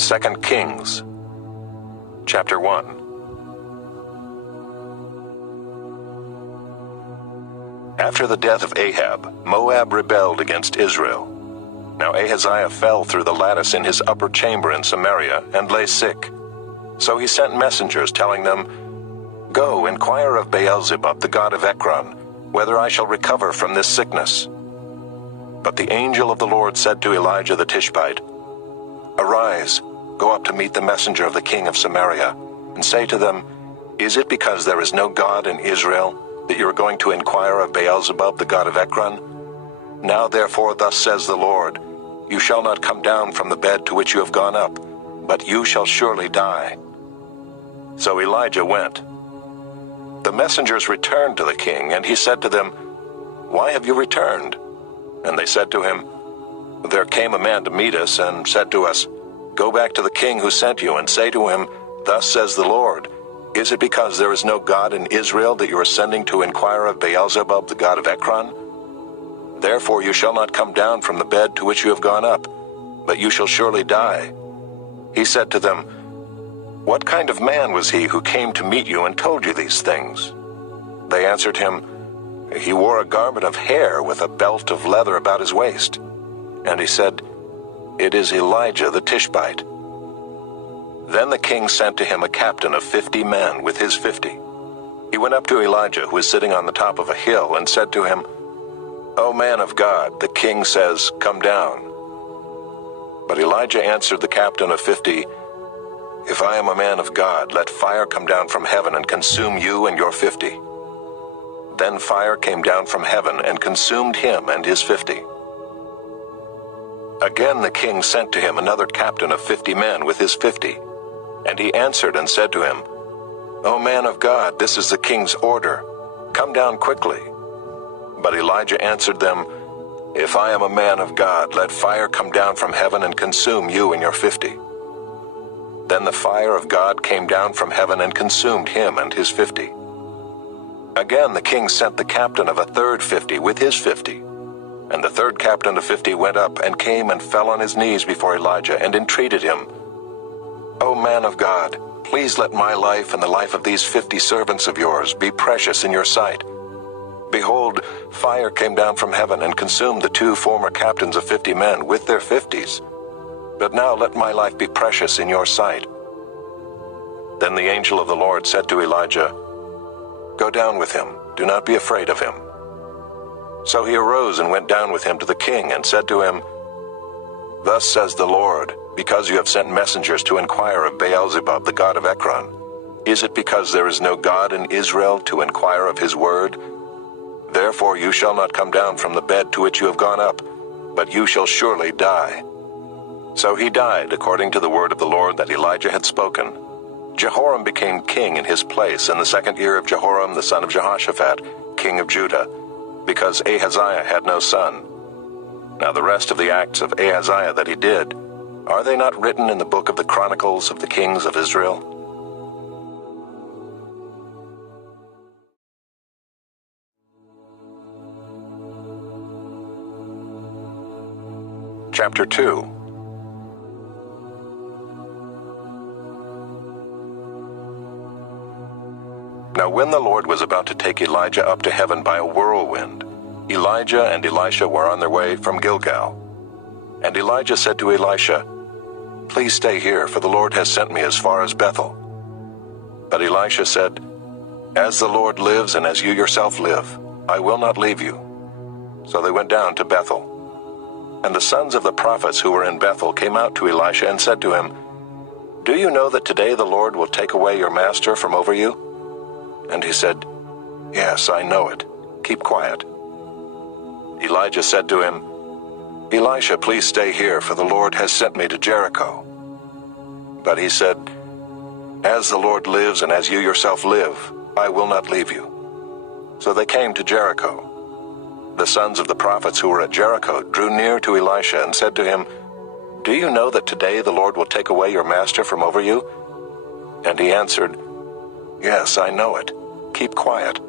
2 Kings, chapter 1. After the death of Ahab, Moab rebelled against Israel. Now Ahaziah fell through the lattice in his upper chamber in Samaria and lay sick. So he sent messengers telling them, "Go, inquire of Beelzebub, the god of Ekron, whether I shall recover from this sickness." But the angel of the Lord said to Elijah the Tishbite, "Arise, go up to meet the messenger of the king of Samaria, and say to them, Is it because there is no God in Israel that you are going to inquire of Beelzebub, the god of Ekron? Now therefore thus says the Lord, You shall not come down from the bed to which you have gone up, but you shall surely die." So Elijah went. The messengers returned to the king, and he said to them, "Why have you returned?" And they said to him, "There came a man to meet us, and said to us, Go back to the king who sent you, and say to him, Thus says the Lord, Is it because there is no God in Israel that you are sending to inquire of Beelzebub, the god of Ekron? Therefore you shall not come down from the bed to which you have gone up, but you shall surely die." He said to them, "What kind of man was he who came to meet you and told you these things?" They answered him, "He wore a garment of hair with a belt of leather about his waist." And he said, "It is Elijah the Tishbite." Then the king sent to him a captain of 50 men with his 50. He went up to Elijah, who was sitting on the top of a hill, and said to him, "O man of God, the king says, Come down." But Elijah answered the captain of 50, "If I am a man of God, let fire come down from heaven and consume you and your 50. Then fire came down from heaven and consumed him and his 50. Again the king sent to him another captain of 50 men with his 50. And he answered and said to him, "O man of God, this is the king's order. Come down quickly." But Elijah answered them, "If I am a man of God, let fire come down from heaven and consume you and your 50. Then the fire of God came down from heaven and consumed him and his 50. Again the king sent the captain of a third 50 with his 50. And the third captain of 50 went up and came and fell on his knees before Elijah and entreated him, "O man of God, please let my life and the life of these 50 servants of yours be precious in your sight. Behold, fire came down from heaven and consumed the 2 former captains of 50 men with their 50s. But now let my life be precious in your sight." Then the angel of the Lord said to Elijah, "Go down with him, do not be afraid of him." So he arose and went down with him to the king and said to him, "Thus says the Lord, because you have sent messengers to inquire of Beelzebub, the god of Ekron, is it because there is no God in Israel to inquire of his word? Therefore you shall not come down from the bed to which you have gone up, but you shall surely die." So he died according to the word of the Lord that Elijah had spoken. Jehoram became king in his place in the 2nd year of Jehoram the son of Jehoshaphat, king of Judah, because Ahaziah had no son. Now the rest of the acts of Ahaziah that he did, are they not written in the book of the Chronicles of the kings of Israel? Chapter 2. Now when the Lord was about to take Elijah up to heaven by a whirlwind, Elijah and Elisha were on their way from Gilgal. And Elijah said to Elisha, "Please stay here, for the Lord has sent me as far as Bethel." But Elisha said, "As the Lord lives and as you yourself live, I will not leave you." So they went down to Bethel. And the sons of the prophets who were in Bethel came out to Elisha and said to him, "Do you know that today the Lord will take away your master from over you?" And he said, "Yes, I know it. Keep quiet." Elijah said to him, "Elisha, please stay here, for the Lord has sent me to Jericho." But he said, "As the Lord lives and as you yourself live, I will not leave you." So they came to Jericho. The sons of the prophets who were at Jericho drew near to Elisha and said to him, "Do you know that today the Lord will take away your master from over you?" And he answered, "Yes, I know it. Keep quiet."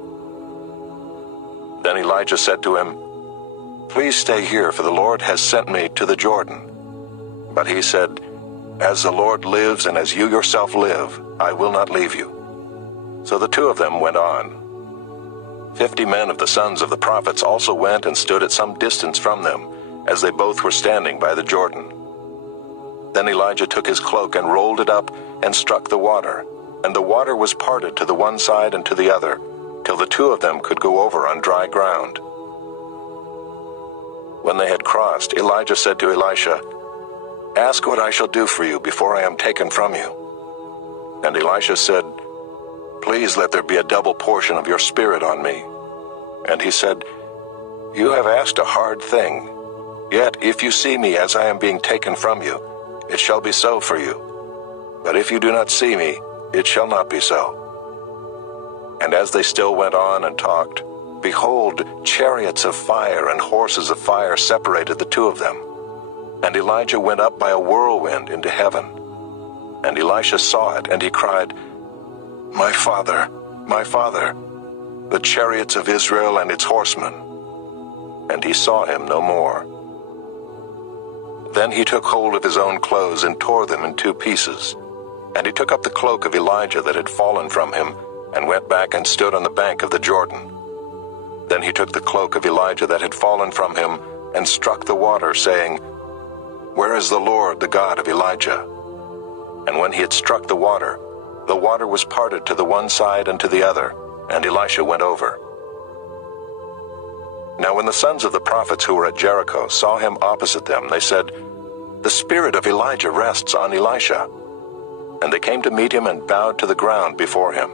Then Elijah said to him, "Please stay here, for the Lord has sent me to the Jordan." But he said, "As the Lord lives and as you yourself live, I will not leave you." So the two of them went on. 50 men of the sons of the prophets also went and stood at some distance from them, as they both were standing by the Jordan. Then Elijah took his cloak and rolled it up and struck the water, and the water was parted to the one side and to the other, till the two of them could go over on dry ground. When they had crossed, Elijah said to Elisha, "Ask what I shall do for you before I am taken from you." And Elisha said, "Please let there be a double portion of your spirit on me." And he said, "You have asked a hard thing. Yet if you see me as I am being taken from you, it shall be so for you. But if you do not see me, it shall not be so." And as they still went on and talked, behold, chariots of fire and horses of fire separated the two of them. And Elijah went up by a whirlwind into heaven. And Elisha saw it, and he cried, my father, the chariots of Israel and its horsemen." And he saw him no more. Then he took hold of his own clothes and tore them in 2 pieces. And he took up the cloak of Elijah that had fallen from him, and went back and stood on the bank of the Jordan. Then he took the cloak of Elijah that had fallen from him, and struck the water, saying, "Where is the Lord, the God of Elijah?" And when he had struck the water was parted to the one side and to the other, and Elisha went over. Now when the sons of the prophets who were at Jericho saw him opposite them, they said, "The spirit of Elijah rests on Elisha." And they came to meet him and bowed to the ground before him.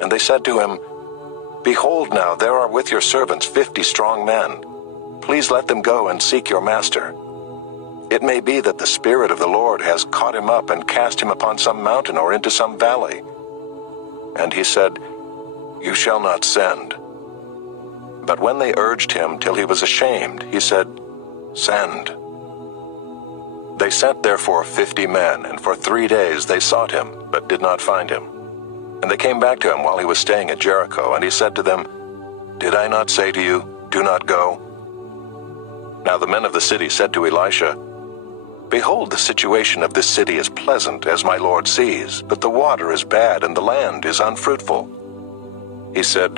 And they said to him, "Behold now, there are with your servants 50 strong men. Please let them go and seek your master. It may be that the Spirit of the Lord has caught him up and cast him upon some mountain or into some valley." And he said, "You shall not send." But when they urged him till he was ashamed, he said, "Send." They sent therefore 50 men, and for 3 days they sought him, but did not find him. And they came back to him while he was staying at Jericho, and he said to them, "Did I not say to you, do not go?" Now the men of the city said to Elisha, "Behold, the situation of this city is pleasant, as my lord sees, but the water is bad, and the land is unfruitful." He said,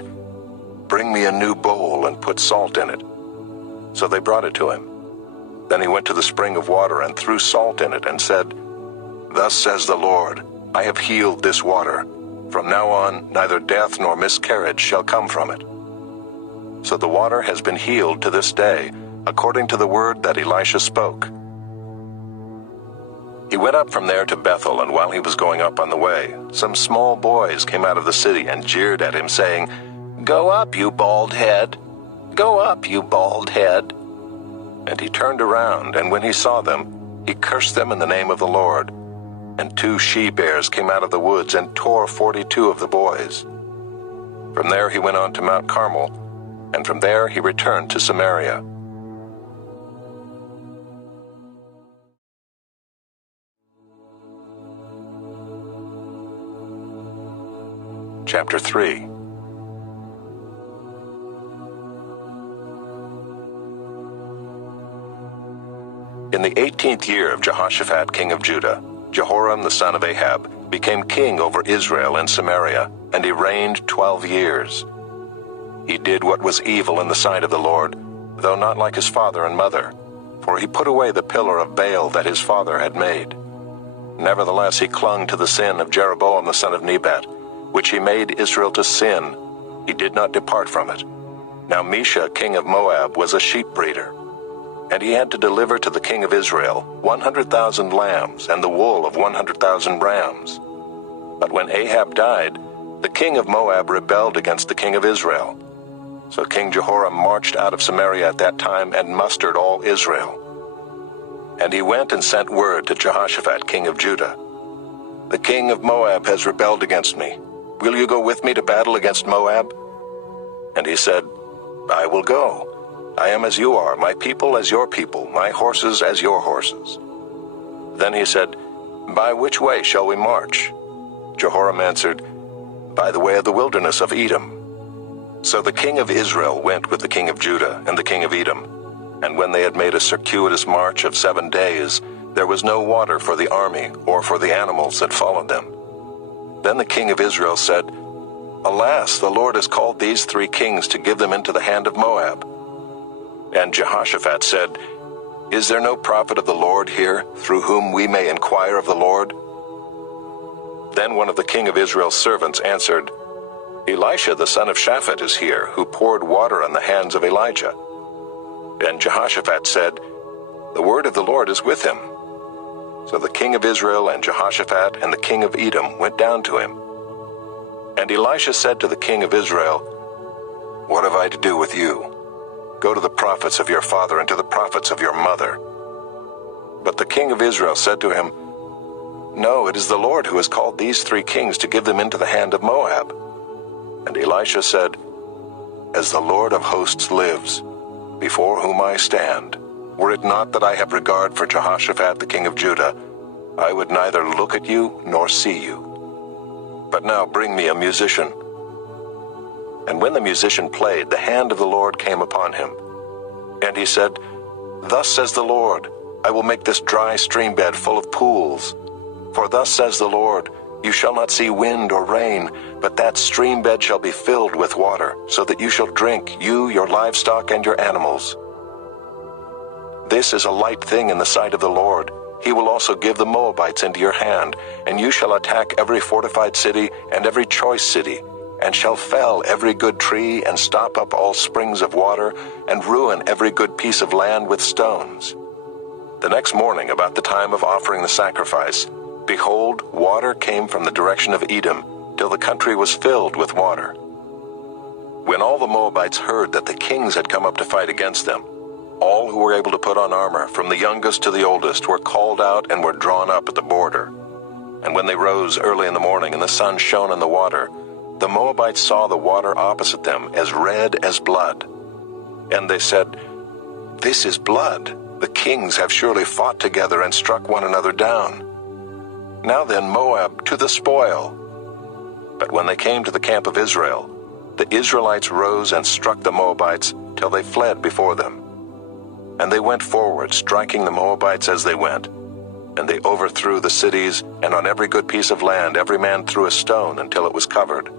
"Bring me a new bowl, and put salt in it." So they brought it to him. Then he went to the spring of water, and threw salt in it, and said, "Thus says the Lord, I have healed this water. From now on, neither death nor miscarriage shall come from it." So the water has been healed to this day, according to the word that Elisha spoke. He went up from there to Bethel, and while he was going up on the way, some small boys came out of the city and jeered at him, saying, "Go up, you bald head! Go up, you bald head!" And he turned around, and when he saw them, he cursed them in the name of the Lord. And 2 she-bears came out of the woods and tore 42 of the boys. From there he went on to Mount Carmel, and from there he returned to Samaria. Chapter 3. In the 18th year of Jehoshaphat king of Judah, Jehoram the son of Ahab became king over Israel and Samaria, and he reigned 12 years. He did what was evil in the sight of the Lord, though not like his father and mother, for he put away the pillar of Baal that his father had made. Nevertheless he clung to the sin of Jeroboam the son of Nebat, which he made Israel to sin. He did not depart from it. Now Mesha king of Moab was a sheep breeder, and he had to deliver to the king of Israel 100,000 lambs and the wool of 100,000 rams. But when Ahab died, the king of Moab rebelled against the king of Israel. So King Jehoram marched out of Samaria at that time and mustered all Israel. And he went and sent word to Jehoshaphat king of Judah, "The king of Moab has rebelled against me. Will you go with me to battle against Moab?" And he said, "I will go. I am as you are, my people as your people, my horses as your horses." Then he said, "By which way shall we march?" Jehoram answered, "By the way of the wilderness of Edom." So the king of Israel went with the king of Judah and the king of Edom, and when they had made a circuitous march of 7 days, There was no water for the army or for the animals that followed them. Then the king of Israel said, Alas, the Lord has called these 3 kings to give them into the hand of Moab. And Jehoshaphat said, Is there no prophet of the Lord here, through whom we may inquire of the Lord? Then one of the king of Israel's servants answered, Elisha the son of Shaphat is here, who poured water on the hands of Elijah. And Jehoshaphat said, The word of the Lord is with him. So the king of Israel and Jehoshaphat and the king of Edom went down to him. And Elisha said to the king of Israel, What have I to do with you? Go to the prophets of your father and to the prophets of your mother. But the king of Israel said to him, No, it is the Lord who has called these 3 kings to give them into the hand of Moab. And Elisha said, As the Lord of hosts lives, before whom I stand, were it not that I have regard for Jehoshaphat the king of Judah, I would neither look at you nor see you. But now bring me a musician. And when the musician played, the hand of the Lord came upon him. And he said, Thus says the Lord, I will make this dry stream bed full of pools. For thus says the Lord, You shall not see wind or rain, but that stream bed shall be filled with water, so that you shall drink, you, your livestock, and your animals. This is a light thing in the sight of the Lord. He will also give the Moabites into your hand, and you shall attack every fortified city and every choice city, and shall fell every good tree, and stop up all springs of water, and ruin every good piece of land with stones. The next morning, about the time of offering the sacrifice, behold, water came from the direction of Edom, till the country was filled with water. When all the Moabites heard that the kings had come up to fight against them, all who were able to put on armor, from the youngest to the oldest, were called out and were drawn up at the border. And when they rose early in the morning and the sun shone on the water, the Moabites saw the water opposite them as red as blood. And they said, This is blood. The kings have surely fought together and struck one another down. Now then, Moab, to the spoil. But when they came to the camp of Israel, the Israelites rose and struck the Moabites till they fled before them. And they went forward, striking the Moabites as they went. And they overthrew the cities, and on every good piece of land every man threw a stone until it was covered.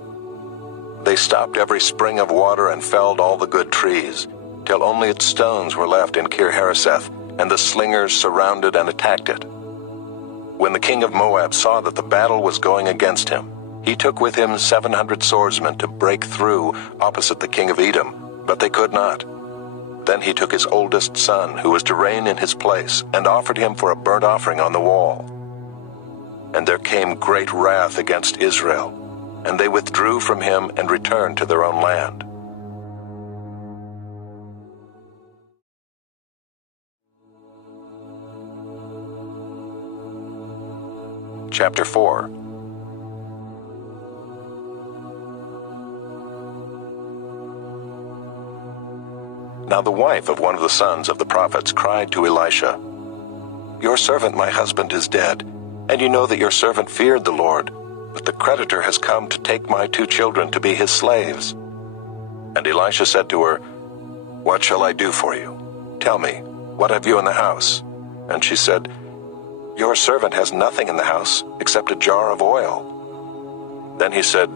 They stopped every spring of water and felled all the good trees, till only its stones were left in Kir-Hareseth, and the slingers surrounded and attacked it. When the king of Moab saw that the battle was going against him, he took with him 700 swordsmen to break through opposite the king of Edom, but they could not. Then he took his oldest son, who was to reign in his place, and offered him for a burnt offering on the wall. And there came great wrath against Israel, and they withdrew from him and returned to their own land. Chapter 4. Now the wife of one of the sons of the prophets cried to Elisha, Your servant, my husband, is dead, and you know that your servant feared the Lord, but the creditor has come to take my 2 children to be his slaves. And Elisha said to her, What shall I do for you? Tell me, what have you in the house? And she said, Your servant has nothing in the house except a jar of oil. Then he said,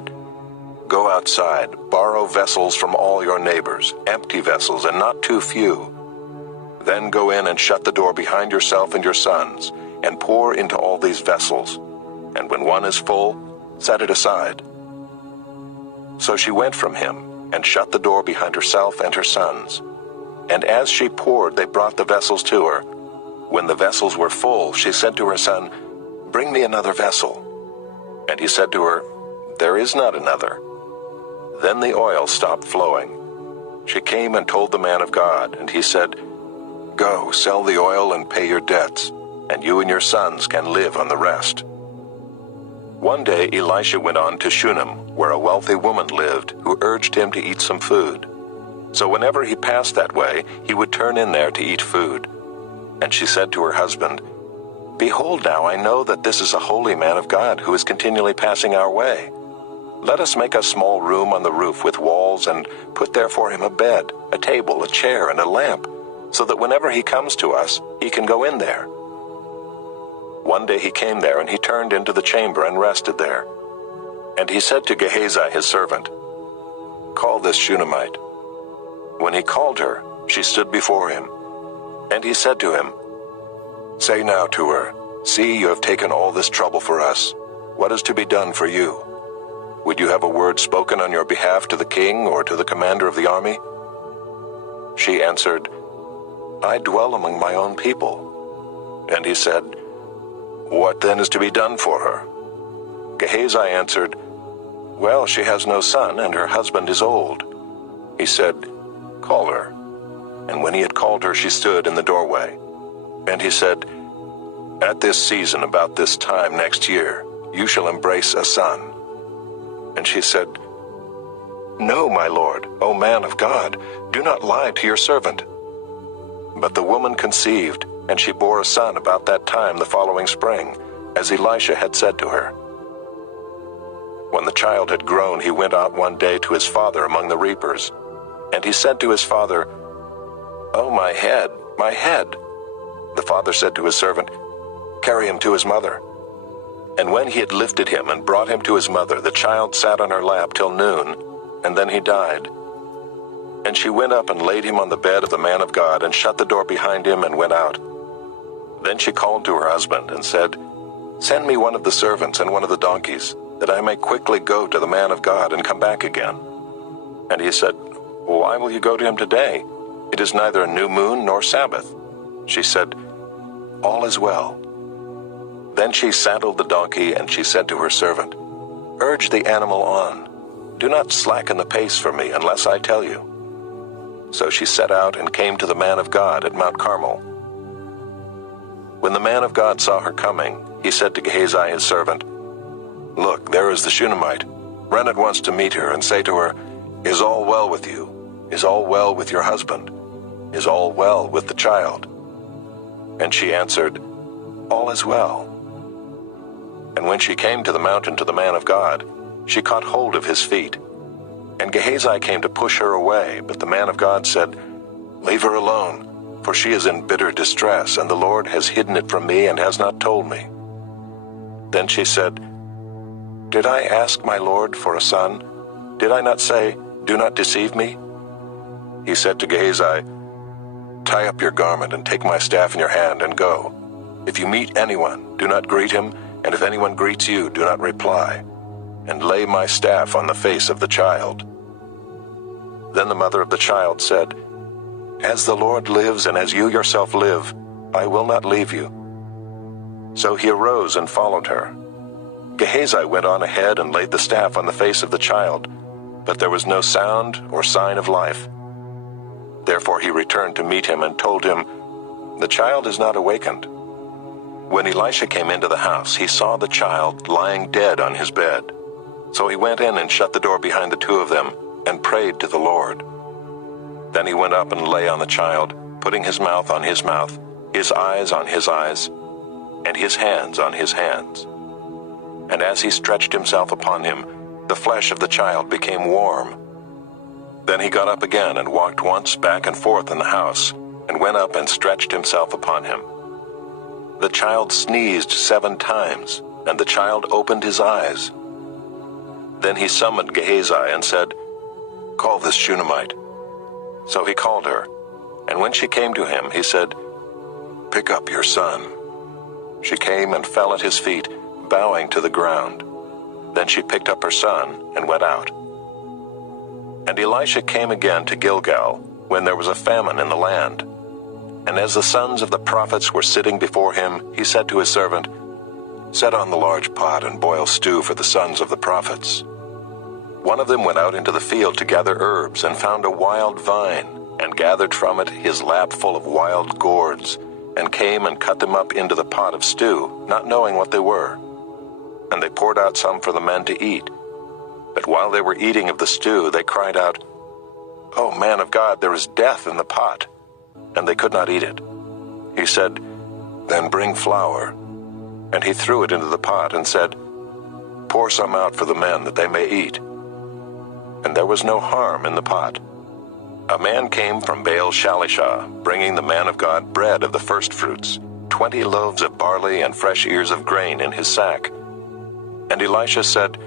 Go outside, borrow vessels from all your neighbors, empty vessels and not too few. Then go in and shut the door behind yourself and your sons, and pour into all these vessels. And when one is full, set it aside. So she went from him, and shut the door behind herself and her sons. And as she poured, they brought the vessels to her. When the vessels were full, she said to her son, Bring me another vessel. And he said to her, There is not another. Then the oil stopped flowing. She came and told the man of God, and he said, Go, sell the oil and pay your debts, and you and your sons can live on the rest. One day Elisha went on to Shunammite, where a wealthy woman lived, who urged him to eat some food. So whenever he passed that way, he would turn in there to eat food. And she said to her husband, Behold now, I know that this is a holy man of God who is continually passing our way. Let us make a small room on the roof with walls, and put there for him a bed, a table, a chair, and a lamp, so that whenever he comes to us, he can go in there. One day he came there, and he turned into the chamber and rested there. And he said to Gehazi his servant, "Call this Shunammite." When he called her, she stood before him. And he said to him, "Say now to her, See, you have taken all this trouble for us. What is to be done for you? Would you have a word spoken on your behalf to the king or to the commander of the army?" She answered, "I dwell among my own people." And he said, "What then is to be done for her?" Gehazi answered, "Well, she has no son, and her husband is old." He said, "Call her." And when he had called her, she stood in the doorway. And he said, "At this season, about this time next year, you shall embrace a son." And she said, "No, my lord, O man of God, do not lie to your servant." But the woman conceived, and she bore a son about that time the following spring, as Elisha had said to her. When the child had grown, he went out one day to his father among the reapers. And he said to his father, "Oh, my head, my head." The father said to his servant, "Carry him to his mother." And when he had lifted him and brought him to his mother, the child sat on her lap till noon, and then he died. And she went up and laid him on the bed of the man of God, and shut the door behind him, and went out. Then she called to her husband, and said, "Send me one of the servants and one of the donkeys, that I may quickly go to the man of God and come back again." And he said, "Why will you go to him today? It is neither a new moon nor Sabbath." She said, "All is well." Then she saddled the donkey, and she said to her servant, "Urge the animal on. Do not slacken the pace for me unless I tell you." So she set out and came to the man of God at Mount Carmel. When the man of God saw her coming, he said to Gehazi his servant, "Look, there is the Shunammite. Run at once to meet her, and say to her, 'Is all well with you? Is all well with your husband? Is all well with the child?' And she answered, 'All is well.' And when she came to the mountain to the man of God, she caught hold of his feet. And Gehazi came to push her away, but the man of God said, 'Leave her alone, for she is in bitter distress, and the Lord has hidden it from me and has not told me.' Then she said, 'Did I ask my Lord for a son? Did I not say, Do not deceive me?' He said to Gehazi, 'Tie up your garment and take my staff in your hand and go. If you meet anyone, do not greet him, and if anyone greets you, do not reply. And lay my staff on the face of the child.' Then the mother of the child said, 'As the Lord lives and as you yourself live, I will not leave you.' So he arose and followed her. Gehazi went on ahead and laid the staff on the face of the child, but there was no sound or sign of life. Therefore he returned to meet him and told him, 'The child is not awakened.' When Elisha came into the house, he saw the child lying dead on his bed. So he went in and shut the door behind the two of them, and prayed to the Lord. Then he went up and lay on the child, putting his mouth on his mouth, his eyes on his eyes, and his hands on his hands. And as he stretched himself upon him, the flesh of the child became warm. Then he got up again and walked once back and forth in the house, and went up and stretched himself upon him. The child sneezed 7 times, and the child opened his eyes. Then he summoned Gehazi and said, 'Call this Shunammite.' So he called her, and when she came to him, he said, 'Pick up your son.' She came and fell at his feet, bowing to the ground. Then she picked up her son and went out. And Elisha came again to Gilgal, when there was a famine in the land. And as the sons of the prophets were sitting before him, he said to his servant, 'Set on the large pot and boil stew for the sons of the prophets.' One of them went out into the field to gather herbs, and found a wild vine, and gathered from it his lap full of wild gourds, and came and cut them up into the pot of stew, not knowing what they were. And they poured out some for the men to eat. But while they were eating of the stew, they cried out, 'O man of God, there is death in the pot!' And they could not eat it. He said, 'Then bring flour.' And he threw it into the pot, and said, 'Pour some out for the men, that they may eat.' And there was no harm in the pot. A man came from Baal Shalishah, bringing the man of God bread of the firstfruits. 20 loaves of barley and fresh ears of grain in his sack. And Elisha said,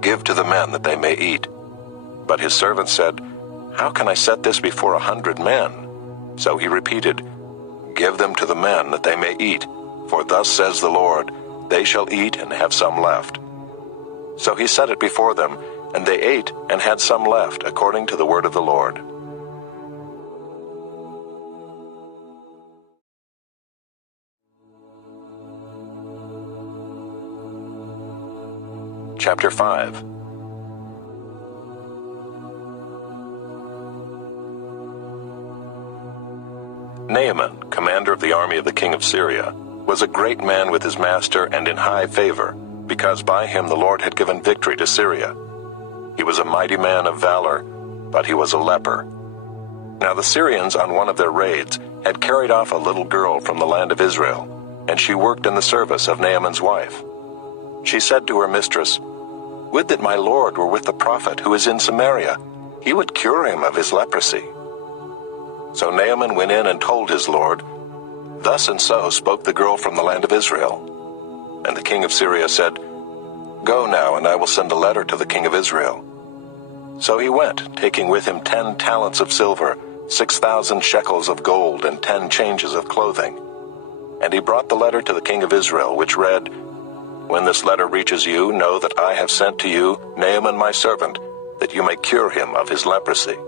"Give to the men that they may eat." But his servant said, "How can I set this before 100 men?" So he repeated, "Give them to the men that they may eat, for thus says the Lord, they shall eat and have some left." So he set it before them, and they ate and had some left, according to the word of the Lord. Chapter 5. Naaman, commander of the army of the king of Syria, was a great man with his master and in high favor, because by him the Lord had given victory to Syria. He was a mighty man of valor, but he was a leper. Now the Syrians on one of their raids had carried off a little girl from the land of Israel, and she worked in the service of Naaman's wife. She said to her mistress, "Would that my Lord were with the prophet who is in Samaria. He would cure him of his leprosy." So Naaman went in and told his Lord, "Thus and so spoke the girl from the land of Israel." And the king of Syria said, "Go now, and I will send a letter to the king of Israel." So he went, taking with him 10 talents of silver, 6,000 shekels of gold, and 10 changes of clothing. And he brought the letter to the king of Israel, which read, "When this letter reaches you, know that I have sent to you Naaman my servant, that you may cure him of his leprosy."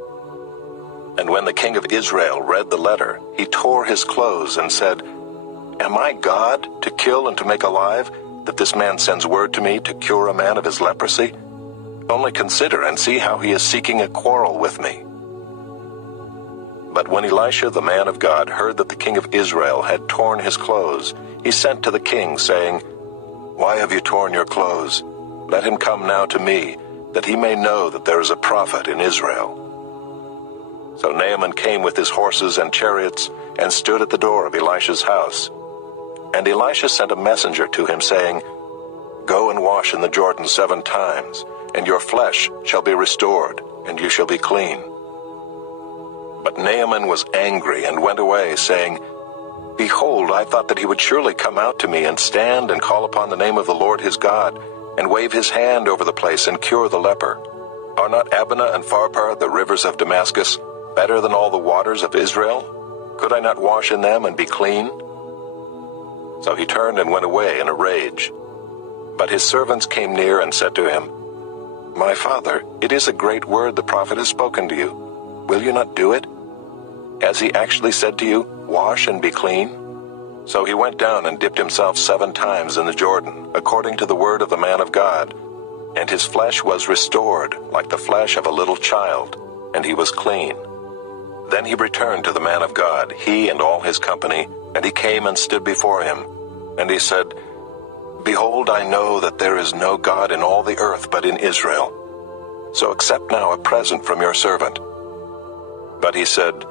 And when the king of Israel read the letter, he tore his clothes and said, "Am I God, to kill and to make alive, that this man sends word to me to cure a man of his leprosy? Only consider and see how he is seeking a quarrel with me." But when Elisha the man of God heard that the king of Israel had torn his clothes, he sent to the king, saying, "Why have you torn your clothes? Let him come now to me, that he may know that there is a prophet in Israel." So Naaman came with his horses and chariots, and stood at the door of Elisha's house. And Elisha sent a messenger to him, saying, "Go and wash in the Jordan 7 times, and your flesh shall be restored, and you shall be clean." But Naaman was angry and went away, saying, "Behold, I thought that he would surely come out to me and stand and call upon the name of the Lord his God, and wave his hand over the place and cure the leper. Are not Abana and Pharpar, the rivers of Damascus, better than all the waters of Israel? Could I not wash in them and be clean?" So he turned and went away in a rage. But his servants came near and said to him, "My father, it is a great word the prophet has spoken to you. Will you not do it? Has he actually said to you, 'Wash and be clean'?" So he went down and dipped himself 7 times in the Jordan, according to the word of the man of God. And his flesh was restored, like the flesh of a little child, and he was clean. Then he returned to the man of God, he and all his company, and he came and stood before him. And he said, "Behold, I know that there is no God in all the earth but in Israel. So accept now a present from your servant." But he said,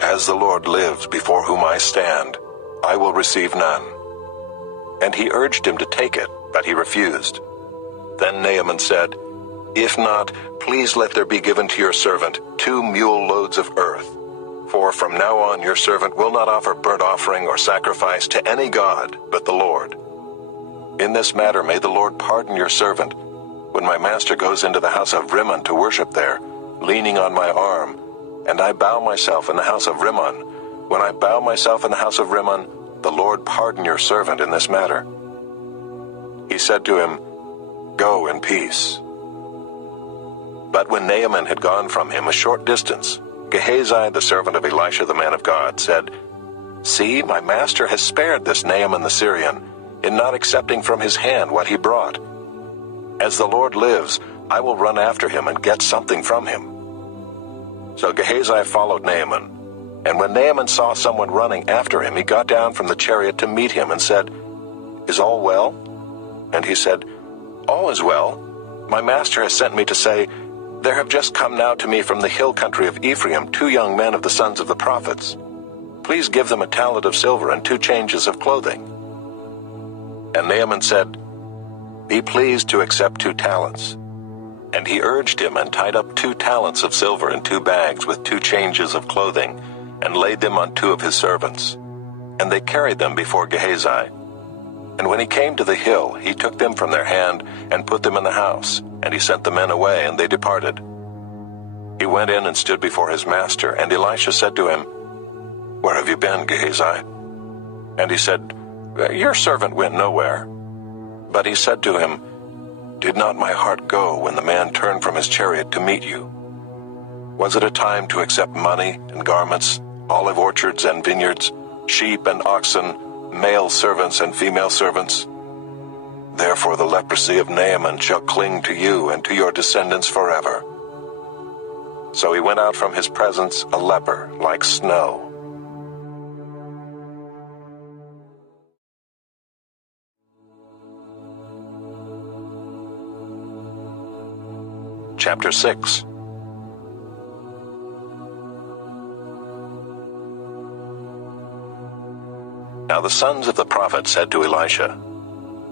"As the Lord lives before whom I stand, I will receive none." And he urged him to take it, but he refused. Then Naaman said, "If not, please let there be given to your servant 2 mule loads of earth. For from now on your servant will not offer burnt offering or sacrifice to any god but the Lord. In this matter may the Lord pardon your servant, when my master goes into the house of Rimmon to worship there, leaning on my arm, and I bow myself in the house of Rimmon. When I bow myself in the house of Rimmon, the Lord pardon your servant in this matter." He said to him, "Go in peace." But when Naaman had gone from him a short distance, Gehazi, the servant of Elisha the man of God, said, "See, my master has spared this Naaman the Syrian, in not accepting from his hand what he brought. As the Lord lives, I will run after him and get something from him." So Gehazi followed Naaman, and when Naaman saw someone running after him, he got down from the chariot to meet him and said, "Is all well?" And he said, "All is well. My master has sent me to say, there have just come now to me from the hill country of Ephraim 2 young men of the sons of the prophets. Please give them a talent of silver and 2 changes of clothing." And Naaman said, "Be pleased to accept 2 talents. And he urged him and tied up 2 talents of silver in 2 bags with 2 changes of clothing, and laid them on 2 of his servants. And they carried them before Gehazi. And when he came to the hill, he took them from their hand and put them in the house, and he sent the men away, and they departed. He went in and stood before his master, and Elisha said to him, "Where have you been, Gehazi?" And he said, "Your servant went nowhere." But he said to him, "Did not my heart go when the man turned from his chariot to meet you? Was it a time to accept money and garments, olive orchards and vineyards, sheep and oxen, male servants and female servants? Therefore the leprosy of Naaman shall cling to you and to your descendants forever." So he went out from his presence a leper like snow. Chapter 6. Now the sons of the prophet said to Elisha,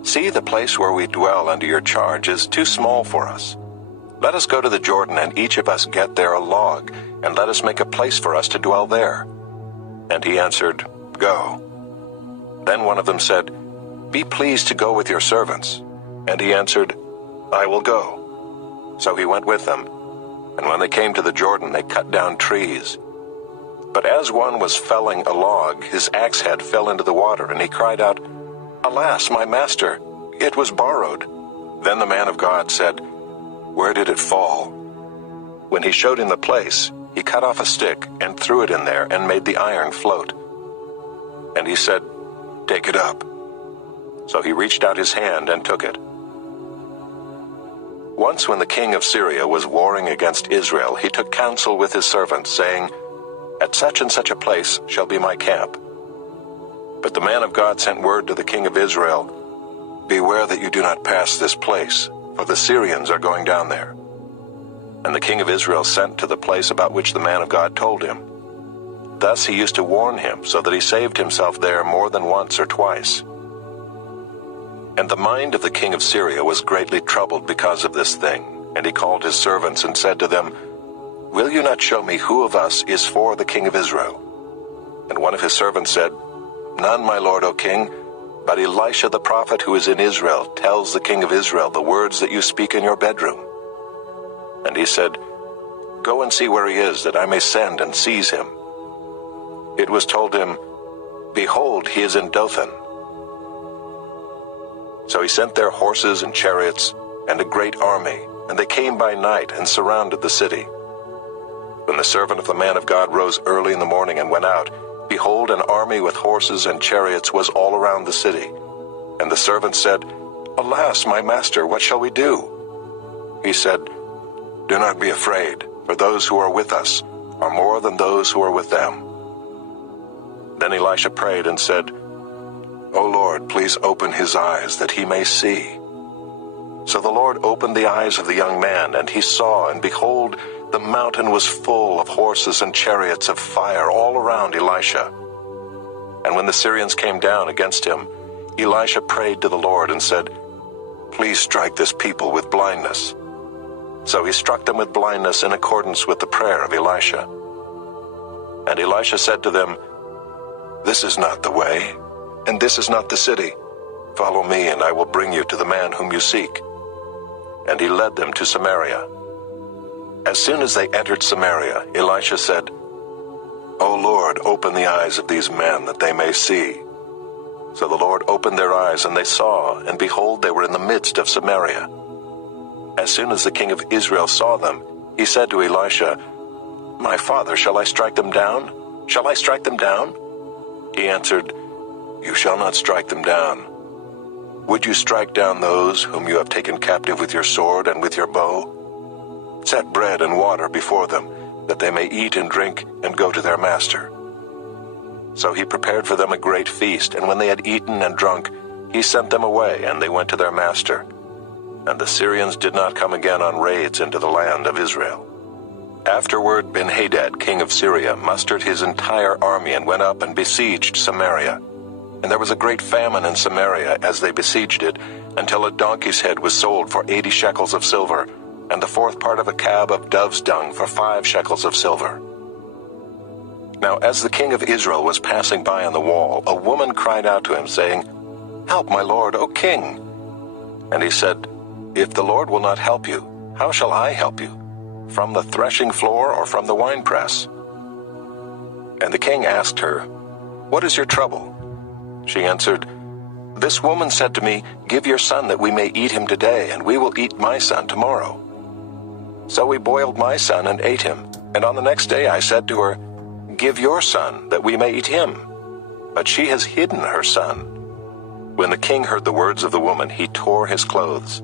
"See, the place where we dwell under your charge is too small for us. Let us go to the Jordan, and each of us get there a log, and let us make a place for us to dwell there." And he answered, "Go." Then one of them said, "Be pleased to go with your servants." And he answered, "I will go." So he went with them, and when they came to the Jordan, they cut down trees. But as one was felling a log, his axe head fell into the water, and he cried out, "Alas, my master, it was borrowed." Then the man of God said, "Where did it fall?" When he showed him the place, he cut off a stick and threw it in there and made the iron float. And he said, "Take it up." So he reached out his hand and took it. Once when the king of Syria was warring against Israel, he took counsel with his servants, saying, "At such and such a place shall be my camp." But the man of God sent word to the king of Israel, "Beware that you do not pass this place, for the Syrians are going down there." And the king of Israel sent to the place about which the man of God told him. Thus he used to warn him, so that he saved himself there more than once or twice. And the mind of the king of Syria was greatly troubled because of this thing, and he called his servants and said to them, "Will you not show me who of us is for the king of Israel?" And one of his servants said, "None, my lord, O king, but Elisha the prophet who is in Israel tells the king of Israel the words that you speak in your bedroom." And he said, "Go and see where he is, that I may send and seize him." It was told him, "Behold, he is in Dothan." So he sent their horses and chariots and a great army, and they came by night and surrounded the city. When the servant of the man of God rose early in the morning and went out, behold, an army with horses and chariots was all around the city. And the servant said, "Alas, my master, what shall we do?" He said, "Do not be afraid, for those who are with us are more than those who are with them." Then Elisha prayed and said, "O Lord, please open his eyes that he may see." So the Lord opened the eyes of the young man, and he saw, and behold, the mountain was full of horses and chariots of fire all around Elisha. And when the Syrians came down against him, Elisha prayed to the Lord and said, "Please strike this people with blindness." So he struck them with blindness in accordance with the prayer of Elisha. And Elisha said to them, "This is not the way, and this is not the city. Follow me, and I will bring you to the man whom you seek." And he led them to Samaria. As soon as they entered Samaria, Elisha said, "O Lord, open the eyes of these men, that they may see." So the Lord opened their eyes, and they saw, and behold, they were in the midst of Samaria. As soon as the king of Israel saw them, he said to Elisha, "My father, shall I strike them down? Shall I strike them down?" He answered, "You shall not strike them down. Would you strike down those whom you have taken captive with your sword and with your bow? Set bread and water before them, that they may eat and drink and go to their master." So he prepared for them a great feast, and when they had eaten and drunk, he sent them away, and they went to their master. And the Syrians did not come again on raids into the land of Israel. Afterward Ben-Hadad, king of Syria, mustered his entire army and went up and besieged Samaria. And there was a great famine in Samaria as they besieged it, until a donkey's head was sold for 80 shekels of silver, and the fourth part of a cab of dove's dung for 5 shekels of silver. Now as the king of Israel was passing by on the wall, a woman cried out to him, saying, "Help, my lord, O king." And he said, "If the Lord will not help you, how shall I help you? From the threshing floor or from the winepress?" And the king asked her, "What is your trouble?" She answered, "This woman said to me, 'Give your son that we may eat him today, and we will eat my son tomorrow.' So we boiled my son and ate him, and on the next day I said to her, 'Give your son that we may eat him.' But she has hidden her son." When the king heard the words of the woman, he tore his clothes.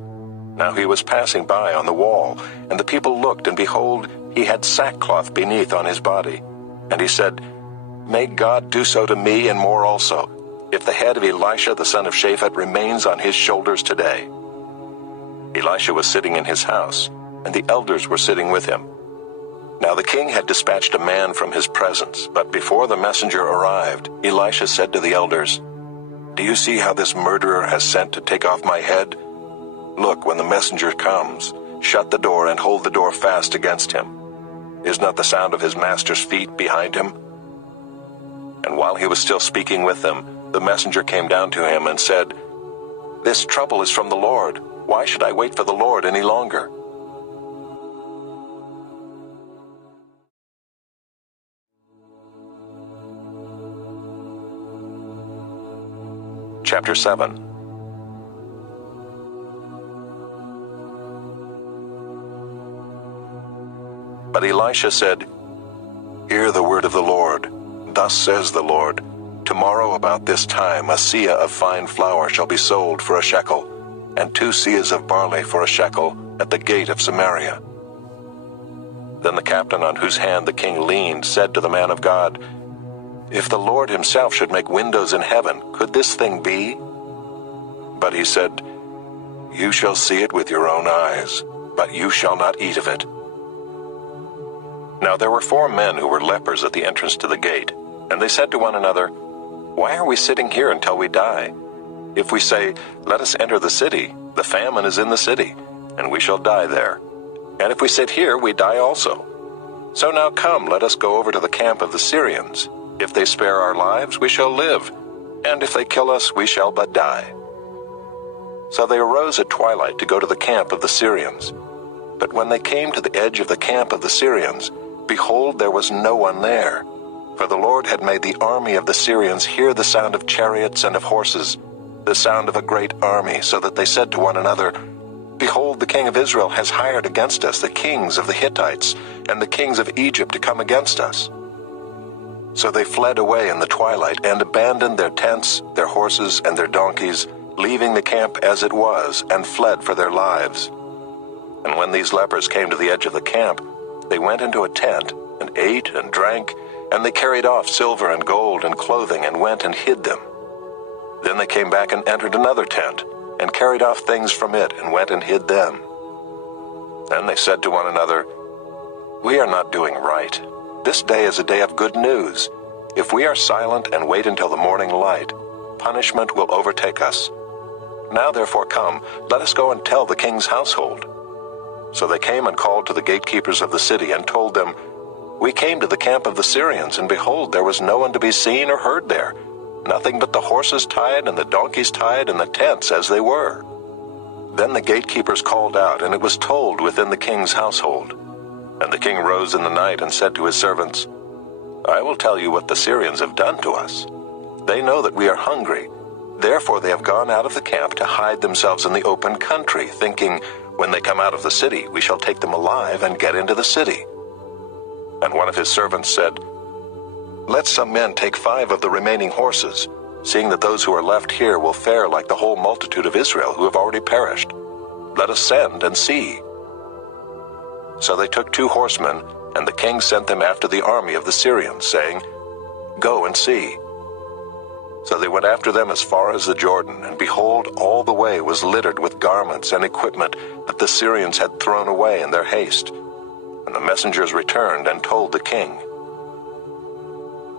Now he was passing by on the wall, and the people looked, and behold, he had sackcloth beneath on his body. And he said, "May God do so to me and more also, if the head of Elisha the son of Shaphat remains on his shoulders today." Elisha was sitting in his house, and the elders were sitting with him. Now the king had dispatched a man from his presence, but before the messenger arrived, Elisha said to the elders, "Do you see how this murderer has sent to take off my head? Look, when the messenger comes, shut the door and hold the door fast against him. Is not the sound of his master's feet behind him?" And while he was still speaking with them, the messenger came down to him and said, "This trouble is from the Lord. Why should I wait for the Lord any longer?" Chapter 7. But Elisha said, "Hear the word of the Lord. Thus says the Lord, Tomorrow about this time a seah of fine flour shall be sold for a shekel, and 2 seahs of barley for a shekel at the gate of Samaria." Then the captain on whose hand the king leaned said to the man of God, "If the Lord himself should make windows in heaven, could this thing be?" But he said, "You shall see it with your own eyes, but you shall not eat of it." Now there were 4 men who were lepers at the entrance to the gate, and they said to one another, "Why are we sitting here until we die? If we say, 'Let us enter the city,' the famine is in the city, and we shall die there. And if we sit here, we die also. So now come, let us go over to the camp of the Syrians. If they spare our lives, we shall live, and if they kill us, we shall but die." So they arose at twilight to go to the camp of the Syrians. But when they came to the edge of the camp of the Syrians, behold, there was no one there. For the Lord had made the army of the Syrians hear the sound of chariots and of horses, the sound of a great army, so that they said to one another, "Behold, the king of Israel has hired against us the kings of the Hittites and the kings of Egypt to come against us." So they fled away in the twilight and abandoned their tents, their horses, and their donkeys, leaving the camp as it was, and fled for their lives. And when these lepers came to the edge of the camp, they went into a tent, and ate and drank, and they carried off silver and gold and clothing, and went and hid them. Then they came back and entered another tent, and carried off things from it, and went and hid them. Then they said to one another, "We are not doing right. This day is a day of good news. If we are silent and wait until the morning light, punishment will overtake us. Now therefore come, let us go and tell the king's household." So they came and called to the gatekeepers of the city, and told them, "We came to the camp of the Syrians, and behold, there was no one to be seen or heard there, nothing but the horses tied and the donkeys tied and the tents as they were." Then the gatekeepers called out, and it was told within the king's household. And the king rose in the night and said to his servants, "I will tell you what the Syrians have done to us. They know that we are hungry. Therefore they have gone out of the camp to hide themselves in the open country, thinking, 'When they come out of the city, we shall take them alive and get into the city.'" And one of his servants said, "Let some men take 5 of the remaining horses, seeing that those who are left here will fare like the whole multitude of Israel who have already perished. Let us send and see." So they took 2 horsemen, and the king sent them after the army of the Syrians, saying, "Go and see." So they went after them as far as the Jordan, and behold, all the way was littered with garments and equipment that the Syrians had thrown away in their haste. And the messengers returned and told the king.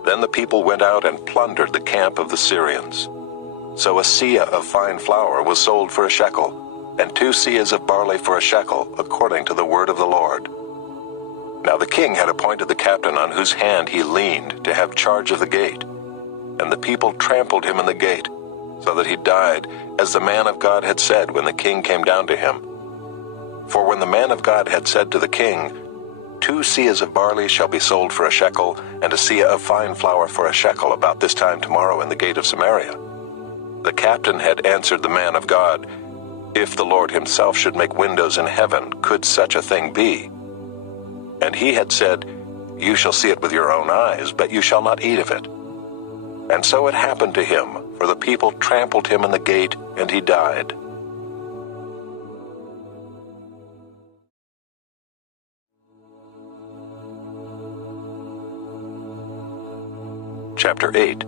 Then the people went out and plundered the camp of the Syrians. So a seah of fine flour was sold for a shekel, and 2 seahs of barley for a shekel, according to the word of the Lord. Now the king had appointed the captain on whose hand he leaned to have charge of the gate. And the people trampled him in the gate, so that he died, as the man of God had said when the king came down to him. For when the man of God had said to the king, 2 seahs of barley shall be sold for a shekel, and a seah of fine flour for a shekel about this time tomorrow in the gate of Samaria, the captain had answered the man of God, If the Lord himself should make windows in heaven, could such a thing be? And he had said, You shall see it with your own eyes, but you shall not eat of it. And so it happened to him, for the people trampled him in the gate, and he died. Chapter 8.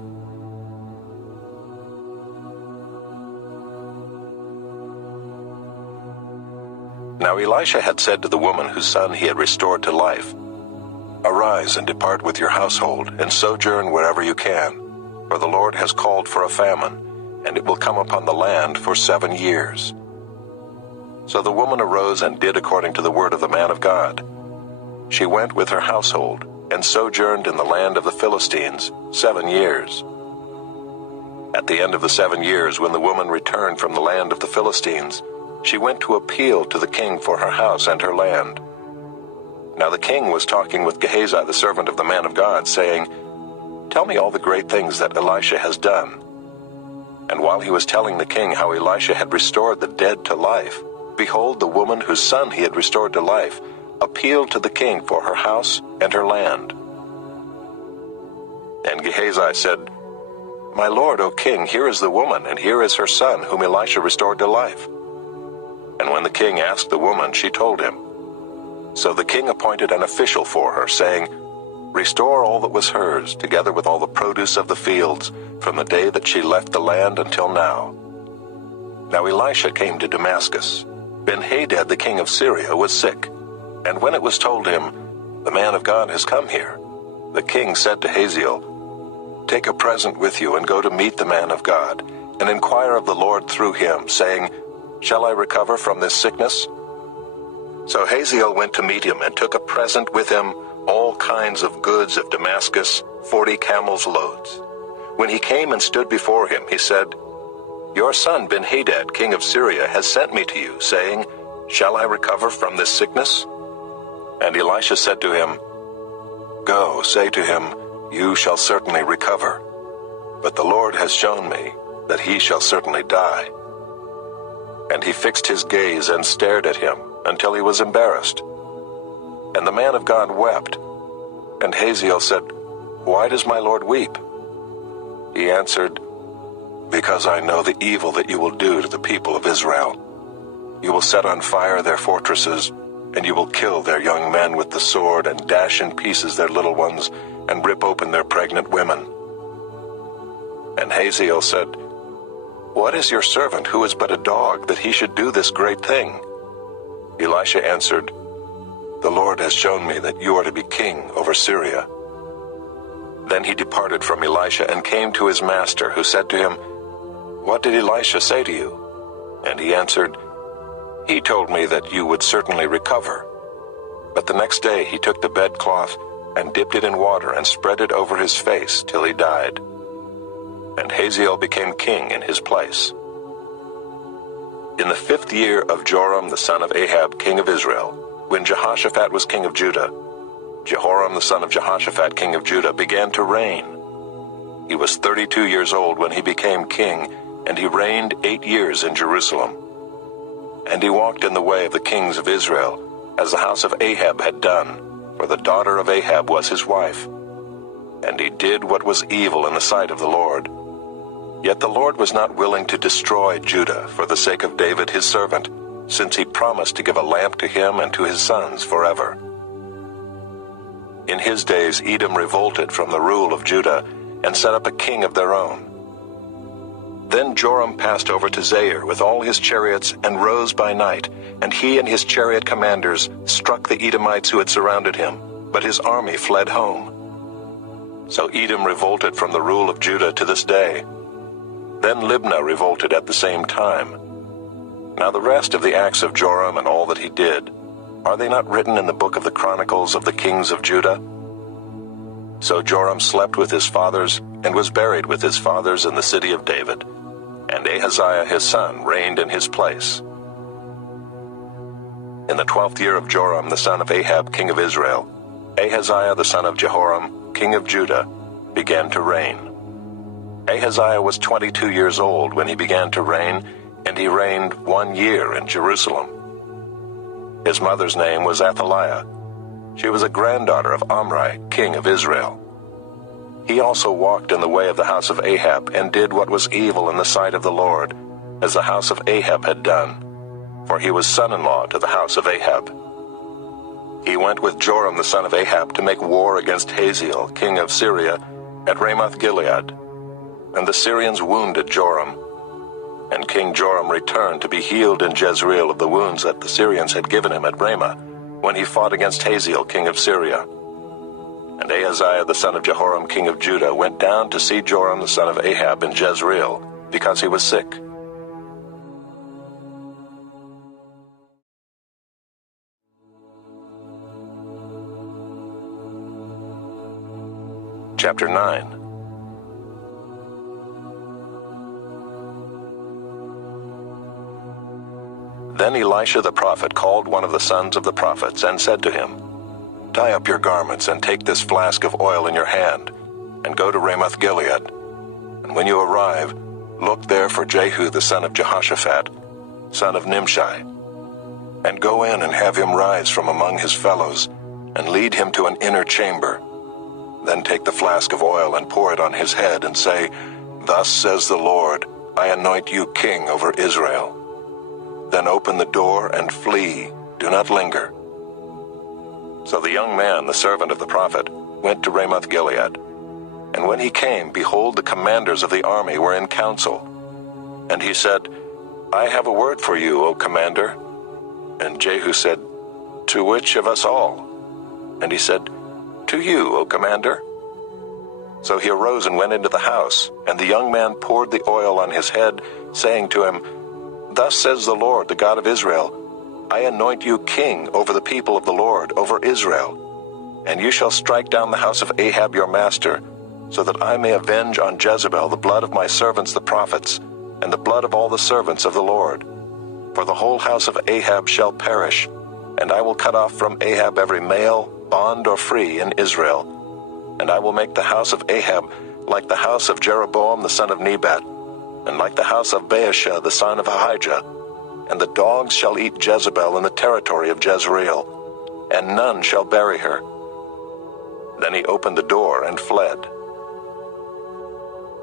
Now Elisha had said to the woman whose son he had restored to life, Arise and depart with your household, and sojourn wherever you can, for the Lord has called for a famine, and it will come upon the land for 7 years. So the woman arose and did according to the word of the man of God. She went with her household, and sojourned in the land of the Philistines 7 years. At the end of the 7 years, when the woman returned from the land of the Philistines, she went to appeal to the king for her house and her land. Now the king was talking with Gehazi, the servant of the man of God, saying, Tell me all the great things that Elisha has done. And while he was telling the king how Elisha had restored the dead to life, behold, the woman whose son he had restored to life appealed to the king for her house and her land. And Gehazi said, My lord, O king, here is the woman, and here is her son, whom Elisha restored to life. And when the king asked the woman, she told him. So the king appointed an official for her, saying, Restore all that was hers, together with all the produce of the fields, from the day that she left the land until now. Now Elisha came to Damascus. Ben-Hadad, the king of Syria, was sick. And when it was told him, The man of God has come here, the king said to Hazael, Take a present with you and go to meet the man of God, and inquire of the Lord through him, saying, Shall I recover from this sickness? So Hazael went to meet him and took a present with him, all kinds of goods of Damascus, 40 camels' loads. When he came and stood before him, he said, Your son Ben-Hadad, king of Syria, has sent me to you, saying, Shall I recover from this sickness? And Elisha said to him, Go, say to him, You shall certainly recover. But the Lord has shown me that he shall certainly die. And he fixed his gaze and stared at him until he was embarrassed. And the man of God wept. And Hazael said, Why does my lord weep? He answered, Because I know the evil that you will do to the people of Israel. You will set on fire their fortresses, and you will kill their young men with the sword, and dash in pieces their little ones, and rip open their pregnant women. And Hazael said, What is your servant, who is but a dog, that he should do this great thing? Elisha answered, The Lord has shown me that you are to be king over Syria. Then he departed from Elisha and came to his master, who said to him, What did Elisha say to you? And he answered, He told me that you would certainly recover. But the next day he took the bedcloth and dipped it in water and spread it over his face till he died. And Hazael became king in his place. In the 5th year of Joram the son of Ahab, king of Israel, when Jehoshaphat was king of Judah, Jehoram the son of Jehoshaphat, king of Judah, began to reign. He was 32 years old when he became king, and he reigned 8 years in Jerusalem. And he walked in the way of the kings of Israel, as the house of Ahab had done, for the daughter of Ahab was his wife. And he did what was evil in the sight of the Lord. Yet the Lord was not willing to destroy Judah for the sake of David his servant, since he promised to give a lamp to him and to his sons forever. In his days Edom revolted from the rule of Judah, and set up a king of their own. Then Joram passed over to Zair with all his chariots, and rose by night, and he and his chariot commanders struck the Edomites who had surrounded him, but his army fled home. So Edom revolted from the rule of Judah to this day. Then Libnah revolted at the same time. Now the rest of the acts of Joram and all that he did, Are they not written in the book of the Chronicles of the kings of Judah? So Joram slept with his fathers, and was buried with his fathers in the city of David. And Ahaziah his son reigned in his place. In the 12th year of Joram the son of Ahab king of Israel, Ahaziah the son of Jehoram king of Judah began to reign. Ahaziah was 22 years old when he began to reign, and he reigned 1 year in Jerusalem. His mother's name was Athaliah. She was a granddaughter of Omri, king of Israel. He also walked in the way of the house of Ahab, and did what was evil in the sight of the Lord, as the house of Ahab had done, for he was son-in-law to the house of Ahab. He went with Joram the son of Ahab to make war against Hazael, king of Syria, at Ramoth-Gilead. And the Syrians wounded Joram. And King Joram returned to be healed in Jezreel of the wounds that the Syrians had given him at Ramah, when he fought against Hazael, king of Syria. And Ahaziah the son of Jehoram, king of Judah, went down to see Joram the son of Ahab in Jezreel, because he was sick. Chapter 9. Then Elisha the prophet called one of the sons of the prophets, and said to him, Tie up your garments, and take this flask of oil in your hand, and go to Ramoth-Gilead. And when you arrive, look there for Jehu the son of Jehoshaphat, son of Nimshi. And go in and have him rise from among his fellows, and lead him to an inner chamber. Then take the flask of oil and pour it on his head, and say, Thus says the Lord, I anoint you king over Israel. Then open the door and flee, do not linger. So the young man, the servant of the prophet, went to Ramoth-Gilead. And when he came, behold, the commanders of the army were in council. And he said, I have a word for you, O commander. And Jehu said, To which of us all? And he said, To you, O commander. So he arose and went into the house, and the young man poured the oil on his head, saying to him, Thus says the Lord, the God of Israel, I anoint you king over the people of the Lord, over Israel. And you shall strike down the house of Ahab your master, so that I may avenge on Jezebel the blood of my servants the prophets, and the blood of all the servants of the Lord. For the whole house of Ahab shall perish, and I will cut off from Ahab every male, bond or free, in Israel. And I will make the house of Ahab like the house of Jeroboam the son of Nebat, and like the house of Baasha the son of Ahijah. And the dogs shall eat Jezebel in the territory of Jezreel, and none shall bury her. Then he opened the door and fled.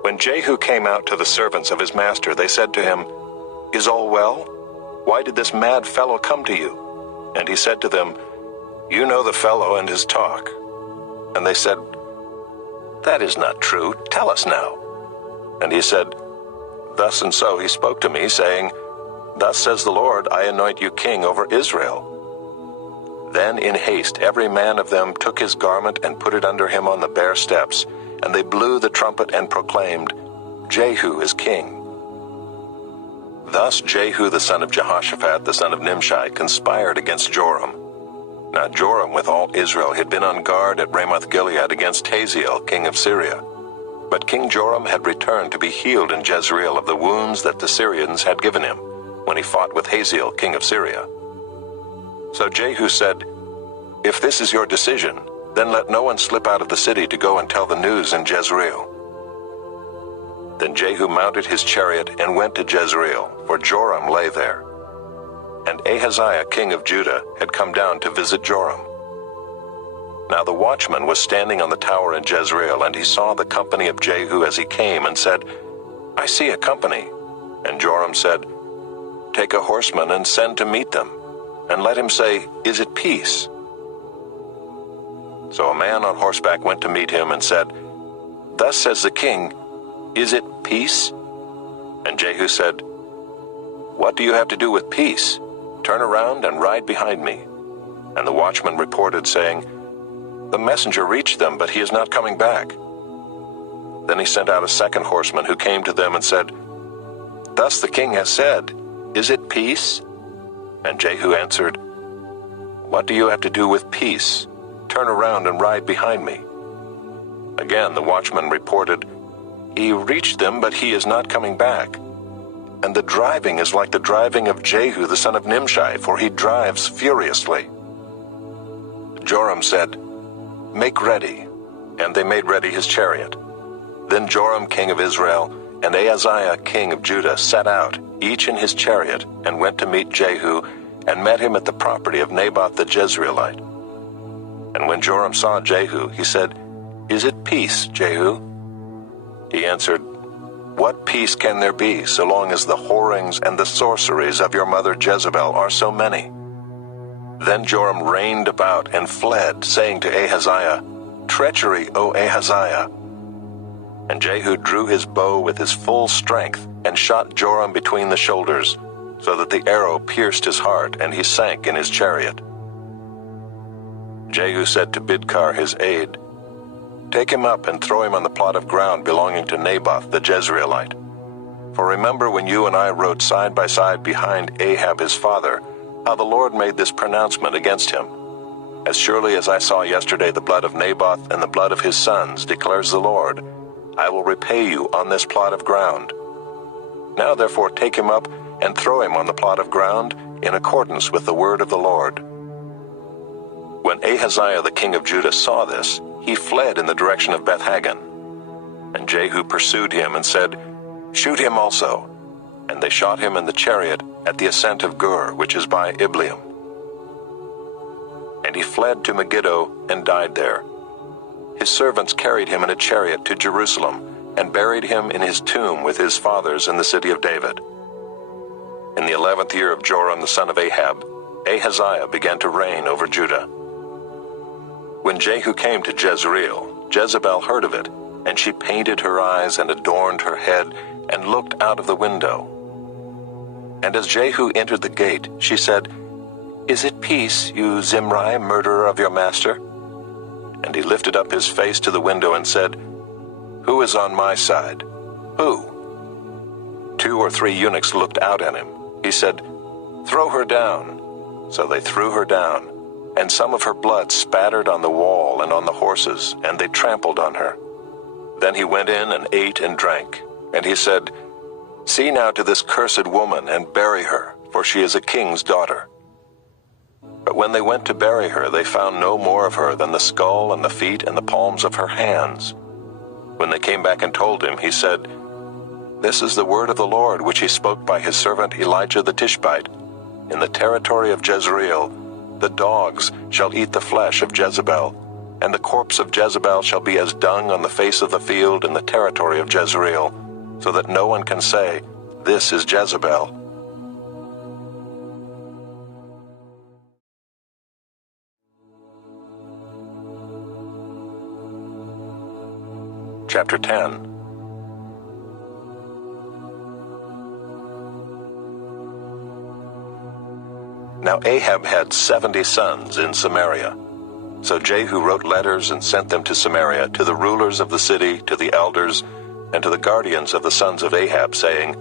When Jehu came out to the servants of his master, they said to him, Is all well? Why did this mad fellow come to you? And he said to them, You know the fellow and his talk. And they said, That is not true. Tell us now. And he said, Thus and so he spoke to me, saying, Thus says the Lord, I anoint you king over Israel. Then in haste every man of them took his garment and put it under him on the bare steps, and they blew the trumpet and proclaimed, Jehu is king. Thus Jehu the son of Jehoshaphat the son of Nimshi conspired against Joram. Now Joram with all Israel had been on guard at Ramoth-Gilead against Hazael king of Syria. But King Joram had returned to be healed in Jezreel of the wounds that the Syrians had given him, when he fought with Hazael king of Syria. So Jehu said, If this is your decision, then let no one slip out of the city to go and tell the news in Jezreel. Then Jehu mounted his chariot and went to Jezreel, for Joram lay there. And Ahaziah king of Judah had come down to visit Joram. Now the watchman was standing on the tower in Jezreel, and he saw the company of Jehu as he came, and said, I see a company. And Joram said, Take a horseman and send to meet them, and let him say, Is it peace? So a man on horseback went to meet him and said, Thus says the king, Is it peace? And Jehu said, What do you have to do with peace? Turn around and ride behind me. And the watchman reported, saying, The messenger reached them, but he is not coming back. Then he sent out a second horseman who came to them and said, Thus the king has said, Is it peace? And Jehu answered, What do you have to do with peace? Turn around and ride behind me." Again the watchman reported, "He reached them, but he is not coming back. And the driving is like the driving of Jehu the son of Nimshi, for he drives furiously." Joram said, "Make ready." And they made ready his chariot. Then Joram king of Israel and Ahaziah king of Judah set out, each in his chariot, and went to meet Jehu, and met him at the property of Naboth the Jezreelite. And when Joram saw Jehu, he said, "Is it peace, Jehu?" He answered, "What peace can there be, so long as the whorings and the sorceries of your mother Jezebel are so many?" Then Joram reined about and fled, saying to Ahaziah, "Treachery, O Ahaziah!" And Jehu drew his bow with his full strength, and shot Joram between the shoulders, so that the arrow pierced his heart, and he sank in his chariot. Jehu said to Bidkar his aide, "Take him up and throw him on the plot of ground belonging to Naboth the Jezreelite. For remember when you and I rode side by side behind Ahab his father, how the Lord made this pronouncement against him. As surely as I saw yesterday the blood of Naboth and the blood of his sons, declares the Lord, I will repay you on this plot of ground. Now therefore take him up and throw him on the plot of ground in accordance with the word of the Lord." When Ahaziah the king of Judah saw this, he fled in the direction of Beth-Hagan. And Jehu pursued him and said, "Shoot him also." And they shot him in the chariot at the ascent of Gur, which is by Ibleam. And he fled to Megiddo and died there. His servants carried him in a chariot to Jerusalem, and buried him in his tomb with his fathers in the city of David. In the 11th year of Joram the son of Ahab, Ahaziah began to reign over Judah. When Jehu came to Jezreel, Jezebel heard of it, and she painted her eyes and adorned her head, and looked out of the window. And as Jehu entered the gate, she said, "Is it peace, you Zimri, murderer of your master?" And he lifted up his face to the window and said, "Who is on my side? Who?" 2 or 3 eunuchs looked out at him. He said, "Throw her down." So they threw her down, and some of her blood spattered on the wall and on the horses, and they trampled on her. Then he went in and ate and drank. And he said, "See now to this cursed woman, and bury her, for she is a king's daughter." But when they went to bury her, they found no more of her than the skull and the feet and the palms of her hands. When they came back and told him, he said, "This is the word of the Lord which he spoke by his servant Elijah the Tishbite. In the territory of Jezreel, the dogs shall eat the flesh of Jezebel, and the corpse of Jezebel shall be as dung on the face of the field in the territory of Jezreel, so that no one can say, 'This is Jezebel.'" Chapter 10. Now Ahab had 70 sons in Samaria. So Jehu wrote letters and sent them to Samaria, to the rulers of the city, to the elders, and to the guardians of the sons of Ahab, saying,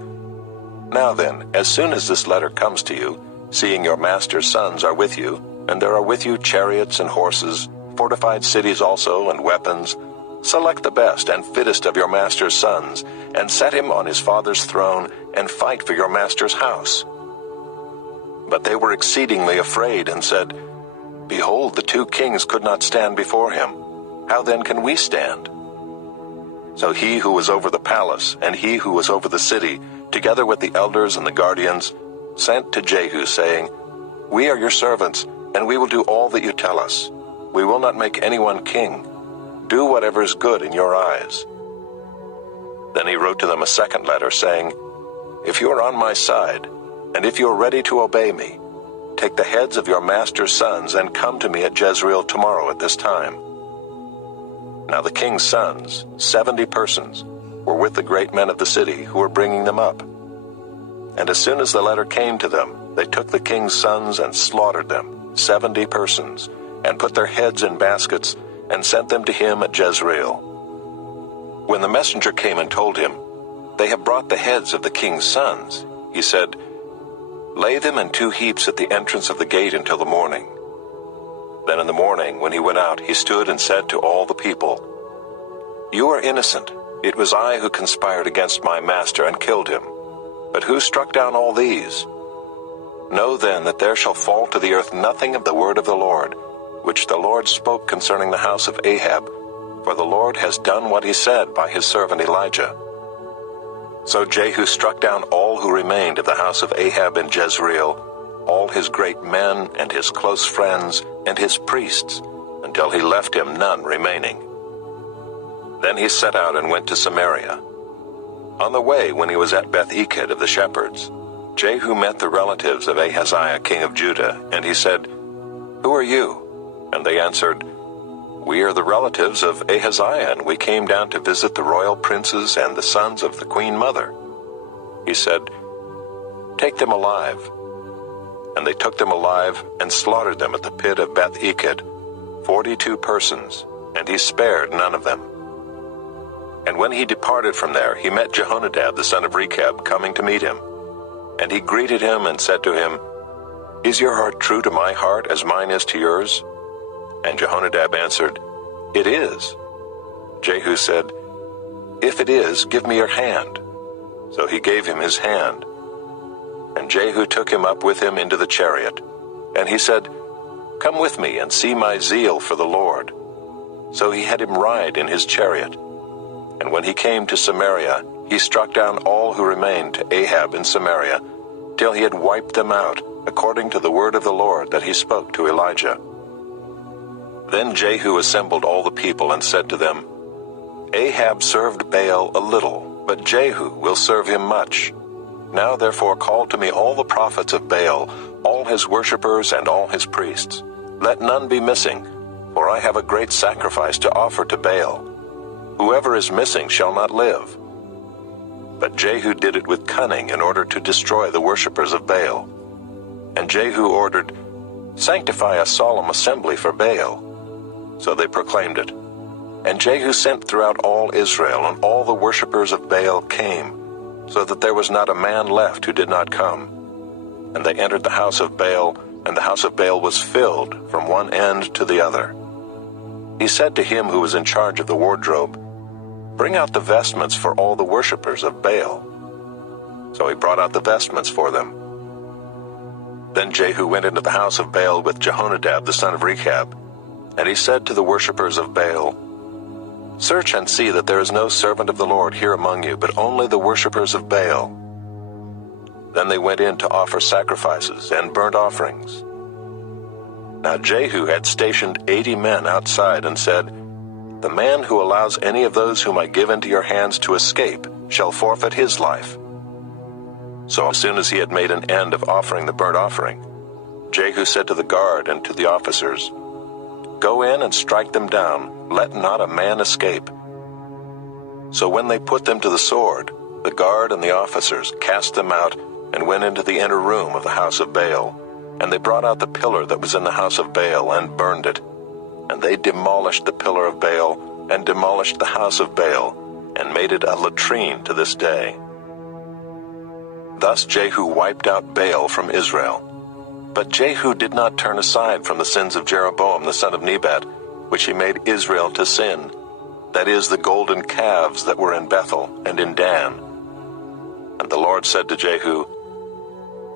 "Now then, as soon as this letter comes to you, seeing your master's sons are with you, and there are with you chariots and horses, fortified cities also, and weapons, select the best and fittest of your master's sons, and set him on his father's throne, and fight for your master's house." But they were exceedingly afraid, and said, "Behold, the 2 kings could not stand before him. How then can we stand?" So he who was over the palace, and he who was over the city, together with the elders and the guardians, sent to Jehu, saying, "We are your servants, and we will do all that you tell us. We will not make anyone king. Do whatever is good in your eyes." Then he wrote to them a second letter, saying, "If you are on my side, and if you are ready to obey me, take the heads of your master's sons and come to me at Jezreel tomorrow at this time." Now the king's sons, 70 persons, were with the great men of the city who were bringing them up. And as soon as the letter came to them, they took the king's sons and slaughtered them, 70 persons, and put their heads in baskets, and sent them to him at Jezreel. When the messenger came and told him, "They have brought the heads of the king's sons," he said, "Lay them in 2 heaps at the entrance of the gate until the morning. Then in the morning, when he went out, he stood and said to all the people, "You are innocent. It was I who conspired against my master and killed him. But who struck down all these? Know then that there shall fall to the earth nothing of the word of the Lord, which the Lord spoke concerning the house of Ahab, for the Lord has done what he said by his servant Elijah." So Jehu struck down all who remained of the house of Ahab in Jezreel, all his great men and his close friends and his priests, until he left him none remaining. Then he set out and went to Samaria. On the way, when he was at Beth-eked of the shepherds, Jehu met the relatives of Ahaziah king of Judah, and he said, "Who are you?" And they answered, "We are the relatives of Ahaziah, and we came down to visit the royal princes and the sons of the queen mother." He said, "Take them alive." And they took them alive and slaughtered them at the pit of Beth-eked, 42 persons, and he spared none of them. And when he departed from there, he met Jehonadab the son of Rechab coming to meet him. And he greeted him and said to him, "Is your heart true to my heart as mine is to yours?" And Jehonadab answered, "It is." Jehu said, "If it is, give me your hand." So he gave him his hand. And Jehu took him up with him into the chariot. And he said, "Come with me and see my zeal for the Lord." So he had him ride in his chariot. And when he came to Samaria, he struck down all who remained to Ahab in Samaria, till he had wiped them out, according to the word of the Lord that he spoke to Elijah. Then Jehu assembled all the people and said to them, "Ahab served Baal a little, but Jehu will serve him much. Now therefore call to me all the prophets of Baal, all his worshippers and all his priests. Let none be missing, for I have a great sacrifice to offer to Baal. Whoever is missing shall not live." But Jehu did it with cunning in order to destroy the worshippers of Baal. And Jehu ordered, "Sanctify a solemn assembly for Baal." So they proclaimed it. And Jehu sent throughout all Israel, and all the worshippers of Baal came, so that there was not a man left who did not come. And they entered the house of Baal, and the house of Baal was filled from one end to the other. He said to him who was in charge of the wardrobe, "Bring out the vestments for all the worshippers of Baal." So he brought out the vestments for them. Then Jehu went into the house of Baal with Jehonadab the son of Rechab, and he said to the worshippers of Baal, "Search and see that there is no servant of the Lord here among you, but only the worshippers of Baal." Then they went in to offer sacrifices and burnt offerings. Now Jehu had stationed 80 men outside and said, "The man who allows any of those whom I give into your hands to escape shall forfeit his life." So as soon as he had made an end of offering the burnt offering, Jehu said to the guard and to the officers, "Go in and strike them down, let not a man escape." So when they put them to the sword, the guard and the officers cast them out and went into the inner room of the house of Baal. And they brought out the pillar that was in the house of Baal and burned it. And they demolished the pillar of Baal and demolished the house of Baal and made it a latrine to this day. Thus Jehu wiped out Baal from Israel. But Jehu did not turn aside from the sins of Jeroboam the son of Nebat, which he made Israel to sin, that is, the golden calves that were in Bethel and in Dan. And the Lord said to Jehu,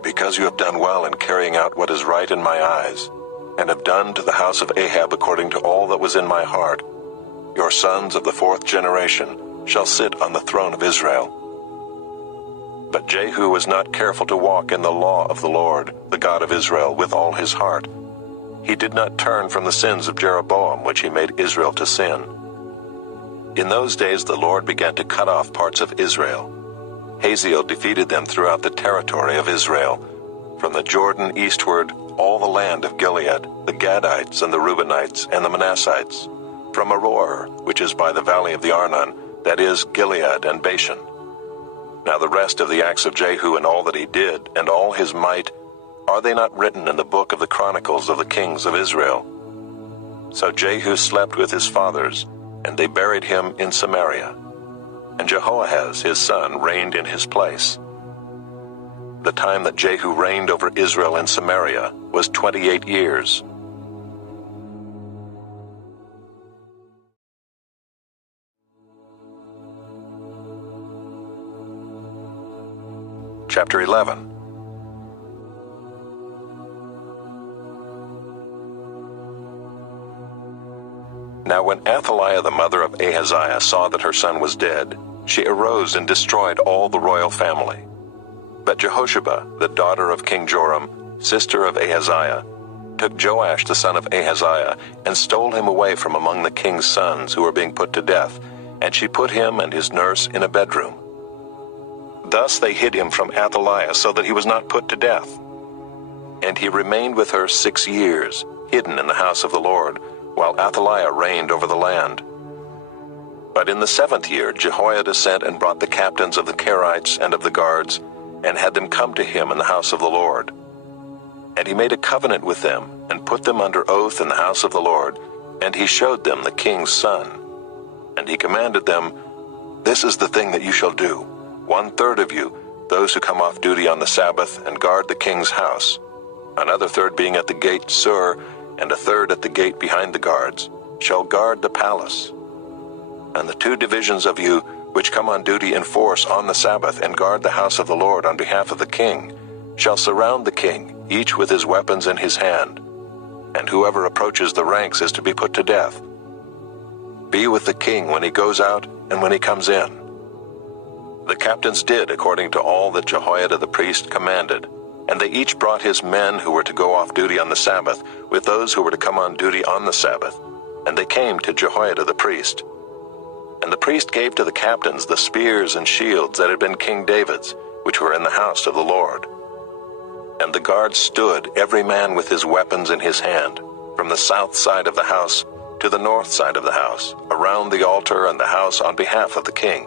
"Because you have done well in carrying out what is right in my eyes, and have done to the house of Ahab according to all that was in my heart, your sons of the 4th generation shall sit on the throne of Israel." But Jehu was not careful to walk in the law of the Lord, the God of Israel, with all his heart. He did not turn from the sins of Jeroboam, which he made Israel to sin. In those days the Lord began to cut off parts of Israel. Hazael defeated them throughout the territory of Israel, from the Jordan eastward, all the land of Gilead, the Gadites and the Reubenites and the Manassites, from Aroer, which is by the valley of the Arnon, that is, Gilead and Bashan. Now the rest of the acts of Jehu and all that he did, and all his might, are they not written in the book of the Chronicles of the kings of Israel? So Jehu slept with his fathers, and they buried him in Samaria. And Jehoahaz his son reigned in his place. The time that Jehu reigned over Israel in Samaria was 28 years. chapter 11. Now when Athaliah the mother of Ahaziah saw that her son was dead, she arose and destroyed all the royal family. But Jehosheba, the daughter of King Joram, sister of Ahaziah, took Joash the son of Ahaziah and stole him away from among the king's sons who were being put to death, and she put him and his nurse in a bedroom. Thus they hid him from Athaliah so that he was not put to death. And he remained with her 6 years, hidden in the house of the Lord, while Athaliah reigned over the land. But in the 7th year Jehoiada sent and brought the captains of the Kerites and of the guards, and had them come to him in the house of the Lord. And he made a covenant with them, and put them under oath in the house of the Lord, and he showed them the king's son. And he commanded them, "This is the thing that you shall do. 1/3 of you, those who come off duty on the Sabbath, and guard the king's house, another third being at the gate Sur, and a third at the gate behind the guards, shall guard the palace. And the 2 divisions of you, which come on duty in force on the Sabbath, and guard the house of the Lord on behalf of the king, shall surround the king, each with his weapons in his hand. And whoever approaches the ranks is to be put to death. Be with the king when he goes out and when he comes in." The captains did according to all that Jehoiada the priest commanded, and they each brought his men who were to go off duty on the Sabbath with those who were to come on duty on the Sabbath, and they came to Jehoiada the priest. And the priest gave to the captains the spears and shields that had been King David's, which were in the house of the Lord. And the guards stood, every man with his weapons in his hand, from the south side of the house to the north side of the house, around the altar and the house on behalf of the king.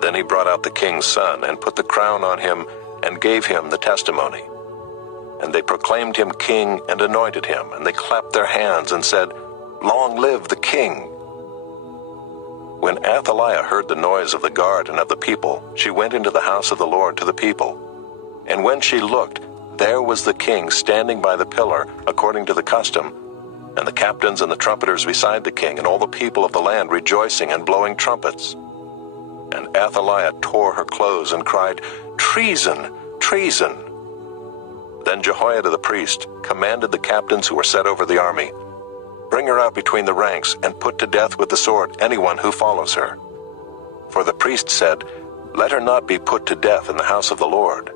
Then he brought out the king's son, and put the crown on him, and gave him the testimony. And they proclaimed him king, and anointed him, and they clapped their hands, and said, "Long live the king!" When Athaliah heard the noise of the guard and of the people, she went into the house of the Lord to the people. And when she looked, there was the king standing by the pillar, according to the custom, and the captains and the trumpeters beside the king, and all the people of the land rejoicing and blowing trumpets. And Athaliah tore her clothes and cried, "Treason! Treason!" Then Jehoiada the priest commanded the captains who were set over the army, "Bring her out between the ranks, and put to death with the sword anyone who follows her." For the priest said, "Let her not be put to death in the house of the Lord."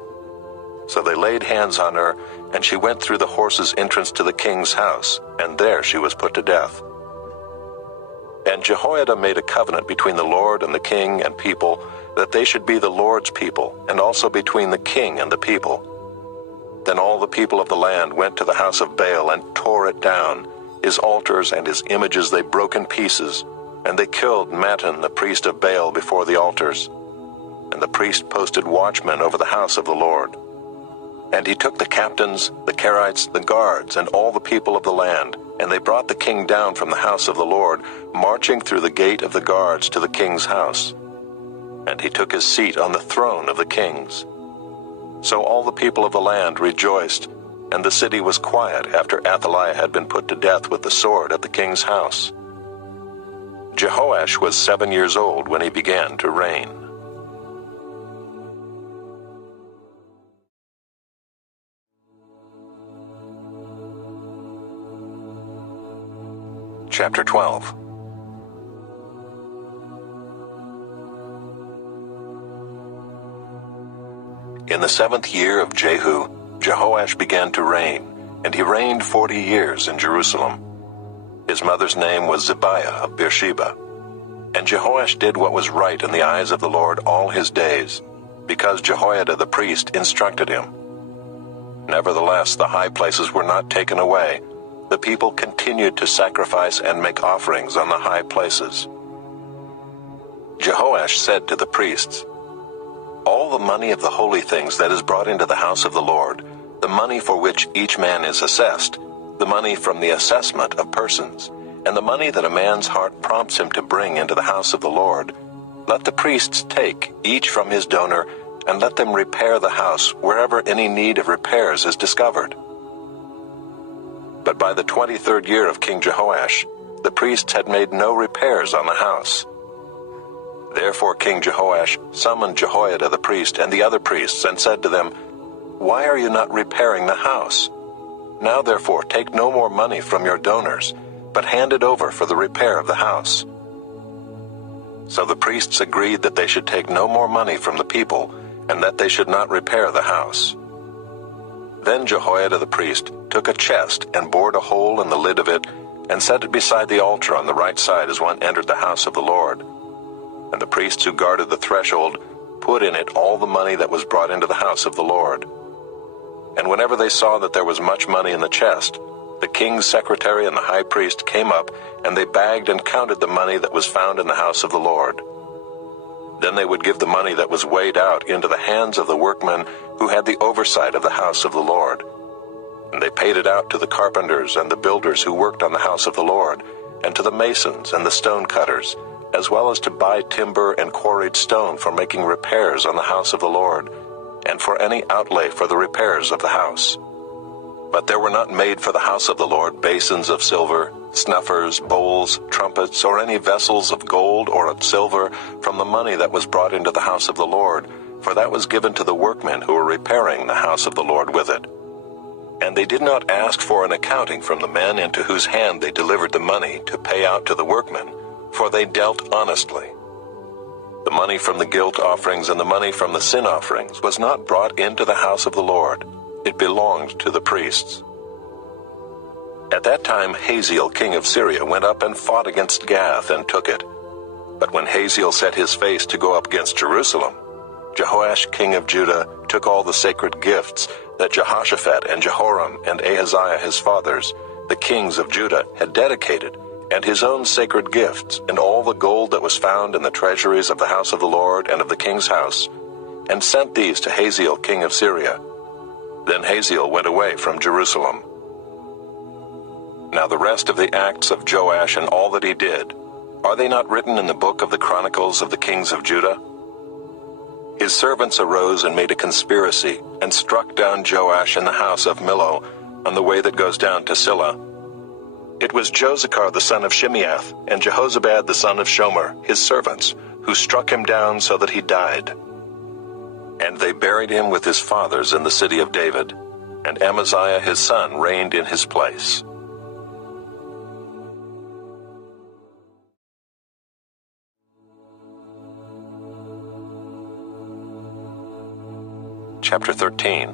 So they laid hands on her, and she went through the horses' entrance to the king's house, and there she was put to death. And Jehoiada made a covenant between the Lord and the king and people, that they should be the Lord's people, and also between the king and the people. Then all the people of the land went to the house of Baal and tore it down. His altars and his images they broke in pieces, and they killed Mattan the priest of Baal before the altars. And the priest posted watchmen over the house of the Lord. And he took the captains, the Kerites, the guards, and all the people of the land, and they brought the king down from the house of the Lord, marching through the gate of the guards to the king's house. And he took his seat on the throne of the kings. So all the people of the land rejoiced, and the city was quiet after Athaliah had been put to death with the sword at the king's house. Jehoash was 7 years old when he began to reign. Chapter 12. In the 7th year of Jehu, Jehoash began to reign, and he reigned 40 years in Jerusalem. His mother's name was Zibiah of Beersheba. And Jehoash did what was right in the eyes of the Lord all his days, because Jehoiada the priest instructed him. Nevertheless, the high places were not taken away. The people continued to sacrifice and make offerings on the high places. Jehoash said to the priests, "All the money of the holy things that is brought into the house of the Lord, the money for which each man is assessed, the money from the assessment of persons, and the money that a man's heart prompts him to bring into the house of the Lord, let the priests take, each from his donor, and let them repair the house wherever any need of repairs is discovered." But by the 23rd year of King Jehoash, the priests had made no repairs on the house. Therefore King Jehoash summoned Jehoiada the priest and the other priests, and said to them, "Why are you not repairing the house? Now therefore take no more money from your donors, but hand it over for the repair of the house." So the priests agreed that they should take no more money from the people, and that they should not repair the house. Then Jehoiada the priest took a chest and bored a hole in the lid of it, and set it beside the altar on the right side as one entered the house of the Lord. And the priests who guarded the threshold put in it all the money that was brought into the house of the Lord. And whenever they saw that there was much money in the chest, the king's secretary and the high priest came up, and they bagged and counted the money that was found in the house of the Lord. Then they would give the money that was weighed out into the hands of the workmen who had the oversight of the house of the Lord. And they paid it out to the carpenters and the builders who worked on the house of the Lord, and to the masons and the stone cutters, as well as to buy timber and quarried stone for making repairs on the house of the Lord, and for any outlay for the repairs of the house. But there were not made for the house of the Lord basins of silver, snuffers, bowls, trumpets, or any vessels of gold or of silver from the money that was brought into the house of the Lord, for that was given to the workmen who were repairing the house of the Lord with it. And they did not ask for an accounting from the men into whose hand they delivered the money to pay out to the workmen, for they dealt honestly. The money from the guilt offerings and the money from the sin offerings was not brought into the house of the Lord. It belonged to the priests. At that time Hazael king of Syria went up and fought against Gath and took it. But when Hazael set his face to go up against Jerusalem, Jehoash king of Judah took all the sacred gifts that Jehoshaphat and Jehoram and Ahaziah his fathers, the kings of Judah, had dedicated, and his own sacred gifts, and all the gold that was found in the treasuries of the house of the Lord and of the king's house, and sent these to Hazael king of Syria. Then Hazael went away from Jerusalem. Now the rest of the acts of Joash and all that he did, are they not written in the book of the Chronicles of the kings of Judah? His servants arose and made a conspiracy, and struck down Joash in the house of Millo, on the way that goes down to Silla. It was Jozacar the son of Shimeath, and Jehozabad the son of Shomer, his servants, who struck him down so that he died. And they buried him with his fathers in the city of David, and Amaziah his son reigned in his place. Chapter 13.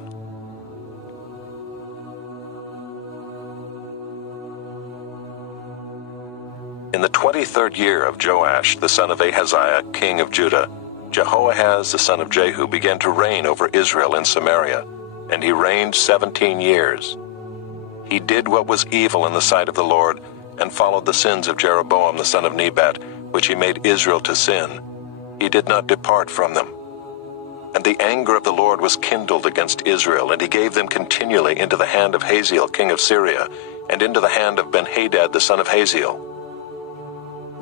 In the 23rd year of Joash the son of Ahaziah, king of Judah, Jehoahaz the son of Jehu began to reign over Israel in Samaria, and he reigned 17 years. He did what was evil in the sight of the Lord, and followed the sins of Jeroboam the son of Nebat, which he made Israel to sin. He did not depart from them. And the anger of the Lord was kindled against Israel, and he gave them continually into the hand of Hazael king of Syria, and into the hand of Ben-Hadad the son of Hazael.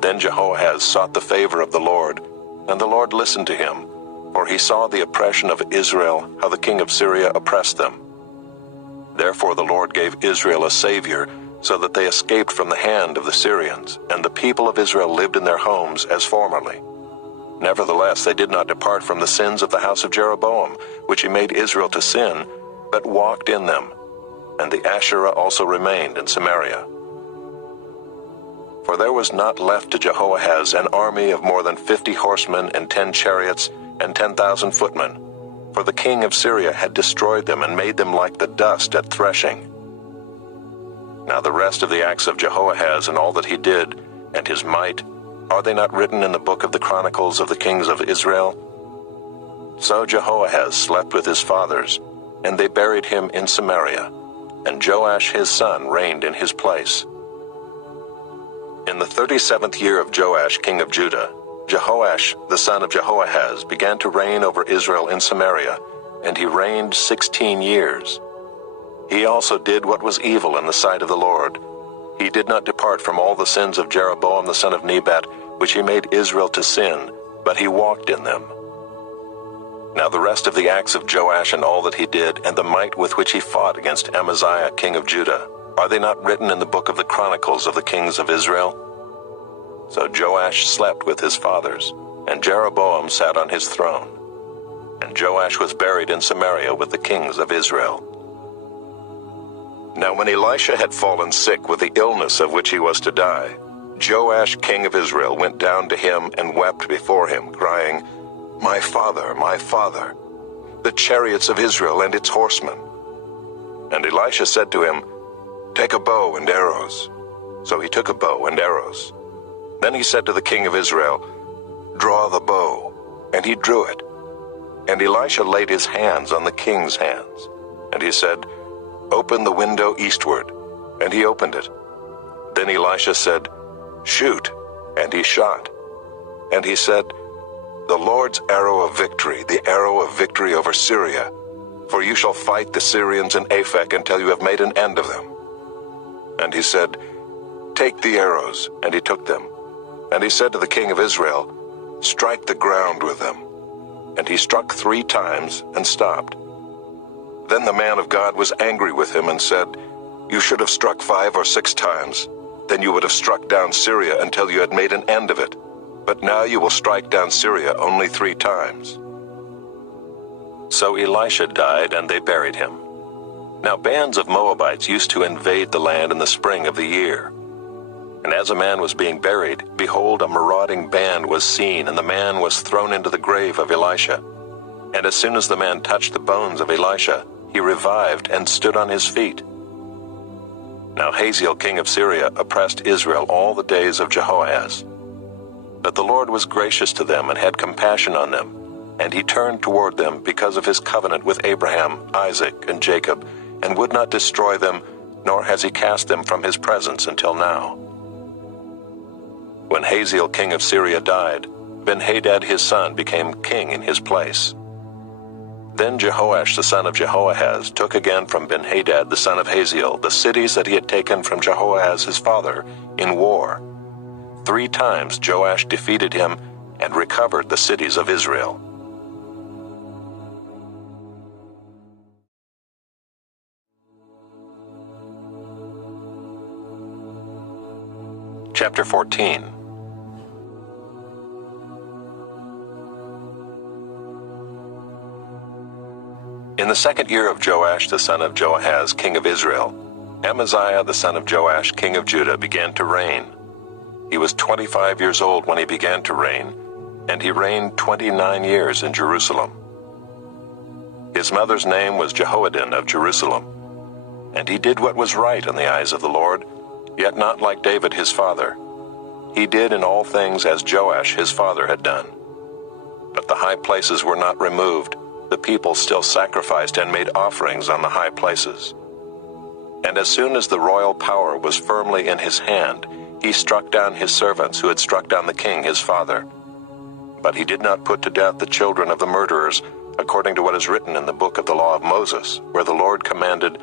Then Jehoahaz sought the favor of the Lord, and the Lord listened to him, for he saw the oppression of Israel, how the king of Syria oppressed them. Therefore the Lord gave Israel a savior, so that they escaped from the hand of the Syrians, and the people of Israel lived in their homes as formerly. Nevertheless, they did not depart from the sins of the house of Jeroboam, which he made Israel to sin, but walked in them. And the Asherah also remained in Samaria. For there was not left to Jehoahaz an army of more than 50 horsemen and 10 chariots and 10,000 footmen, for the king of Syria had destroyed them and made them like the dust at threshing. Now the rest of the acts of Jehoahaz and all that he did, and his might, are they not written in the book of the Chronicles of the kings of Israel? So Jehoahaz slept with his fathers, and they buried him in Samaria, and Joash his son reigned in his place. In the 37th year of Joash king of Judah, Jehoash the son of Jehoahaz began to reign over Israel in Samaria, and he reigned 16 years. He also did what was evil in the sight of the Lord. He did not depart from all the sins of Jeroboam the son of Nebat, which he made Israel to sin, but he walked in them. Now the rest of the acts of Joash and all that he did, and the might with which he fought against Amaziah king of Judah, are they not written in the book of the Chronicles of the kings of Israel? So Joash slept with his fathers, and Jeroboam sat on his throne. And Joash was buried in Samaria with the kings of Israel. Now when Elisha had fallen sick with the illness of which he was to die, Joash king of Israel went down to him and wept before him, crying, my father, the chariots of Israel and its horsemen. And Elisha said to him, take a bow and arrows. So he took a bow and arrows. Then he said to the king of Israel, draw the bow. And he drew it. And Elisha laid his hands on the king's hands. And he said, open the window eastward. And he opened it. Then Elisha said, shoot. And he shot. And he said, the Lord's arrow of victory, the arrow of victory over Syria. For you shall fight the Syrians in Aphek until you have made an end of them. And he said, take the arrows. And he took them. And he said to the king of Israel, strike the ground with them. And he struck 3 times and stopped. Then the man of God was angry with him and said, you should have struck 5 or 6 times. Then you would have struck down Syria until you had made an end of it. But now you will strike down Syria only 3 times. So Elisha died, and they buried him. Now bands of Moabites used to invade the land in the spring of the year. And as a man was being buried, behold, a marauding band was seen, and the man was thrown into the grave of Elisha. And as soon as the man touched the bones of Elisha, he revived and stood on his feet. Now Hazael king of Syria oppressed Israel all the days of Jehoahaz. But the Lord was gracious to them and had compassion on them, and he turned toward them because of his covenant with Abraham, Isaac, and Jacob, and would not destroy them, nor has he cast them from his presence until now. When Hazael king of Syria died, Ben-Hadad his son became king in his place. Then Jehoash the son of Jehoahaz took again from Ben-Hadad the son of Hazael the cities that he had taken from Jehoahaz his father in war. 3 times Joash defeated him and recovered the cities of Israel. Chapter 14. In the 2nd year of Joash the son of Joahaz king of Israel, Amaziah the son of Joash king of Judah began to reign. He was 25 years old when he began to reign, and he reigned 29 years in Jerusalem. His mother's name was Jehoaddan of Jerusalem, and he did what was right in the eyes of the Lord, yet not like David his father. He did in all things as Joash his father had done. But the high places were not removed. The people still sacrificed and made offerings on the high places. And as soon as the royal power was firmly in his hand, he struck down his servants who had struck down the king his father. But he did not put to death the children of the murderers, according to what is written in the book of the law of Moses, where the Lord commanded,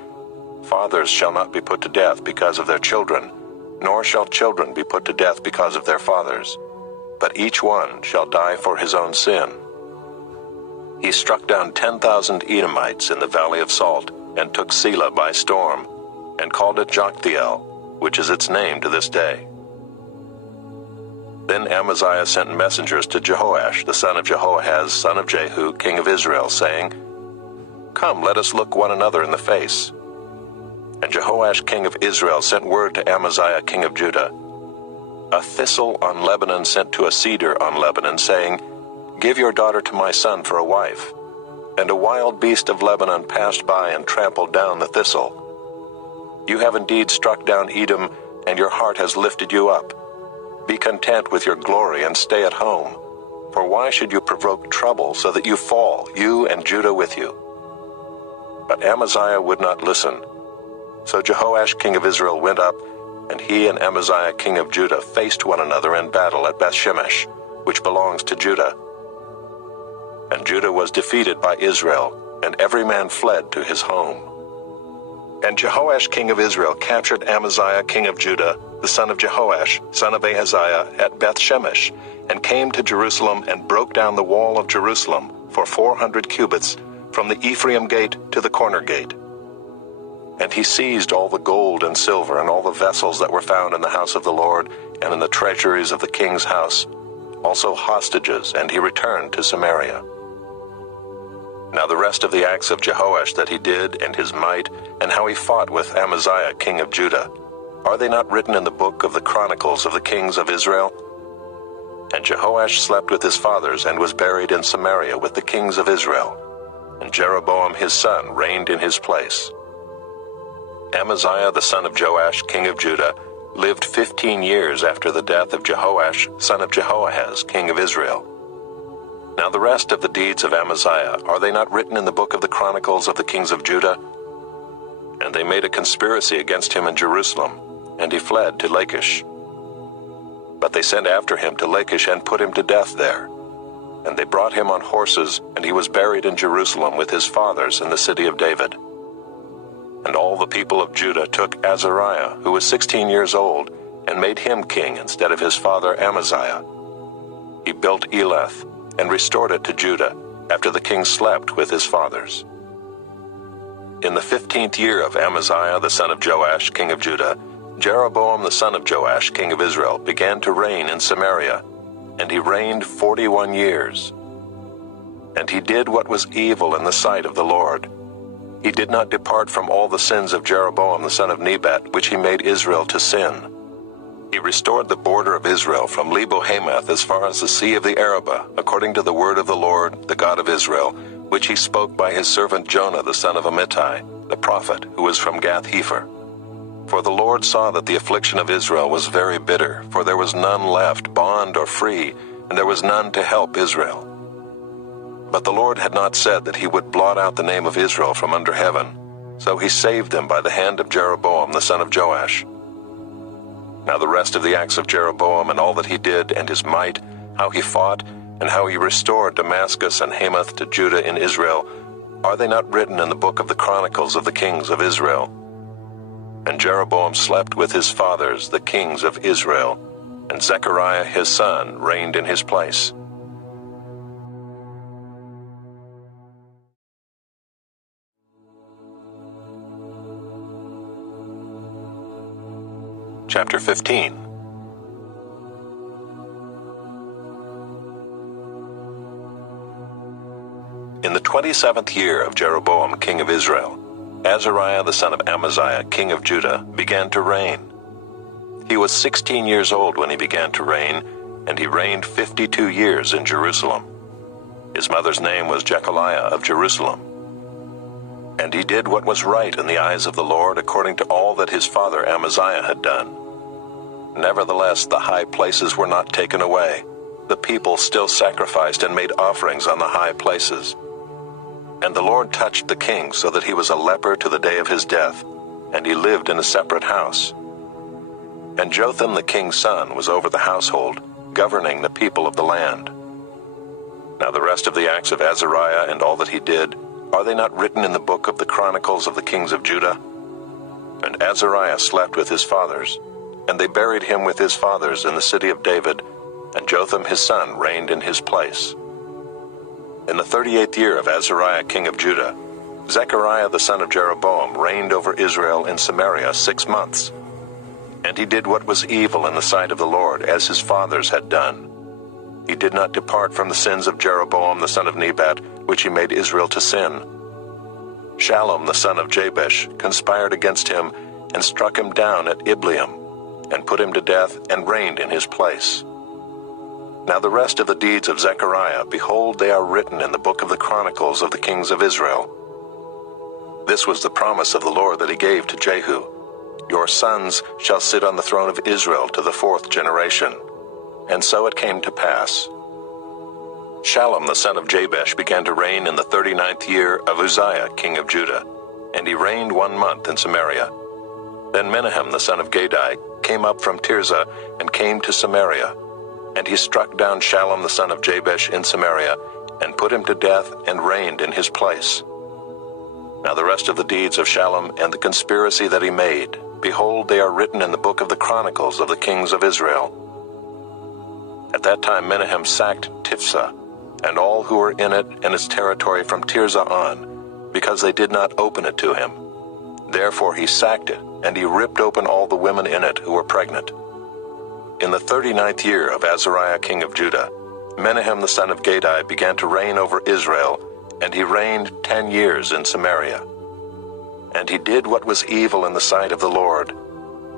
fathers shall not be put to death because of their children, nor shall children be put to death because of their fathers, but each one shall die for his own sin. He struck down 10,000 Edomites in the valley of Salt, and took Selah by storm, and called it Joktheel, which is its name to this day. Then Amaziah sent messengers to Jehoash, the son of Jehoahaz, son of Jehu, king of Israel, saying, come, let us look one another in the face. And Jehoash, king of Israel, sent word to Amaziah, king of Judah, a thistle on Lebanon sent to a cedar on Lebanon, saying, give your daughter to my son for a wife. And a wild beast of Lebanon passed by and trampled down the thistle. You have indeed struck down Edom, and your heart has lifted you up. Be content with your glory and stay at home. For why should you provoke trouble so that you fall, you and Judah with you? But Amaziah would not listen. So Jehoash king of Israel went up, and he and Amaziah king of Judah faced one another in battle at Bethshemesh, which belongs to Judah. And Judah was defeated by Israel, and every man fled to his home. And Jehoash king of Israel captured Amaziah king of Judah, the son of Jehoash, son of Ahaziah, at Bethshemesh, and came to Jerusalem and broke down the wall of Jerusalem for 400 cubits, from the Ephraim gate to the corner gate. And he seized all the gold and silver and all the vessels that were found in the house of the Lord and in the treasuries of the king's house, also hostages, and he returned to Samaria. Now the rest of the acts of Jehoash that he did, and his might, and how he fought with Amaziah king of Judah, are they not written in the book of the Chronicles of the kings of Israel? And Jehoash slept with his fathers, and was buried in Samaria with the kings of Israel. And Jeroboam his son reigned in his place. Amaziah the son of Joash king of Judah lived 15 years after the death of Jehoash son of Jehoahaz king of Israel. Now the rest of the deeds of Amaziah, are they not written in the book of the Chronicles of the kings of Judah? And they made a conspiracy against him in Jerusalem, and he fled to Lachish. But they sent after him to Lachish and put him to death there. And they brought him on horses, and he was buried in Jerusalem with his fathers in the city of David. And all the people of Judah took Azariah, who was 16 years old, and made him king instead of his father Amaziah. He built Elath, and restored it to Judah, after the king slept with his fathers. In the 15th year of Amaziah the son of Joash king of Judah, Jeroboam the son of Joash king of Israel began to reign in Samaria, and he reigned 41 years. And he did what was evil in the sight of the Lord. He did not depart from all the sins of Jeroboam the son of Nebat, which he made Israel to sin. He restored the border of Israel from Lebo-Hamath as far as the sea of the Arabah, according to the word of the Lord, the God of Israel, which he spoke by his servant Jonah the son of Amittai, the prophet, who was from Gath-hepher. For the Lord saw that the affliction of Israel was very bitter, for there was none left, bond or free, and there was none to help Israel. But the Lord had not said that he would blot out the name of Israel from under heaven, so he saved them by the hand of Jeroboam the son of Joash. Now the rest of the acts of Jeroboam, and all that he did, and his might, how he fought, and how he restored Damascus and Hamath to Judah in Israel, are they not written in the book of the Chronicles of the kings of Israel? And Jeroboam slept with his fathers, the kings of Israel, and Zechariah his son reigned in his place. Chapter 15. In the 27th year of Jeroboam king of Israel, Azariah the son of Amaziah king of Judah began to reign. He was 16 years old when he began to reign, and he reigned 52 years in Jerusalem. His mother's name was Jechaliah of Jerusalem. And he did what was right in the eyes of the Lord, according to all that his father Amaziah had done. Nevertheless, the high places were not taken away. The people still sacrificed and made offerings on the high places. And the Lord touched the king so that he was a leper to the day of his death, and he lived in a separate house. And Jotham the king's son was over the household, governing the people of the land. Now the rest of the acts of Azariah and all that he did, are they not written in the book of the Chronicles of the kings of Judah? And Azariah slept with his fathers, and they buried him with his fathers in the city of David, and Jotham his son reigned in his place. In the 38th year of Azariah king of Judah, Zechariah the son of Jeroboam reigned over Israel in Samaria 6 months. And he did what was evil in the sight of the Lord, as his fathers had done. He did not depart from the sins of Jeroboam the son of Nebat, which he made Israel to sin. Shallum the son of Jabesh conspired against him, and struck him down at Ibleam, and put him to death, and reigned in his place. Now the rest of the deeds of Zechariah, behold, they are written in the book of the Chronicles of the kings of Israel. This was the promise of the Lord that he gave to Jehu. Your sons shall sit on the throne of Israel to the 4th generation. And so it came to pass. Shallum the son of Jabesh began to reign in the 39th year of Uzziah king of Judah, and he reigned 1 month in Samaria. Then Menahem the son of Gadai came up from Tirzah, and came to Samaria. And he struck down Shallum the son of Jabesh in Samaria, and put him to death, and reigned in his place. Now the rest of the deeds of Shallum, and the conspiracy that he made, behold, they are written in the book of the Chronicles of the kings of Israel. At that time Menahem sacked Tiphsah, and all who were in it and its territory from Tirzah on, because they did not open it to him. Therefore he sacked it, and he ripped open all the women in it who were pregnant. In the 39th year of Azariah king of Judah, Menahem the son of Gadai began to reign over Israel, and he reigned 10 years in Samaria. And he did what was evil in the sight of the Lord.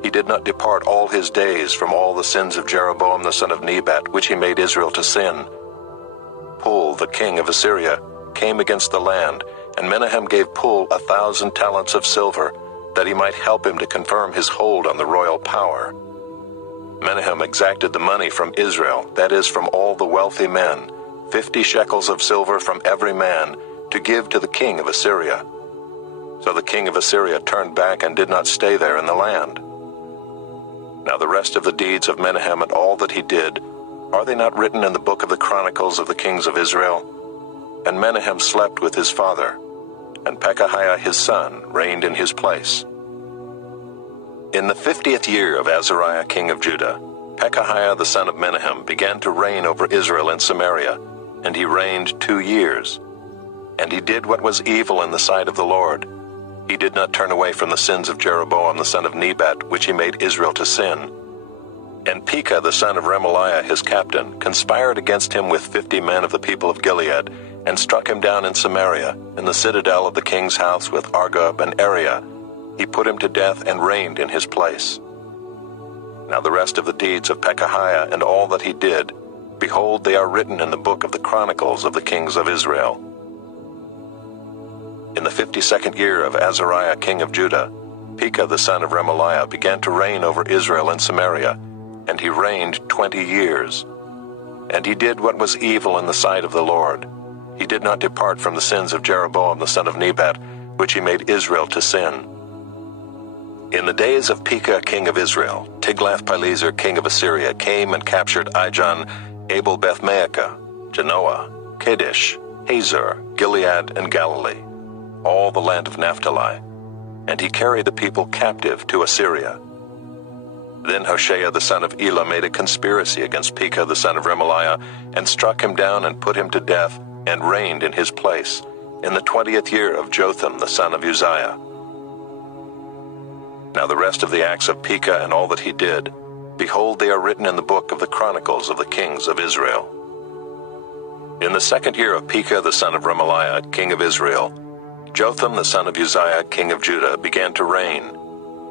He did not depart all his days from all the sins of Jeroboam the son of Nebat, which he made Israel to sin. Pul, the king of Assyria, came against the land, and Menahem gave Pul 1,000 talents of silver, that he might help him to confirm his hold on the royal power. Menahem exacted the money from Israel, that is, from all the wealthy men, 50 shekels of silver from every man, to give to the king of Assyria. So the king of Assyria turned back and did not stay there in the land. Now the rest of the deeds of Menahem and all that he did, are they not written in the book of the Chronicles of the kings of Israel? And Menahem slept with his father, and Pekahiah his son reigned in his place. In the 50th year of Azariah king of Judah, Pekahiah the son of Menahem began to reign over Israel in Samaria, and he reigned 2 years. And he did what was evil in the sight of the Lord. He did not turn away from the sins of Jeroboam the son of Nebat, which he made Israel to sin. And Pekah the son of Remaliah his captain conspired against him with 50 men of the people of Gilead, and struck him down in Samaria, in the citadel of the king's house with Argob and Ariah. He put him to death and reigned in his place. Now the rest of the deeds of Pekahiah and all that he did, behold, they are written in the book of the Chronicles of the kings of Israel. In the 52nd year of Azariah king of Judah, Pekah the son of Remaliah began to reign over Israel in Samaria, and he reigned 20 years. And he did what was evil in the sight of the Lord. He did not depart from the sins of Jeroboam the son of Nebat, which he made Israel to sin. In the days of Pekah king of Israel, Tiglath-Pileser king of Assyria came and captured Ijon, Abel-Beth-Maachah, Genoa, Kadesh, Hazor, Gilead, and Galilee, all the land of Naphtali, and he carried the people captive to Assyria. Then Hoshea the son of Elah made a conspiracy against Pekah the son of Remaliah, and struck him down and put him to death, and reigned in his place, in the 20th year of Jotham the son of Uzziah. Now the rest of the acts of Pekah and all that he did, behold, they are written in the book of the Chronicles of the kings of Israel. In the 2nd year of Pekah the son of Remaliah, king of Israel, Jotham the son of Uzziah, king of Judah, began to reign.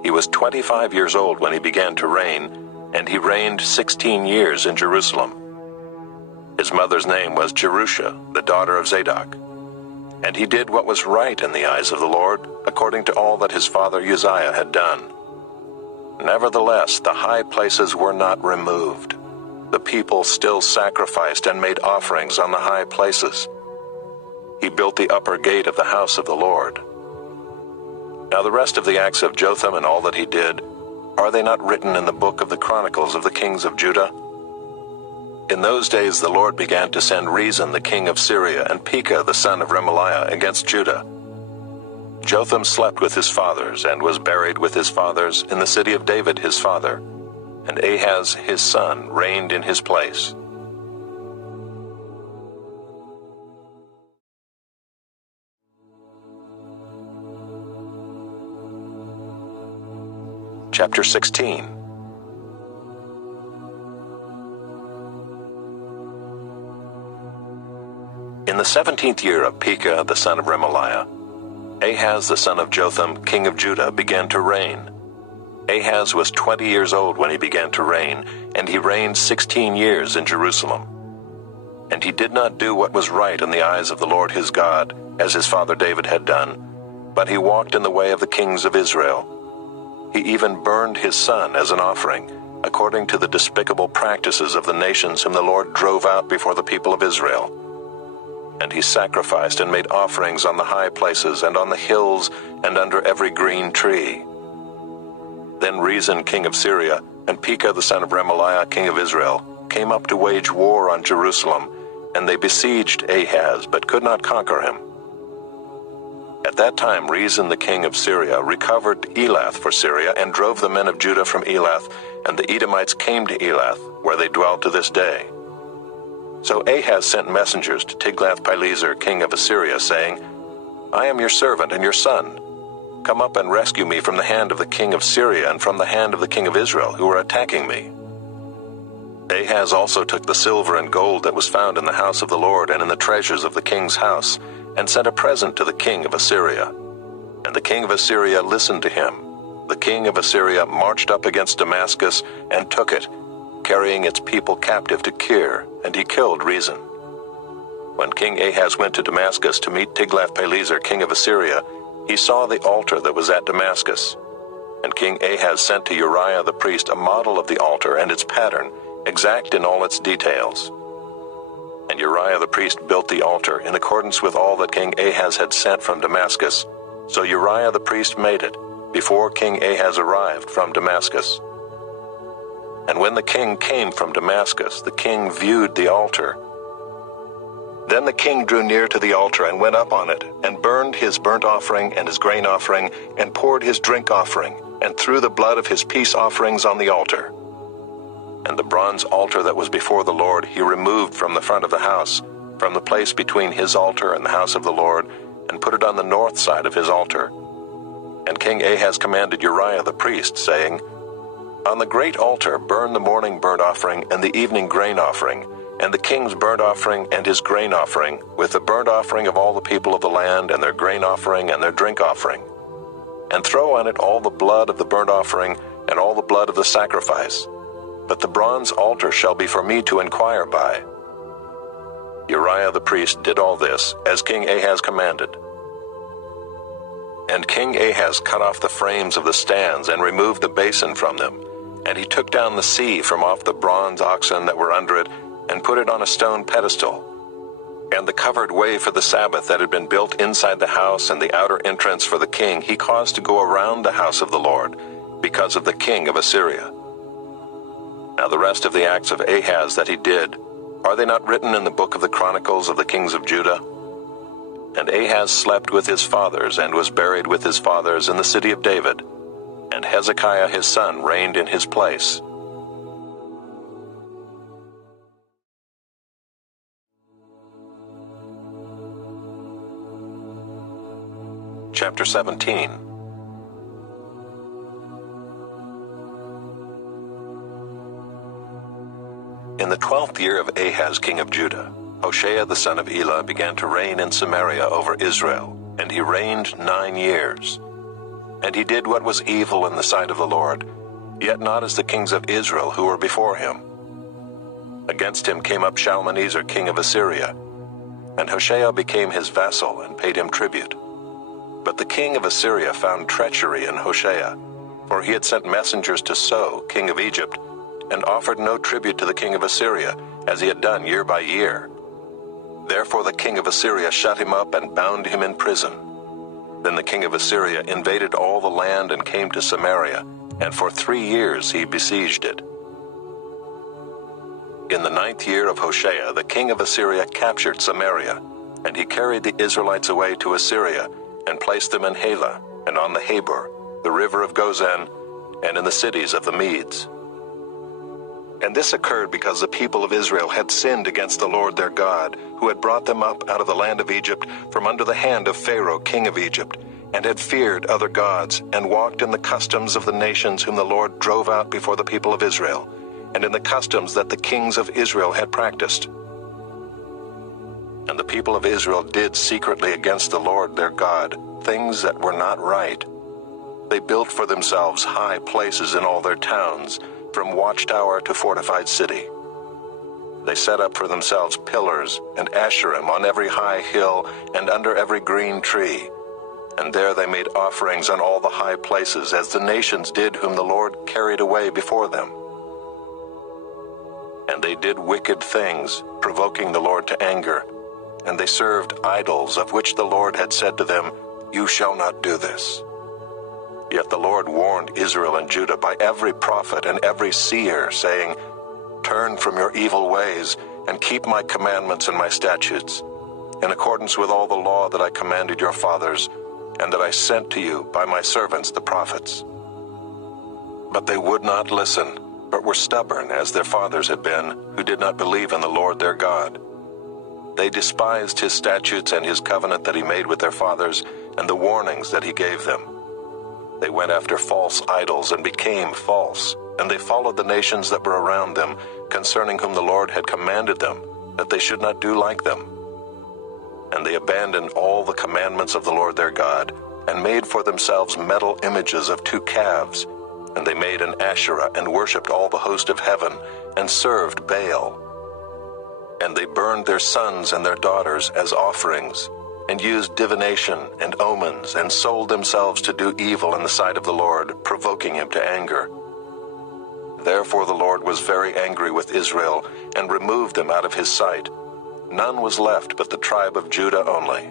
He was 25 years old when he began to reign, and he reigned 16 years in Jerusalem. His mother's name was Jerusha, the daughter of Zadok. And he did what was right in the eyes of the Lord, according to all that his father Uzziah had done. Nevertheless, the high places were not removed. The people still sacrificed and made offerings on the high places. He built the upper gate of the house of the Lord. Now the rest of the acts of Jotham and all that he did, are they not written in the book of the Chronicles of the kings of Judah? In those days the Lord began to send Rezin the king of Syria and Pekah the son of Remaliah against Judah. Jotham slept with his fathers and was buried with his fathers in the city of David his father, and Ahaz his son reigned in his place. Chapter 16. In the 17th year of Pekah the son of Remaliah, Ahaz the son of Jotham, king of Judah, began to reign. Ahaz was 20 years old when he began to reign, and he reigned 16 years in Jerusalem. And he did not do what was right in the eyes of the Lord his God, as his father David had done, but he walked in the way of the kings of Israel. He even burned his son as an offering, according to the despicable practices of the nations whom the Lord drove out before the people of Israel. And he sacrificed and made offerings on the high places and on the hills and under every green tree. Then Rezin king of Syria and Pekah the son of Remaliah king of Israel came up to wage war on Jerusalem, and they besieged Ahaz, but could not conquer him. At that time Rezin the king of Syria recovered Elath for Syria, and drove the men of Judah from Elath, and the Edomites came to Elath, where they dwell to this day. So Ahaz sent messengers to Tiglath-Pileser king of Assyria, saying, I am your servant and your son. Come up and rescue me from the hand of the king of Syria and from the hand of the king of Israel, who are attacking me. Ahaz also took the silver and gold that was found in the house of the Lord and in the treasures of the king's house, and sent a present to the king of Assyria. And the king of Assyria listened to him. The king of Assyria marched up against Damascus and took it, carrying its people captive to Kir, and he killed Rezin. When King Ahaz went to Damascus to meet Tiglath-Pileser, king of Assyria, he saw the altar that was at Damascus. And King Ahaz sent to Uriah the priest a model of the altar and its pattern, exact in all its details. And Uriah the priest built the altar in accordance with all that King Ahaz had sent from Damascus. So Uriah the priest made it, before King Ahaz arrived from Damascus. And when the king came from Damascus, the king viewed the altar. Then the king drew near to the altar and went up on it, and burned his burnt offering and his grain offering, and poured his drink offering, and threw the blood of his peace offerings on the altar. And the bronze altar that was before the Lord he removed from the front of the house, from the place between his altar and the house of the Lord, and put it on the north side of his altar. And King Ahaz commanded Uriah the priest, saying, On the great altar burn the morning burnt offering and the evening grain offering, and the king's burnt offering and his grain offering, with the burnt offering of all the people of the land, and their grain offering and their drink offering. And throw on it all the blood of the burnt offering, and all the blood of the sacrifice. But the bronze altar shall be for me to inquire by. Uriah the priest did all this, as King Ahaz commanded. And King Ahaz cut off the frames of the stands, and removed the basin from them. And he took down the sea from off the bronze oxen that were under it, and put it on a stone pedestal. And the covered way for the Sabbath that had been built inside the house, and the outer entrance for the king, he caused to go around the house of the Lord, because of the king of Assyria. Now the rest of the acts of Ahaz that he did, are they not written in the book of the Chronicles of the kings of Judah? And Ahaz slept with his fathers, and was buried with his fathers in the city of David. And Hezekiah his son reigned in his place. Chapter 17. In the 12th year of Ahaz king of Judah, Hoshea the son of Elah began to reign in Samaria over Israel, and he reigned 9 years. And he did what was evil in the sight of the Lord, yet not as the kings of Israel who were before him. Against him came up Shalmaneser king of Assyria, and Hoshea became his vassal and paid him tribute. But the king of Assyria found treachery in Hoshea, for he had sent messengers to So, king of Egypt, and offered no tribute to the king of Assyria, as he had done year by year. Therefore the king of Assyria shut him up and bound him in prison. Then the king of Assyria invaded all the land and came to Samaria, and for 3 years he besieged it. In the 9th year of Hoshea, the king of Assyria captured Samaria, and he carried the Israelites away to Assyria, and placed them in Halah, and on the Habor, the river of Gozan, and in the cities of the Medes. And this occurred because the people of Israel had sinned against the Lord their God, who had brought them up out of the land of Egypt from under the hand of Pharaoh king of Egypt, and had feared other gods, and walked in the customs of the nations whom the Lord drove out before the people of Israel, and in the customs that the kings of Israel had practiced. And the people of Israel did secretly against the Lord their God things that were not right. They built for themselves high places in all their towns, from watchtower to fortified city. They set up for themselves pillars and Asherim on every high hill and under every green tree. And there they made offerings on all the high places, as the nations did whom the Lord carried away before them. And they did wicked things, provoking the Lord to anger. And they served idols, of which the Lord had said to them, You shall not do this. Yet the Lord warned Israel and Judah by every prophet and every seer, saying, Turn from your evil ways, and keep my commandments and my statutes, in accordance with all the law that I commanded your fathers, and that I sent to you by my servants the prophets. But they would not listen, but were stubborn, as their fathers had been, who did not believe in the Lord their God. They despised his statutes and his covenant that he made with their fathers, and the warnings that he gave them. They went after false idols and became false, and they followed the nations that were around them, concerning whom the Lord had commanded them, that they should not do like them. And they abandoned all the commandments of the Lord their God, and made for themselves metal images of 2 calves. And they made an Asherah, and worshipped all the host of heaven, and served Baal. And they burned their sons and their daughters as offerings, and used divination and omens, and sold themselves to do evil in the sight of the Lord, provoking him to anger. Therefore the Lord was very angry with Israel, and removed them out of his sight. None was left but the tribe of Judah only.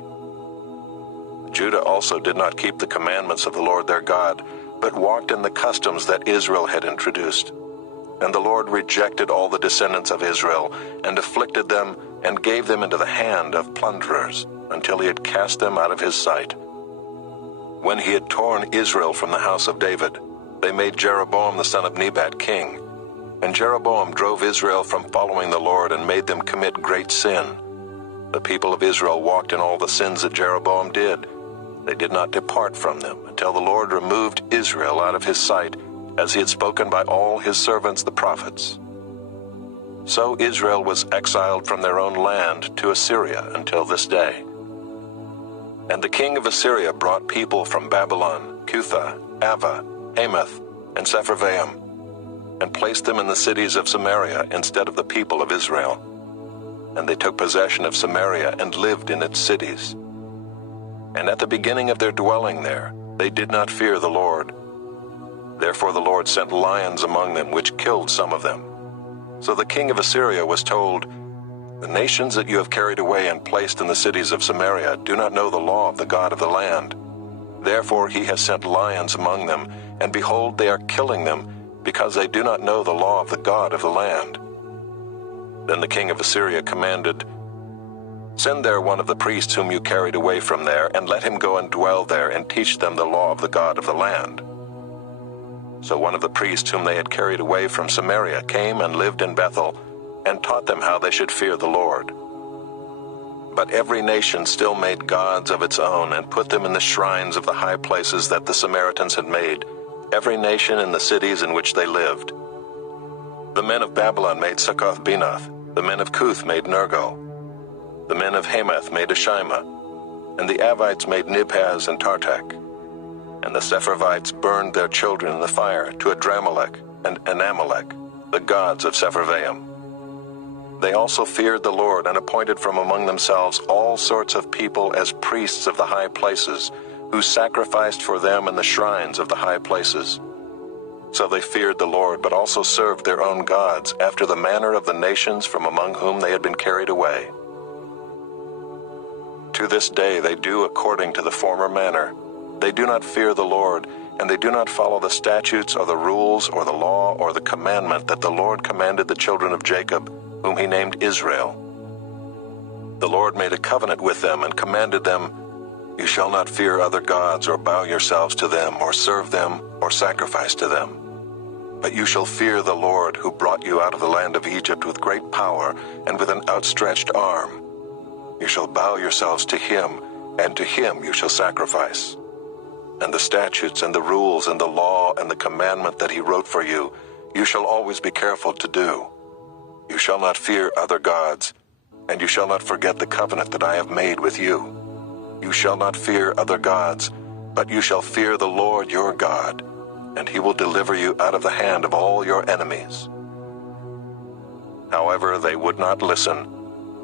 Judah also did not keep the commandments of the Lord their God, but walked in the customs that Israel had introduced. And the Lord rejected all the descendants of Israel, and afflicted them, and gave them into the hand of plunderers, until he had cast them out of his sight. When he had torn Israel from the house of David, they made Jeroboam the son of Nebat king. And Jeroboam drove Israel from following the Lord, and made them commit great sin. The people of Israel walked in all the sins that Jeroboam did. They did not depart from them, until the Lord removed Israel out of his sight, as he had spoken by all his servants the prophets. So Israel was exiled from their own land to Assyria until this day. And the king of Assyria brought people from Babylon, Cutha, Ava, Hamath, and Sepharvaim, and placed them in the cities of Samaria instead of the people of Israel. And they took possession of Samaria and lived in its cities. And at the beginning of their dwelling there, they did not fear the Lord. Therefore the Lord sent lions among them, which killed some of them. So the king of Assyria was told, "The nations that you have carried away and placed in the cities of Samaria do not know the law of the God of the land. Therefore he has sent lions among them, and behold, they are killing them, because they do not know the law of the God of the land." Then the king of Assyria commanded, "Send there one of the priests whom you carried away from there, and let him go and dwell there, and teach them the law of the God of the land." So one of the priests whom they had carried away from Samaria came and lived in Bethel, and taught them how they should fear the Lord. But every nation still made gods of its own, and put them in the shrines of the high places that the Samaritans had made, every nation in the cities in which they lived. The men of Babylon made Succoth-Benoth, the men of Cuth made Nergal, the men of Hamath made Ashima, and the Avites made Nibhaz and Tartak. And the Sepharvites burned their children in the fire to Adramelech and Anamelech, the gods of Sepharvaim. They also feared the Lord, and appointed from among themselves all sorts of people as priests of the high places, who sacrificed for them in the shrines of the high places. So they feared the Lord, but also served their own gods, after the manner of the nations from among whom they had been carried away. To this day they do according to the former manner. They do not fear the Lord, and they do not follow the statutes or the rules or the law or the commandment that the Lord commanded the children of Jacob, whom he named Israel. The Lord made a covenant with them and commanded them, "You shall not fear other gods or bow yourselves to them or serve them or sacrifice to them. But you shall fear the Lord, who brought you out of the land of Egypt with great power and with an outstretched arm. You shall bow yourselves to him, and to him you shall sacrifice. And the statutes and the rules and the law and the commandment that he wrote for you, you shall always be careful to do. You shall not fear other gods, and you shall not forget the covenant that I have made with you. You shall not fear other gods, but you shall fear the Lord your God, and he will deliver you out of the hand of all your enemies." However, they would not listen,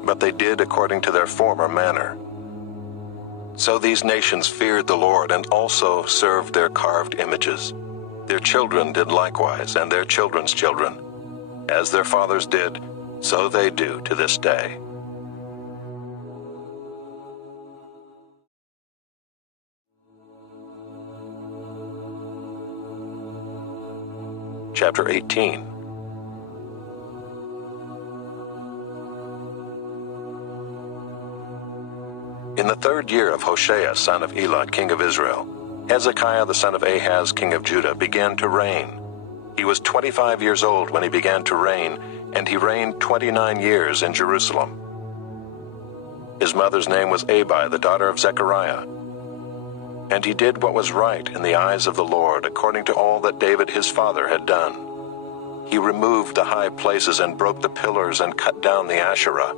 but they did according to their former manner. So these nations feared the Lord, and also served their carved images. Their children did likewise, and their children's children. As their fathers did, so they do to this day. Chapter 18. In the 3rd year of Hoshea, son of Elah, king of Israel, Hezekiah the son of Ahaz, king of Judah, began to reign. He was 25 years old when he began to reign, and he reigned 29 years in Jerusalem. His mother's name was Abi, the daughter of Zechariah. And he did what was right in the eyes of the Lord, according to all that David his father had done. He removed the high places and broke the pillars and cut down the Asherah.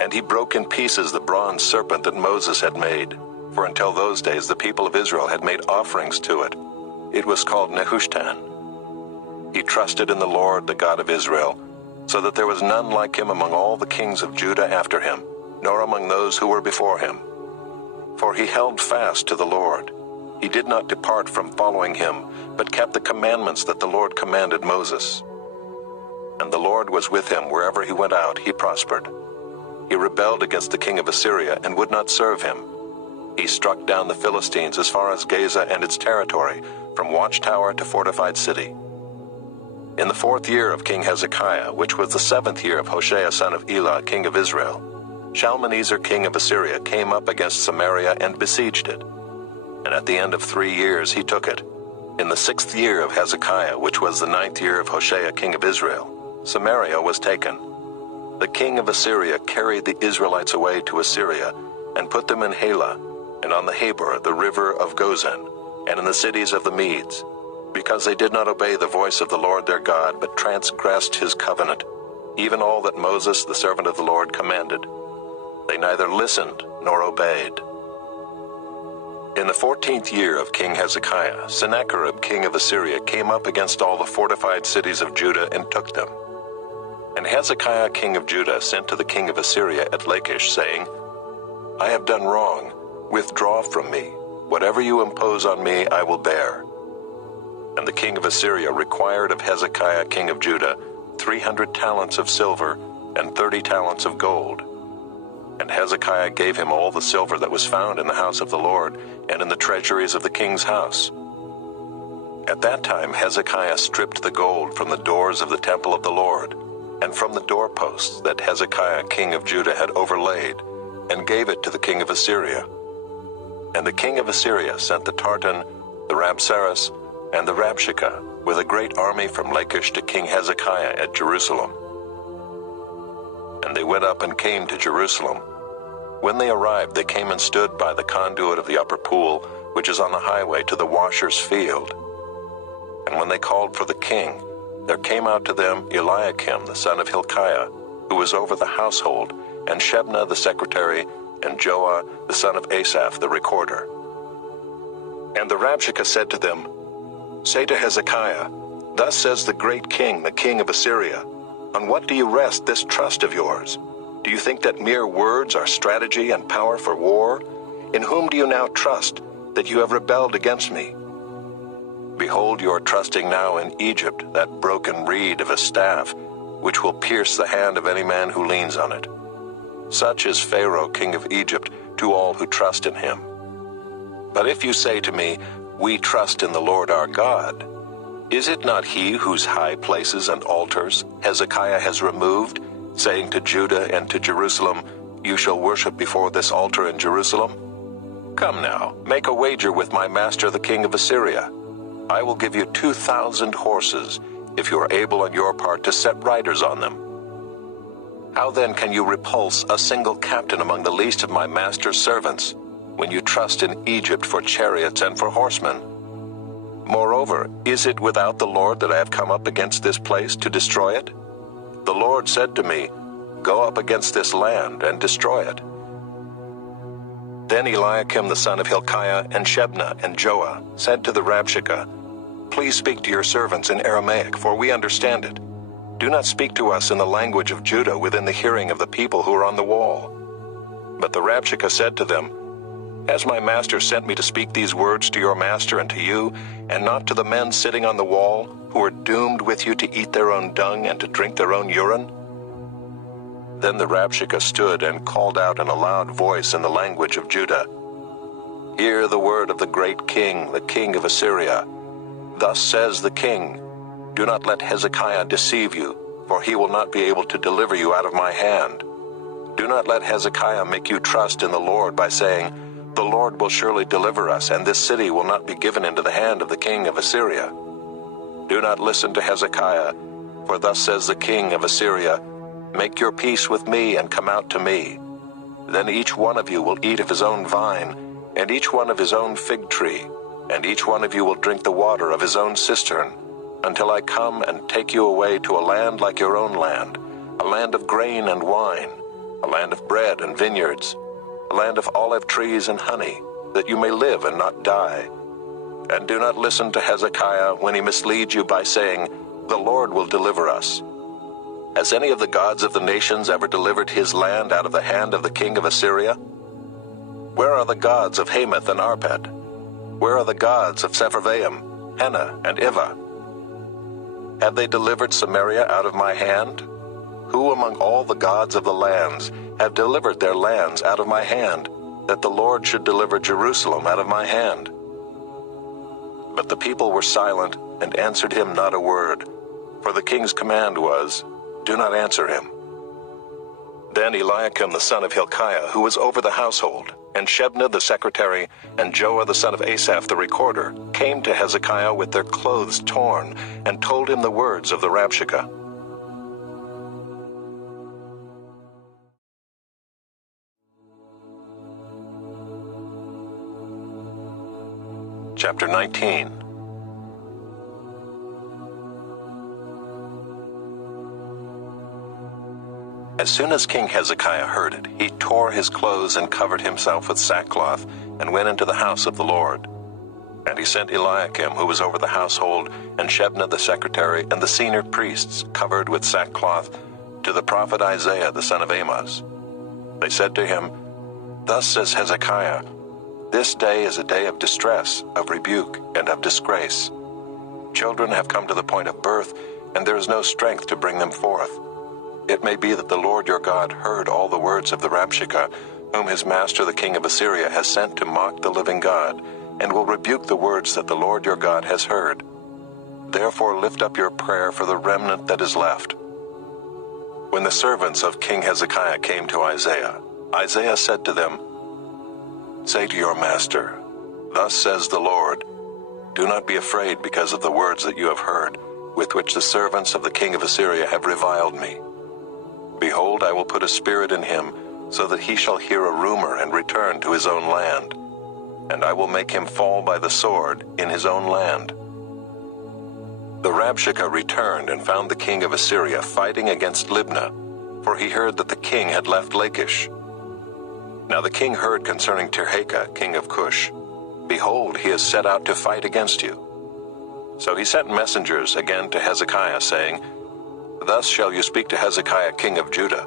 And he broke in pieces the bronze serpent that Moses had made, for until those days the people of Israel had made offerings to it. It was called Nehushtan. He trusted in the Lord, the God of Israel, so that there was none like him among all the kings of Judah after him, nor among those who were before him. For he held fast to the Lord. He did not depart from following him, but kept the commandments that the Lord commanded Moses. And the Lord was with him wherever he went out, he prospered. He rebelled against the king of Assyria and would not serve him. He struck down the Philistines as far as Gaza and its territory, from watchtower to fortified city. In the 4th year of King Hezekiah, which was the 7th year of Hoshea son of Elah, king of Israel, Shalmaneser king of Assyria came up against Samaria and besieged it. And at the end of 3 years he took it. In the 6th year of Hezekiah, which was the 9th year of Hoshea king of Israel, Samaria was taken. The king of Assyria carried the Israelites away to Assyria, and put them in Halah, and on the Habor, the river of Gozan, and in the cities of the Medes, because they did not obey the voice of the Lord their God, but transgressed his covenant, even all that Moses the servant of the Lord commanded. They neither listened nor obeyed. In the 14th year of King Hezekiah, Sennacherib king of Assyria came up against all the fortified cities of Judah and took them. And Hezekiah king of Judah sent to the king of Assyria at Lachish, saying, I have done wrong. Withdraw from me. Whatever you impose on me, I will bear. And the king of Assyria required of Hezekiah king of Judah 300 talents of silver and 30 talents of gold. And Hezekiah gave him all the silver that was found in the house of the Lord and in the treasuries of the king's house. At that time Hezekiah stripped the gold from the doors of the temple of the Lord, and from the doorposts that Hezekiah king of Judah had overlaid, and gave it to the king of Assyria. And the king of Assyria sent the Tartan, the Rabsaris, and the Rabshakeh with a great army from Lachish to King Hezekiah at Jerusalem. And they went up and came to Jerusalem. When they arrived, they came and stood by the conduit of the upper pool, which is on the highway to the washer's field. And when they called for the king, there came out to them Eliakim the son of Hilkiah, who was over the household, and Shebna the secretary, and Joah the son of Asaph the recorder. And the Rabshakeh said to them, Say to Hezekiah, Thus says the great king, the king of Assyria, On what do you rest this trust of yours? Do you think that mere words are strategy and power for war? In whom do you now trust, that you have rebelled against me? Behold, you are trusting now in Egypt, that broken reed of a staff, which will pierce the hand of any man who leans on it. Such is Pharaoh king of Egypt to all who trust in him. But if you say to me, We trust in the Lord our God, is it not he whose high places and altars Hezekiah has removed, saying to Judah and to Jerusalem, You shall worship before this altar in Jerusalem? Come now, make a wager with my master the king of Assyria. I will give you 2,000 horses, if you are able on your part to set riders on them. How then can you repulse a single captain among the least of my master's servants, when you trust in Egypt for chariots and for horsemen? Moreover, is it without the Lord that I have come up against this place to destroy it? The Lord said to me, Go up against this land and destroy it. Then Eliakim the son of Hilkiah and Shebna and Joah said to the Rabshakeh, Please speak to your servants in Aramaic, for we understand it. Do not speak to us in the language of Judah within the hearing of the people who are on the wall. But the Rabshakeh said to them, Has my master sent me to speak these words to your master and to you, and not to the men sitting on the wall, who are doomed with you to eat their own dung and to drink their own urine? Then the Rabshakeh stood and called out in a loud voice in the language of Judah, Hear the word of the great king, the king of Assyria. Thus says the king, Do not let Hezekiah deceive you, for he will not be able to deliver you out of my hand. Do not let Hezekiah make you trust in the Lord by saying, The Lord will surely deliver us, and this city will not be given into the hand of the king of Assyria. Do not listen to Hezekiah, for thus says the king of Assyria, Make your peace with me and come out to me. Then each one of you will eat of his own vine, and each one of his own fig tree, and each one of you will drink the water of his own cistern. until I come and take you away to a land like your own land, a land of grain and wine, a land of bread and vineyards, a land of olive trees and honey, that you may live and not die. And do not listen to Hezekiah when he misleads you by saying, 'The Lord will deliver us.' Has any of the gods of the nations ever delivered his land out of the hand of the king of Assyria? Where are the gods of Hamath and Arpad? Where are the gods of Sepharvaim, Hena, and Ivah? Have they delivered Samaria out of my hand? Who among all the gods of the lands have delivered their lands out of my hand, that the Lord should deliver Jerusalem out of my hand?" But the people were silent and answered him not a word, for the king's command was, "Do not answer him." Then Eliakim the son of Hilkiah, who was over the household, and Shebna the secretary, and Joah the son of Asaph the recorder, came to Hezekiah with their clothes torn, and told him the words of the Rabshakeh. Chapter 19. As soon as King Hezekiah heard it, he tore his clothes and covered himself with sackcloth, and went into the house of the Lord. And he sent Eliakim, who was over the household, and Shebna the secretary, and the senior priests, covered with sackcloth, to the prophet Isaiah the son of Amoz. They said to him, "Thus says Hezekiah, this day is a day of distress, of rebuke, and of disgrace. Children have come to the point of birth, and there is no strength to bring them forth. It may be that the Lord your God heard all the words of the Rabshakeh, whom his master the king of Assyria has sent to mock the living God, and will rebuke the words that the Lord your God has heard. Therefore lift up your prayer for the remnant that is left." When the servants of King Hezekiah came to Isaiah, Isaiah said to them, "Say to your master, Thus says the Lord, do not be afraid because of the words that you have heard, with which the servants of the king of Assyria have reviled me. Behold, I will put a spirit in him, so that he shall hear a rumor and return to his own land. And I will make him fall by the sword in his own land." The Rabshakeh returned and found the king of Assyria fighting against Libnah, for he heard that the king had left Lachish. Now the king heard concerning Tirhakah, king of Cush, "Behold, he has set out to fight against you." So he sent messengers again to Hezekiah, saying, "Thus shall you speak to Hezekiah, king of Judah.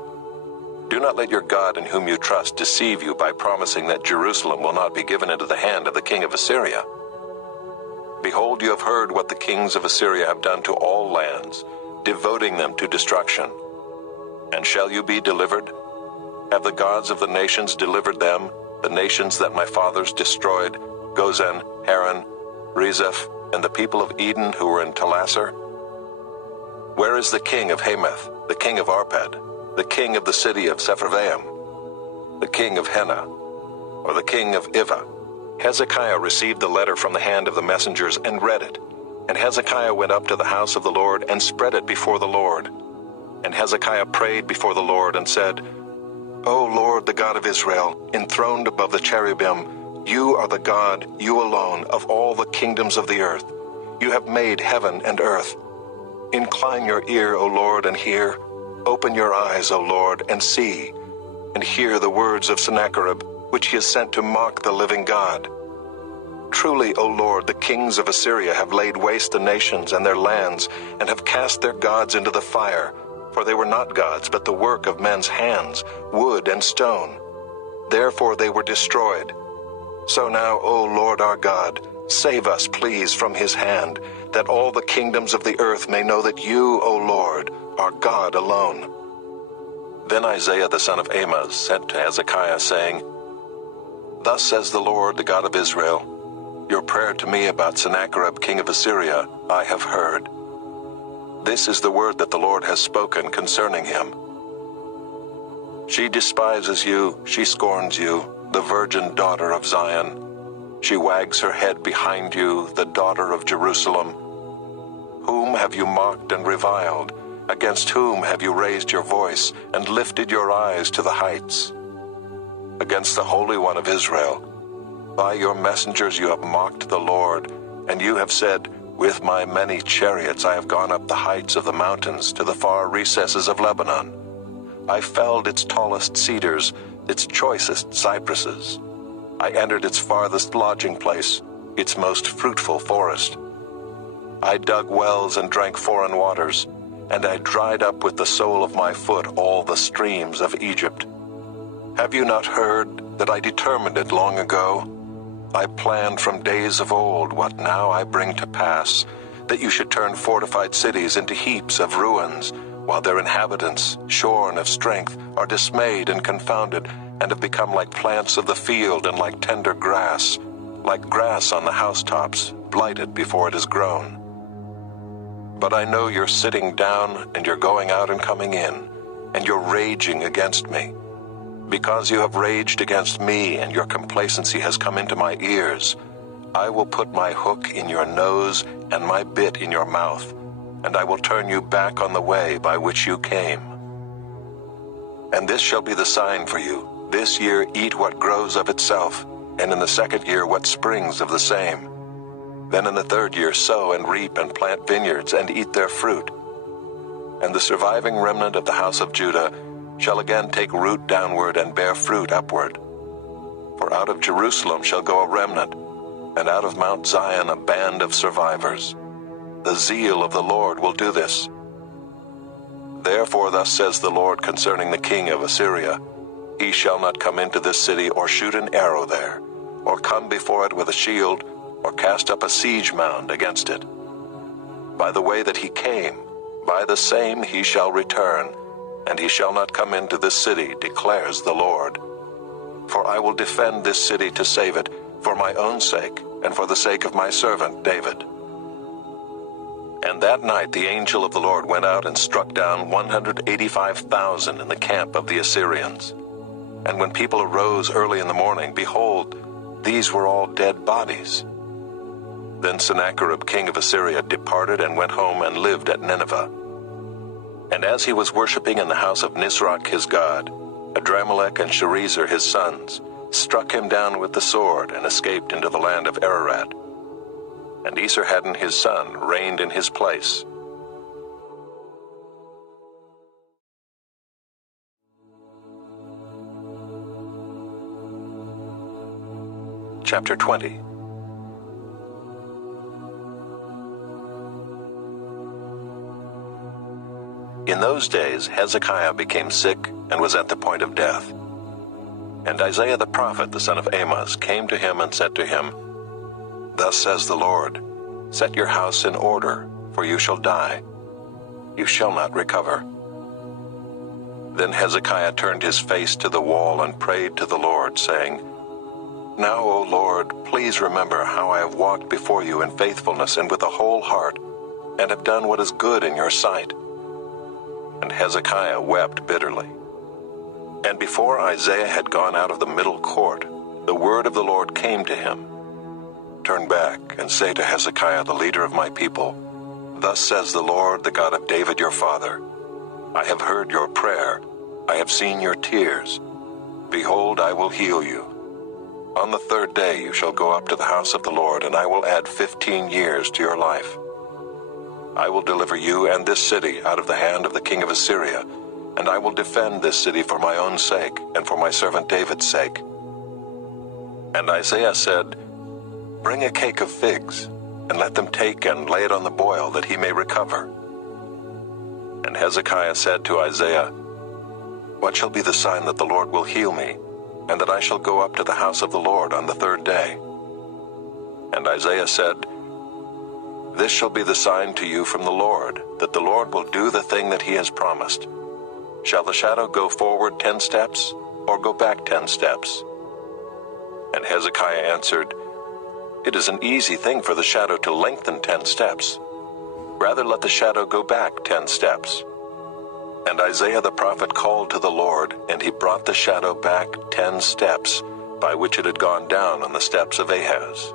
Do not let your God in whom you trust deceive you by promising that Jerusalem will not be given into the hand of the king of Assyria. Behold, you have heard what the kings of Assyria have done to all lands, devoting them to destruction. And shall you be delivered? Have the gods of the nations delivered them, the nations that my fathers destroyed, Gozan, Haran, Rezeph, and the people of Eden who were in Telassar? Where is the king of Hamath, the king of Arpad, the king of the city of Sepharvaim, the king of Hena, or the king of Ivah?" Hezekiah received the letter from the hand of the messengers and read it. And Hezekiah went up to the house of the Lord and spread it before the Lord. And Hezekiah prayed before the Lord and said, "O Lord, the God of Israel, enthroned above the cherubim, you are the God, you alone, of all the kingdoms of the earth. You have made heaven and earth. Incline your ear, O Lord, and hear. Open your eyes, O Lord, and see, and hear the words of Sennacherib, which he has sent to mock the living God. Truly, O Lord, the kings of Assyria have laid waste the nations and their lands, and have cast their gods into the fire, for they were not gods, but the work of men's hands, wood and stone. Therefore they were destroyed. So now, O Lord our God, save us, please, from his hand, that all the kingdoms of the earth may know that you, O Lord, are God alone." Then Isaiah the son of Amoz sent to Hezekiah, saying, "Thus says the Lord, the God of Israel, your prayer to me about Sennacherib, king of Assyria, I have heard. This is the word that the Lord has spoken concerning him. She despises you, she scorns you, the virgin daughter of Zion. She wags her head behind you, the daughter of Jerusalem. Whom have you mocked and reviled? Against whom have you raised your voice and lifted your eyes to the heights? Against the Holy One of Israel. By your messengers you have mocked the Lord, and you have said, With my many chariots I have gone up the heights of the mountains to the far recesses of Lebanon. I felled its tallest cedars, its choicest cypresses. I entered its farthest lodging place, its most fruitful forest. I dug wells and drank foreign waters, and I dried up with the sole of my foot all the streams of Egypt. Have you not heard that I determined it long ago? I planned from days of old what now I bring to pass, that you should turn fortified cities into heaps of ruins, while their inhabitants, shorn of strength, are dismayed and confounded, and have become like plants of the field and like tender grass, like grass on the housetops, blighted before it is grown. But I know you're sitting down, and you're going out and coming in, and you're raging against me. Because you have raged against me, and your complacency has come into my ears, I will put my hook in your nose and my bit in your mouth, and I will turn you back on the way by which you came. And this shall be the sign for you. This year eat what grows of itself, and in the second year what springs of the same. Then in the third year sow and reap and plant vineyards and eat their fruit. And the surviving remnant of the house of Judah shall again take root downward and bear fruit upward. For out of Jerusalem shall go a remnant, and out of Mount Zion a band of survivors. The zeal of the Lord will do this. Therefore thus says the Lord concerning the king of Assyria, he shall not come into this city or shoot an arrow there, or come before it with a shield, or cast up a siege mound against it. By the way that he came, by the same he shall return, and he shall not come into this city, declares the Lord. For I will defend this city to save it, for my own sake, and for the sake of my servant David. And that night the angel of the Lord went out and struck down 185,000 in the camp of the Assyrians. And when people arose early in the morning, behold, these were all dead bodies. Then Sennacherib king of Assyria departed and went home and lived at Nineveh. And as he was worshipping in the house of Nisroch his god, Adramelech and Sharezer his sons struck him down with the sword and escaped into the land of Ararat. And Esarhaddon his son reigned in his place. Chapter 20. In those days Hezekiah became sick and was at the point of death. And Isaiah the prophet, the son of Amoz, came to him and said to him, Thus says the Lord, Set your house in order, for you shall die. You shall not recover. Then Hezekiah turned his face to the wall and prayed to the Lord, saying, Now, O Lord, please remember how I have walked before you in faithfulness and with a whole heart, and have done what is good in your sight. And Hezekiah wept bitterly. And before Isaiah had gone out of the middle court, the word of the Lord came to him. Turn back and say to Hezekiah, the leader of my people, Thus says the Lord, the God of David your father, I have heard your prayer, I have seen your tears. Behold, I will heal you. On the third day you shall go up to the house of the Lord, and I will add 15 years to your life. I will deliver you and this city out of the hand of the king of Assyria, and I will defend this city for my own sake and for my servant David's sake. And Isaiah said, Bring a cake of figs, and let them take and lay it on the boil, that he may recover. And Hezekiah said to Isaiah, What shall be the sign that the Lord will heal me, and that I shall go up to the house of the Lord on the third day? And Isaiah said, This shall be the sign to you from the Lord, that the Lord will do the thing that he has promised. Shall the shadow go forward 10 steps, or go back 10 steps? And Hezekiah answered, It is an easy thing for the shadow to lengthen 10 steps. Rather let the shadow go back 10 steps. And Isaiah the prophet called to the Lord, and he brought the shadow back 10 steps, by which it had gone down on the steps of Ahaz.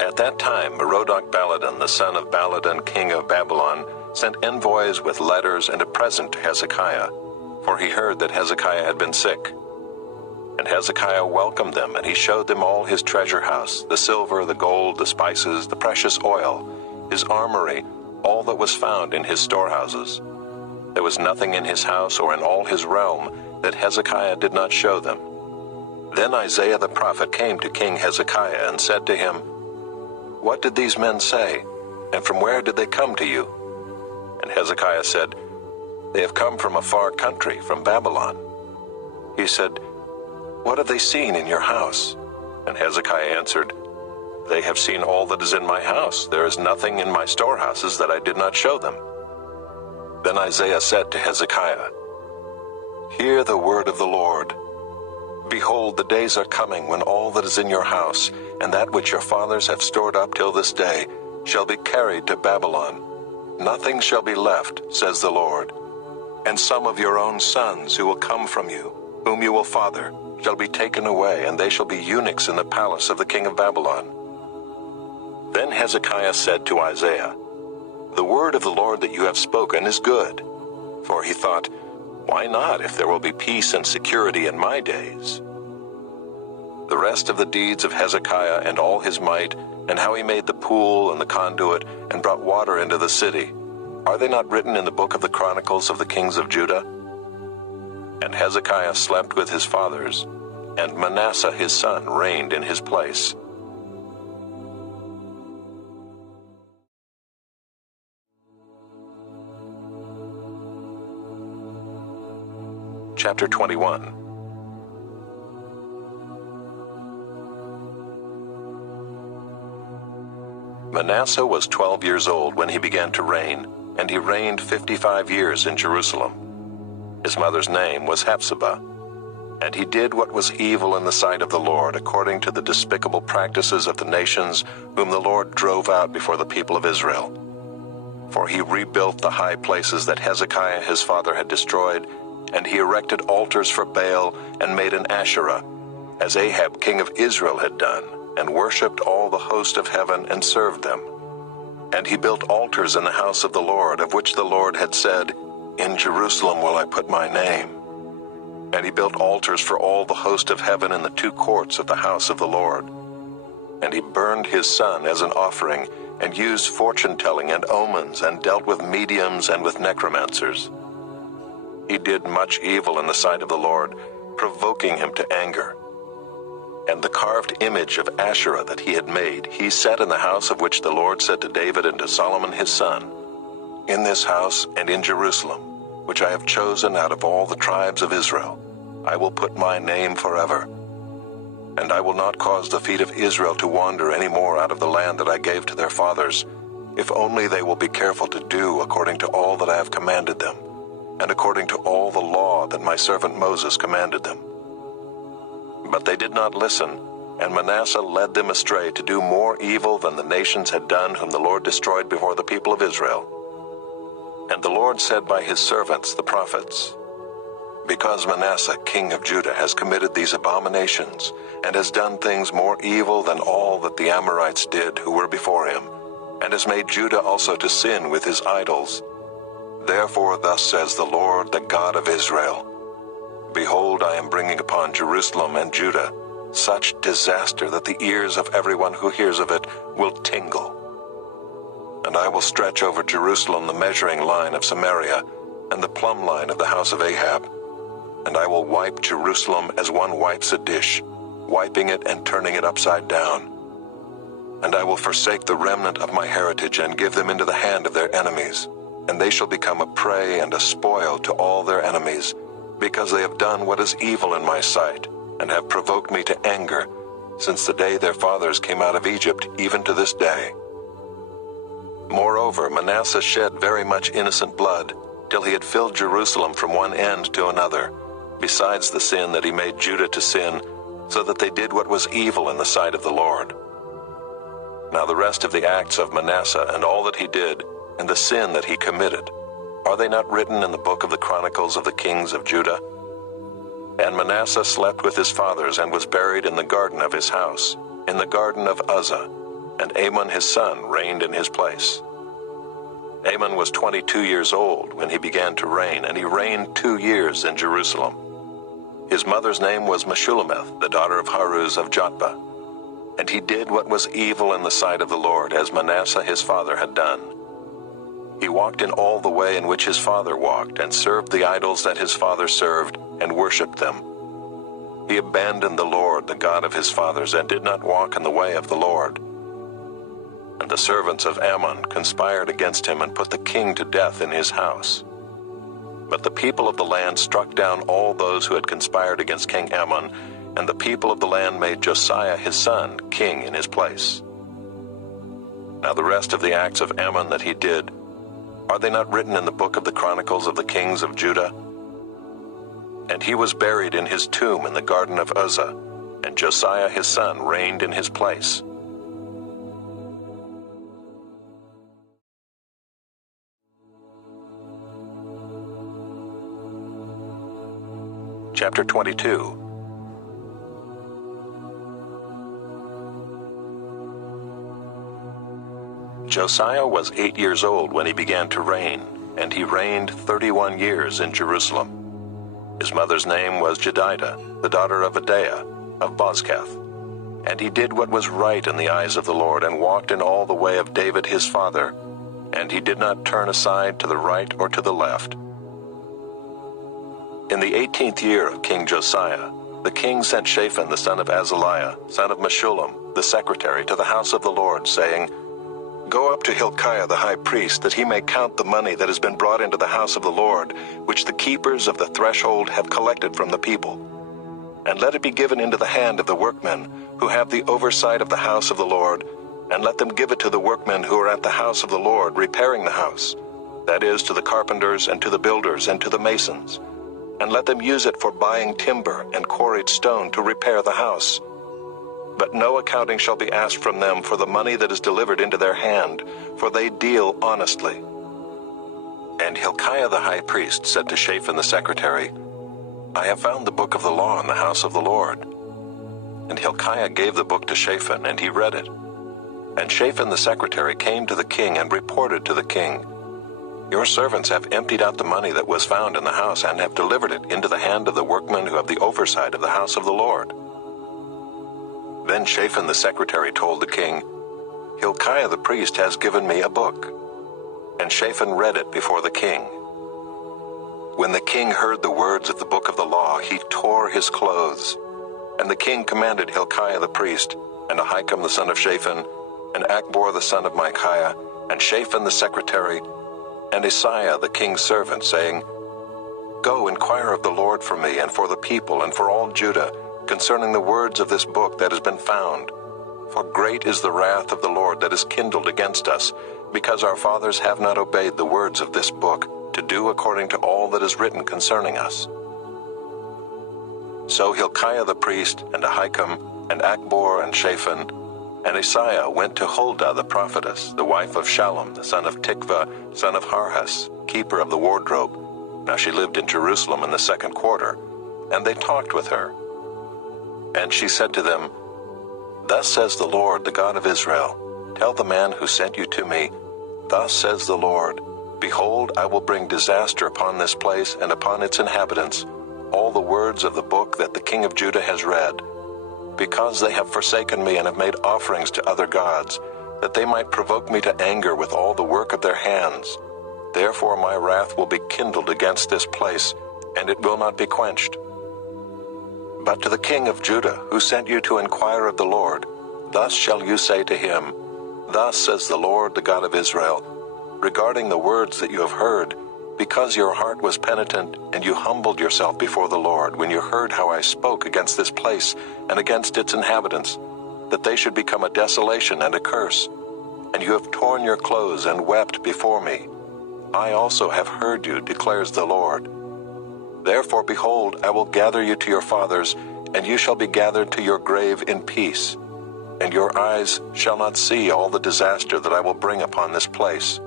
At that time Merodach-Baladan, the son of Baladan, king of Babylon, sent envoys with letters and a present to Hezekiah, for he heard that Hezekiah had been sick. And Hezekiah welcomed them, and he showed them all his treasure house, the silver, the gold, the spices, the precious oil, his armory, all that was found in his storehouses. There was nothing in his house or in all his realm that Hezekiah did not show them. Then Isaiah the prophet came to King Hezekiah and said to him, "What did these men say, and from where did they come to you?" And Hezekiah said, "They have come from a far country, from Babylon." He said, "What have they seen in your house?" And Hezekiah answered, "They have seen all that is in my house. There is nothing in my storehouses that I did not show them." Then Isaiah said to Hezekiah, "Hear the word of the Lord. Behold, the days are coming when all that is in your house, and that which your fathers have stored up till this day, shall be carried to Babylon. Nothing shall be left, says the Lord. And some of your own sons who will come from you, whom you will father, shall be taken away, and they shall be eunuchs in the palace of the king of Babylon." Then Hezekiah said to Isaiah, "The word of the Lord that you have spoken is good." For he thought, "Why not, if there will be peace and security in my days?" The rest of the deeds of Hezekiah and all his might, and how he made the pool and the conduit, and brought water into the city, are they not written in the book of the Chronicles of the kings of Judah? And Hezekiah slept with his fathers, and Manasseh his son reigned in his place. Chapter 21. Manasseh was 12 years old when he began to reign, and he reigned 55 years in Jerusalem. His mother's name was Hephzibah, and he did what was evil in the sight of the Lord, according to the despicable practices of the nations whom the Lord drove out before the people of Israel. For he rebuilt the high places that Hezekiah his father had destroyed, and he erected altars for Baal and made an Asherah, as Ahab king of Israel had done, and worshipped all the host of heaven and served them. And he built altars in the house of the Lord, of which the Lord had said, "In Jerusalem will I put my name." And he built altars for all the host of heaven in the two courts of the house of the Lord. And he burned his son as an offering, and used fortune-telling and omens, and dealt with mediums and with necromancers. He did much evil in the sight of the Lord, provoking him to anger. And the carved image of Asherah that he had made, he set in the house of which the Lord said to David and to Solomon his son, "In this house and in Jerusalem, which I have chosen out of all the tribes of Israel, I will put my name forever. And I will not cause the feet of Israel to wander any more out of the land that I gave to their fathers, if only they will be careful to do according to all that I have commanded them, and according to all the law that my servant Moses commanded them." But they did not listen, and Manasseh led them astray to do more evil than the nations had done whom the Lord destroyed before the people of Israel. And the Lord said by his servants the prophets, "Because Manasseh king of Judah has committed these abominations, and has done things more evil than all that the Amorites did who were before him, and has made Judah also to sin with his idols, therefore thus says the Lord, the God of Israel, Behold, I am bringing upon Jerusalem and Judah such disaster that the ears of everyone who hears of it will tingle. And I will stretch over Jerusalem the measuring line of Samaria, and the plumb line of the house of Ahab. And I will wipe Jerusalem as one wipes a dish, wiping it and turning it upside down. And I will forsake the remnant of my heritage and give them into the hand of their enemies, and they shall become a prey and a spoil to all their enemies, because they have done what is evil in my sight, and have provoked me to anger, since the day their fathers came out of Egypt, even to this day. Moreover, Manasseh shed very much innocent blood, till he had filled Jerusalem from one end to another, besides the sin that he made Judah to sin, so that they did what was evil in the sight of the Lord. Now the rest of the acts of Manasseh, and all that he did, and the sin that he committed, are they not written in the book of the Chronicles of the kings of Judah? And Manasseh slept with his fathers, and was buried in the garden of his house, in the garden of Uzzah, and Amon his son reigned in his place. Amon was 22 years old when he began to reign, and he reigned 2 years in Jerusalem. His mother's name was Meshullemeth, the daughter of Haruz of Jotbah. And he did what was evil in the sight of the Lord, as Manasseh his father had done. He walked in all the way in which his father walked, and served the idols that his father served, and worshipped them. He abandoned the Lord, the God of his fathers, and did not walk in the way of the Lord. And the servants of Ammon conspired against him, and put the king to death in his house. But the people of the land struck down all those who had conspired against King Ammon, and the people of the land made Josiah his son king in his place. Now the rest of the acts of Ammon that he did, are they not written in the book of the Chronicles of the kings of Judah? And he was buried in his tomb in the garden of Uzzah, and Josiah his son reigned in his place. Chapter 22. Josiah was 8 years old when he began to reign, and he reigned 31 years in Jerusalem. His mother's name was Jedidah, the daughter of Adaiah, of Bozkath. And he did what was right in the eyes of the Lord, and walked in all the way of David his father, and he did not turn aside to the right or to the left. In the 18th year of King Josiah, the king sent Shaphan the son of Azaliah, son of Meshullam, the secretary, to the house of the Lord, saying, Go up to Hilkiah the high priest, that he may count the money that has been brought into the house of the Lord, which the keepers of the threshold have collected from the people. And let it be given into the hand of the workmen, who have the oversight of the house of the Lord, and let them give it to the workmen who are at the house of the Lord, repairing the house, that is, to the carpenters, and to the builders, and to the masons. And let them use it for buying timber and quarried stone to repair the house. But no accounting shall be asked from them for the money that is delivered into their hand, for they deal honestly. And Hilkiah the high priest said to Shaphan the secretary, I have found the book of the law in the house of the Lord. And Hilkiah gave the book to Shaphan, and he read it. And Shaphan the secretary came to the king and reported to the king, Your servants have emptied out the money that was found in the house, and have delivered it into the hand of the workmen who have the oversight of the house of the Lord. Then Shaphan the secretary told the king, Hilkiah the priest has given me a book. And Shaphan read it before the king. When the king heard the words of the book of the law, he tore his clothes. And the king commanded Hilkiah the priest, and Ahikam the son of Shaphan, and Achbor the son of Micaiah, and Shaphan the secretary, and Isaiah the king's servant, saying, Go inquire of the Lord for me, and for the people, and for all Judah, concerning the words of this book that has been found. For great is the wrath of the Lord that is kindled against us, because our fathers have not obeyed the words of this book, to do according to all that is written concerning us. So Hilkiah the priest, and Ahikam, and Achbor, and Shaphan, and Isaiah went to Huldah the prophetess, the wife of Shallum, the son of Tikvah, son of Harhas, keeper of the wardrobe. Now she lived in Jerusalem in the 2nd quarter, and they talked with her. And she said to them, Thus says the Lord, the God of Israel, Tell the man who sent you to me, Thus says the Lord, Behold, I will bring disaster upon this place and upon its inhabitants, all the words of the book that the king of Judah has read, because they have forsaken me and have made offerings to other gods, that they might provoke me to anger with all the work of their hands. Therefore my wrath will be kindled against this place, and it will not be quenched. But to the king of Judah, who sent you to inquire of the Lord, thus shall you say to him, Thus says the Lord, the God of Israel, regarding the words that you have heard, because your heart was penitent, and you humbled yourself before the Lord, when you heard how I spoke against this place and against its inhabitants, that they should become a desolation and a curse. And you have torn your clothes and wept before me. I also have heard you, declares the Lord. Therefore, behold, I will gather you to your fathers, and you shall be gathered to your grave in peace. And your eyes shall not see all the disaster that I will bring upon this place.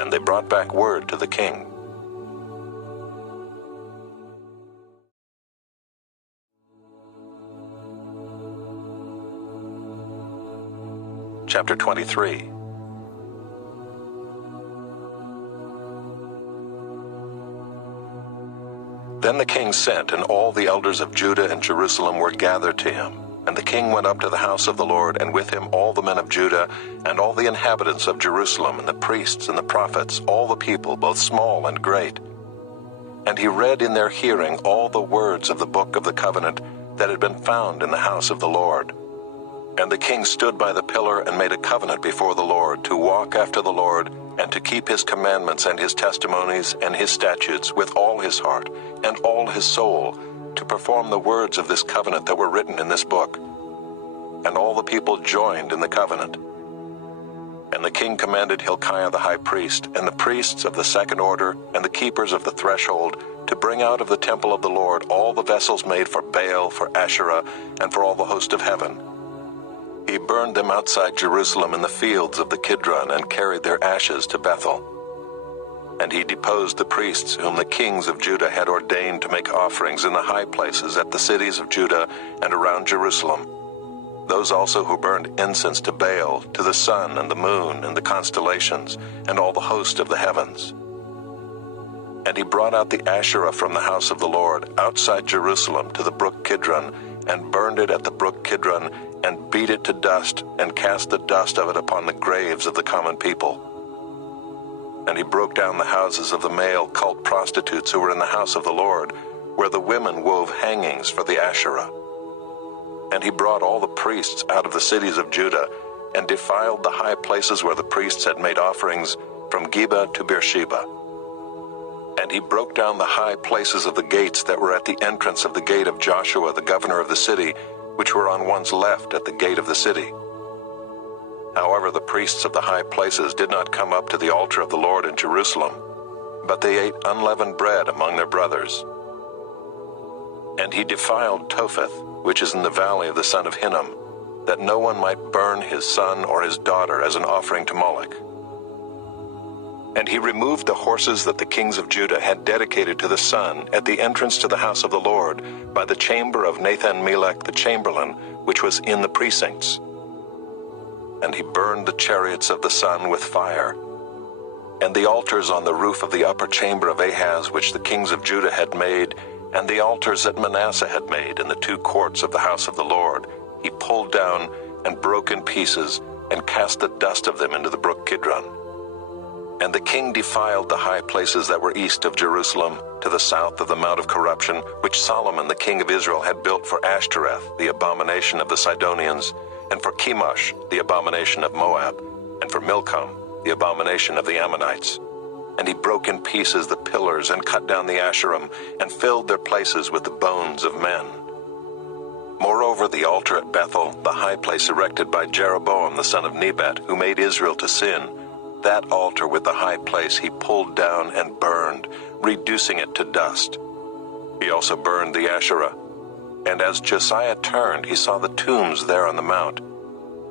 And they brought back word to the king. Chapter 23. Then the king sent, and all the elders of Judah and Jerusalem were gathered to him. And the king went up to the house of the Lord, and with him all the men of Judah, and all the inhabitants of Jerusalem, and the priests and the prophets, all the people, both small and great. And he read in their hearing all the words of the book of the covenant that had been found in the house of the Lord. And the king stood by the pillar and made a covenant before the Lord, to walk after the Lord, and to keep his commandments and his testimonies and his statutes with all his heart and all his soul, to perform the words of this covenant that were written in this book. And all the people joined in the covenant. And the king commanded Hilkiah the high priest, and the priests of the second order, and the keepers of the threshold, to bring out of the temple of the Lord all the vessels made for Baal, for Asherah, and for all the host of heaven. He burned them outside Jerusalem in the fields of the Kidron, and carried their ashes to Bethel. And he deposed the priests whom the kings of Judah had ordained to make offerings in the high places at the cities of Judah and around Jerusalem, those also who burned incense to Baal, to the sun and the moon and the constellations, and all the host of the heavens. And he brought out the Asherah from the house of the Lord outside Jerusalem to the brook Kidron, and burned it at the brook Kidron, and beat it to dust, and cast the dust of it upon the graves of the common people. And he broke down the houses of the male cult prostitutes who were in the house of the Lord, where the women wove hangings for the Asherah. And he brought all the priests out of the cities of Judah, and defiled the high places where the priests had made offerings, from Geba to Beersheba. And he broke down the high places of the gates that were at the entrance of the gate of Joshua the governor of the city, which were on one's left at the gate of the city. However, the priests of the high places did not come up to the altar of the Lord in Jerusalem, but they ate unleavened bread among their brothers. And he defiled Topheth, which is in the valley of the son of Hinnom, that no one might burn his son or his daughter as an offering to Moloch. And he removed the horses that the kings of Judah had dedicated to the sun at the entrance to the house of the Lord, by the chamber of Nathan-Melech the chamberlain, which was in the precincts. And he burned the chariots of the sun with fire, and the altars on the roof of the upper chamber of Ahaz, which the kings of Judah had made, and the altars that Manasseh had made in the two courts of the house of the Lord, he pulled down and broke in pieces, and cast the dust of them into the brook Kidron. And the king defiled the high places that were east of Jerusalem, to the south of the Mount of Corruption, which Solomon the king of Israel had built for Ashtoreth, the abomination of the Sidonians, and for Chemosh, the abomination of Moab, and for Milcom, the abomination of the Ammonites. And he broke in pieces the pillars, and cut down the Asherim, and filled their places with the bones of men. Moreover, the altar at Bethel, the high place erected by Jeroboam the son of Nebat, who made Israel to sin, that altar with the high place he pulled down and burned, reducing it to dust. He also burned the Asherah. And as Josiah turned, he saw the tombs there on the mount.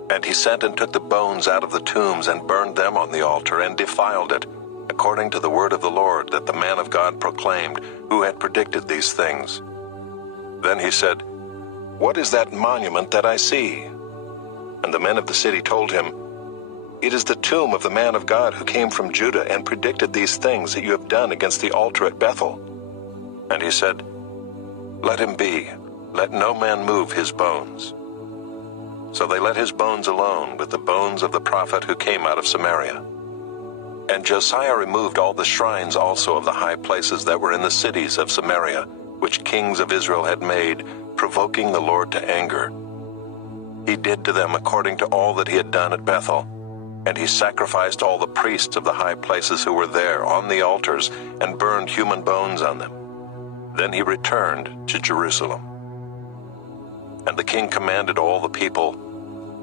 And he sent and took the bones out of the tombs, and burned them on the altar, and defiled it, according to the word of the Lord that the man of God proclaimed, who had predicted these things. Then he said, "What is that monument that I see?" And the men of the city told him, "It is the tomb of the man of God who came from Judah and predicted these things that you have done against the altar at Bethel." And he said, "Let him be. Let no man move his bones." So they let his bones alone, with the bones of the prophet who came out of Samaria. And Josiah removed all the shrines also of the high places that were in the cities of Samaria, which kings of Israel had made, provoking the Lord to anger. He did to them according to all that he had done at Bethel. And he sacrificed all the priests of the high places who were there on the altars, and burned human bones on them. Then he returned to Jerusalem. And the king commanded all the people,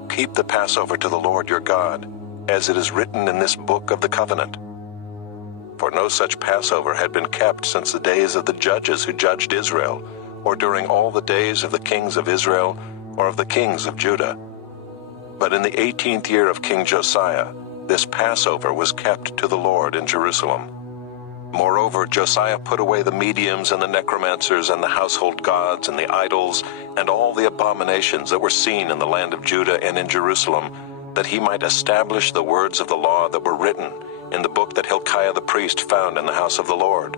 "Keep the Passover to the Lord your God, as it is written in this book of the covenant." For no such Passover had been kept since the days of the judges who judged Israel, or during all the days of the kings of Israel, or of the kings of Judah. But in the 18th year of King Josiah, this Passover was kept to the Lord in Jerusalem. Moreover, Josiah put away the mediums and the necromancers and the household gods and the idols and all the abominations that were seen in the land of Judah and in Jerusalem, that he might establish the words of the law that were written in the book that Hilkiah the priest found in the house of the Lord.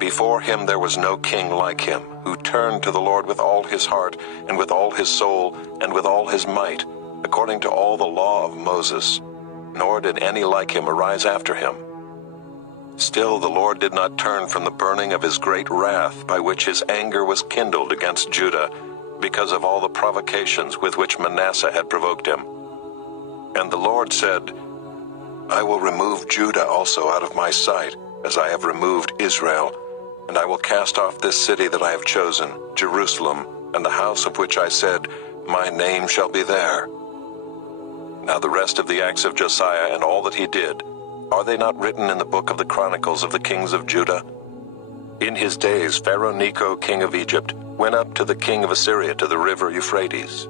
Before him there was no king like him, who turned to the Lord with all his heart, and with all his soul, and with all his might, according to all the law of Moses. Nor did any like him arise after him. Still the Lord did not turn from the burning of his great wrath, by which his anger was kindled against Judah, because of all the provocations with which Manasseh had provoked him. And the Lord said, I will remove Judah also out of my sight, as I have removed Israel, and I will cast off this city that I have chosen, Jerusalem, and the house of which I said, My name shall be there. Now the rest of the acts of Josiah and all that he did, are they not written in the book of the Chronicles of the kings of Judah? In his days Pharaoh Necho, king of Egypt, went up to the king of Assyria to the river Euphrates.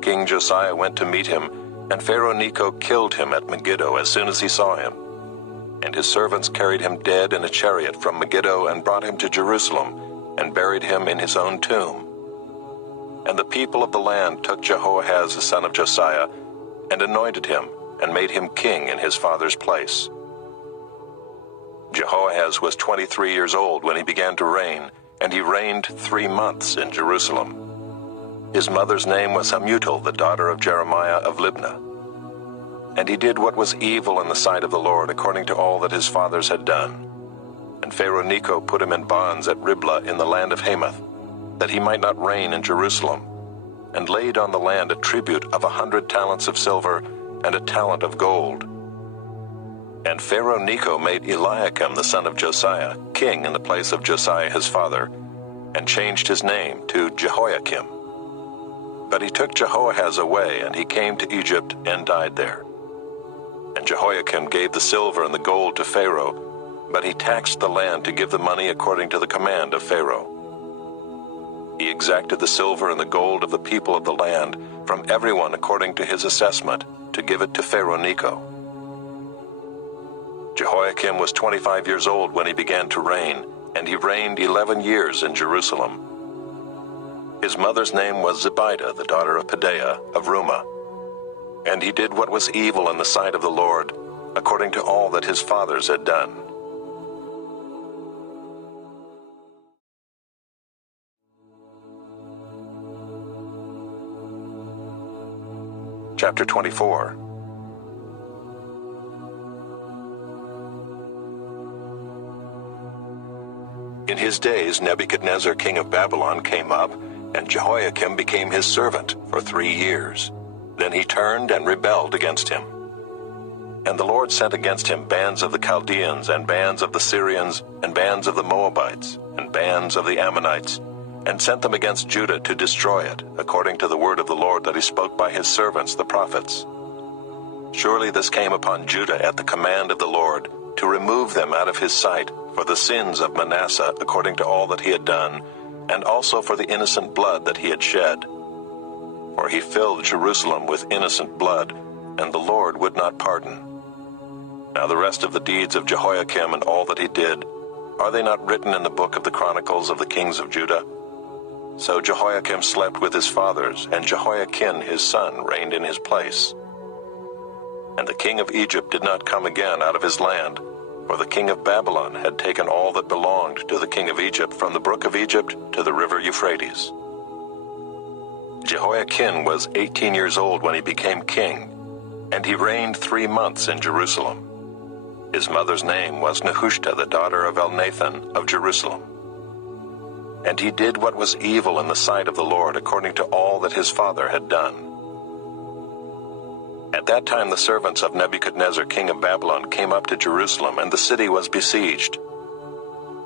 King Josiah went to meet him, and Pharaoh Necho killed him at Megiddo as soon as he saw him. And his servants carried him dead in a chariot from Megiddo and brought him to Jerusalem, and buried him in his own tomb. And the people of the land took Jehoahaz the son of Josiah, and anointed him, and made him king in his father's place. Jehoahaz was 23 years old when he began to reign, and he reigned 3 months in Jerusalem. His mother's name was Hamutal, the daughter of Jeremiah of Libnah. And he did what was evil in the sight of the Lord, according to all that his fathers had done. And Pharaoh Necho put him in bonds at Riblah in the land of Hamath, that he might not reign in Jerusalem, and laid on the land a tribute of 100 talents of silver and a talent of gold. And Pharaoh Necho made Eliakim the son of Josiah king in the place of Josiah his father, and changed his name to Jehoiakim. But he took Jehoahaz away, and he came to Egypt and died there. And Jehoiakim gave the silver and the gold to Pharaoh, but he taxed the land to give the money according to the command of Pharaoh. He exacted the silver and the gold of the people of the land from everyone according to his assessment, to give it to Pharaoh Necho. Jehoiakim was 25 years old when he began to reign, and he reigned 11 years in Jerusalem. His mother's name was Zebidah, the daughter of Pedaiah of Rumah. And he did what was evil in the sight of the Lord, according to all that his fathers had done. Chapter 24. In his days Nebuchadnezzar king of Babylon came up, and Jehoiakim became his servant for 3 years. Then he turned and rebelled against him. And the Lord sent against him bands of the Chaldeans, and bands of the Syrians, and bands of the Moabites, and bands of the Ammonites, and sent them against Judah to destroy it, according to the word of the Lord that he spoke by his servants the prophets. Surely this came upon Judah at the command of the Lord, to remove them out of his sight, for the sins of Manasseh, according to all that he had done, and also for the innocent blood that he had shed. For he filled Jerusalem with innocent blood, and the Lord would not pardon. Now the rest of the deeds of Jehoiakim and all that he did, are they not written in the book of the Chronicles of the kings of Judah? So Jehoiakim slept with his fathers, and Jehoiakim his son reigned in his place. And the king of Egypt did not come again out of his land, for the king of Babylon had taken all that belonged to the king of Egypt from the brook of Egypt to the river Euphrates. Jehoiakim was 18 years old when he became king, and he reigned 3 months in Jerusalem. His mother's name was Nehushta, the daughter of Elnathan of Jerusalem. And he did what was evil in the sight of the Lord, according to all that his father had done. At that time the servants of Nebuchadnezzar king of Babylon came up to Jerusalem, and the city was besieged.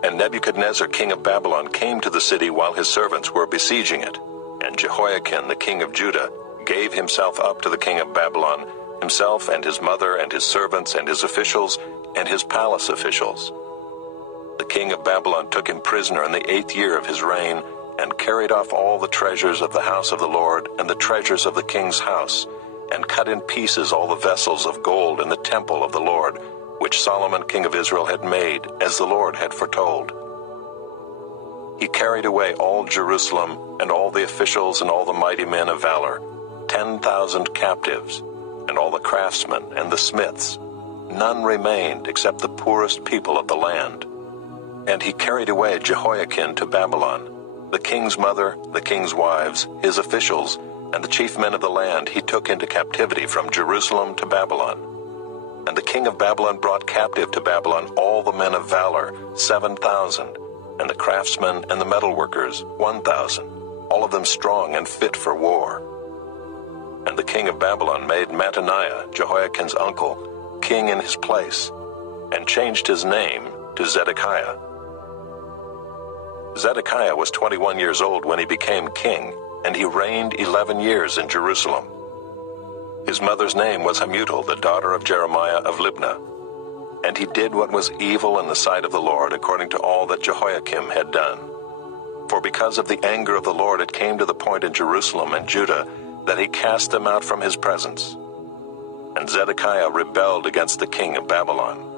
And Nebuchadnezzar king of Babylon came to the city while his servants were besieging it. And Jehoiakim the king of Judah gave himself up to the king of Babylon, himself and his mother and his servants and his officials and his palace officials. The king of Babylon took him prisoner in the 8th year of his reign, and carried off all the treasures of the house of the Lord and the treasures of the king's house, and cut in pieces all the vessels of gold in the temple of the Lord, which Solomon king of Israel had made, as the Lord had foretold. He carried away all Jerusalem, and all the officials and all the mighty men of valor, 10,000 captives, and all the craftsmen and the smiths. None remained except the poorest people of the land. And he carried away Jehoiakim to Babylon. The king's mother, the king's wives, his officials, and the chief men of the land he took into captivity from Jerusalem to Babylon. And the king of Babylon brought captive to Babylon all the men of valor, 7,000, and the craftsmen and the metalworkers, 1,000, all of them strong and fit for war. And the king of Babylon made Mattaniah, Jehoiakim's uncle, king in his place, and changed his name to Zedekiah. Zedekiah was 21 years old when he became king, and he reigned 11 years in Jerusalem. His mother's name was Hamutal, the daughter of Jeremiah of Libnah. And he did what was evil in the sight of the Lord, according to all that Jehoiakim had done. For because of the anger of the Lord it came to the point in Jerusalem and Judah that he cast them out from his presence. And Zedekiah rebelled against the king of Babylon.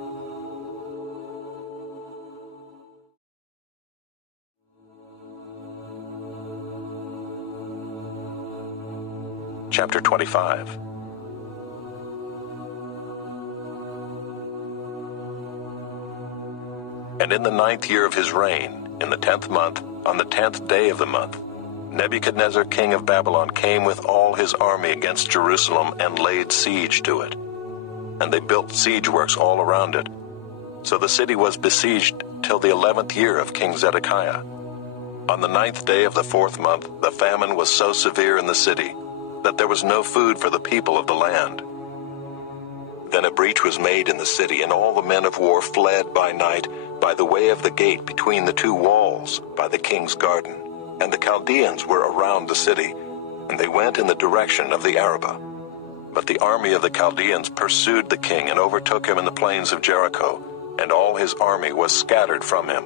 Chapter 25. And in the 9th year of his reign, in the 10th month, on the 10th day of the month, Nebuchadnezzar king of Babylon came with all his army against Jerusalem and laid siege to it. And they built siege works all around it. So the city was besieged till the 11th year of King Zedekiah. On the 9th day of the 4th month, the famine was so severe in the city that there was no food for the people of the land. Then a breach was made in the city, and all the men of war fled by night by the way of the gate between the two walls by the king's garden. And the Chaldeans were around the city, and they went in the direction of the Arabah. But the army of the Chaldeans pursued the king and overtook him in the plains of Jericho, and all his army was scattered from him.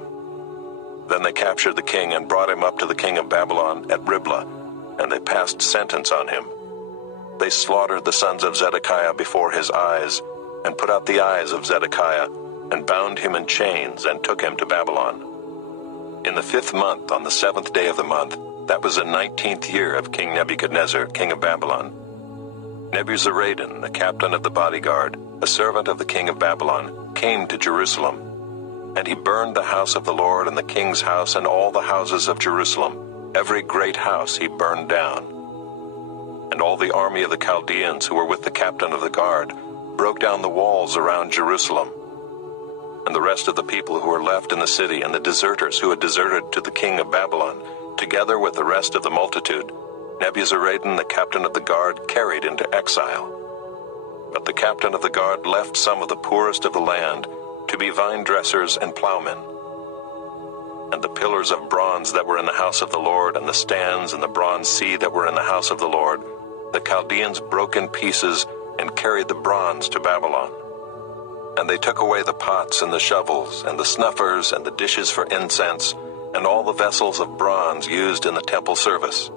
Then they captured the king and brought him up to the king of Babylon at Riblah, and they passed sentence on him. They slaughtered the sons of Zedekiah before his eyes, and put out the eyes of Zedekiah, and bound him in chains, and took him to Babylon. In the 5th month, on the 7th day of the month, that was the 19th year of King Nebuchadnezzar, king of Babylon, Nebuzaradan, the captain of the bodyguard, a servant of the king of Babylon, came to Jerusalem. And he burned the house of the Lord and the king's house and all the houses of Jerusalem. Every great house he burned down. And all the army of the Chaldeans who were with the captain of the guard broke down the walls around Jerusalem. And the rest of the people who were left in the city and the deserters who had deserted to the king of Babylon, together with the rest of the multitude, Nebuzaradan, the captain of the guard, carried into exile. But the captain of the guard left some of the poorest of the land to be vine dressers and plowmen. And the pillars of bronze that were in the house of the Lord, and the stands and the bronze sea that were in the house of the Lord, the Chaldeans broke in pieces and carried the bronze to Babylon. And they took away the pots and the shovels and the snuffers and the dishes for incense and all the vessels of bronze used in the temple service,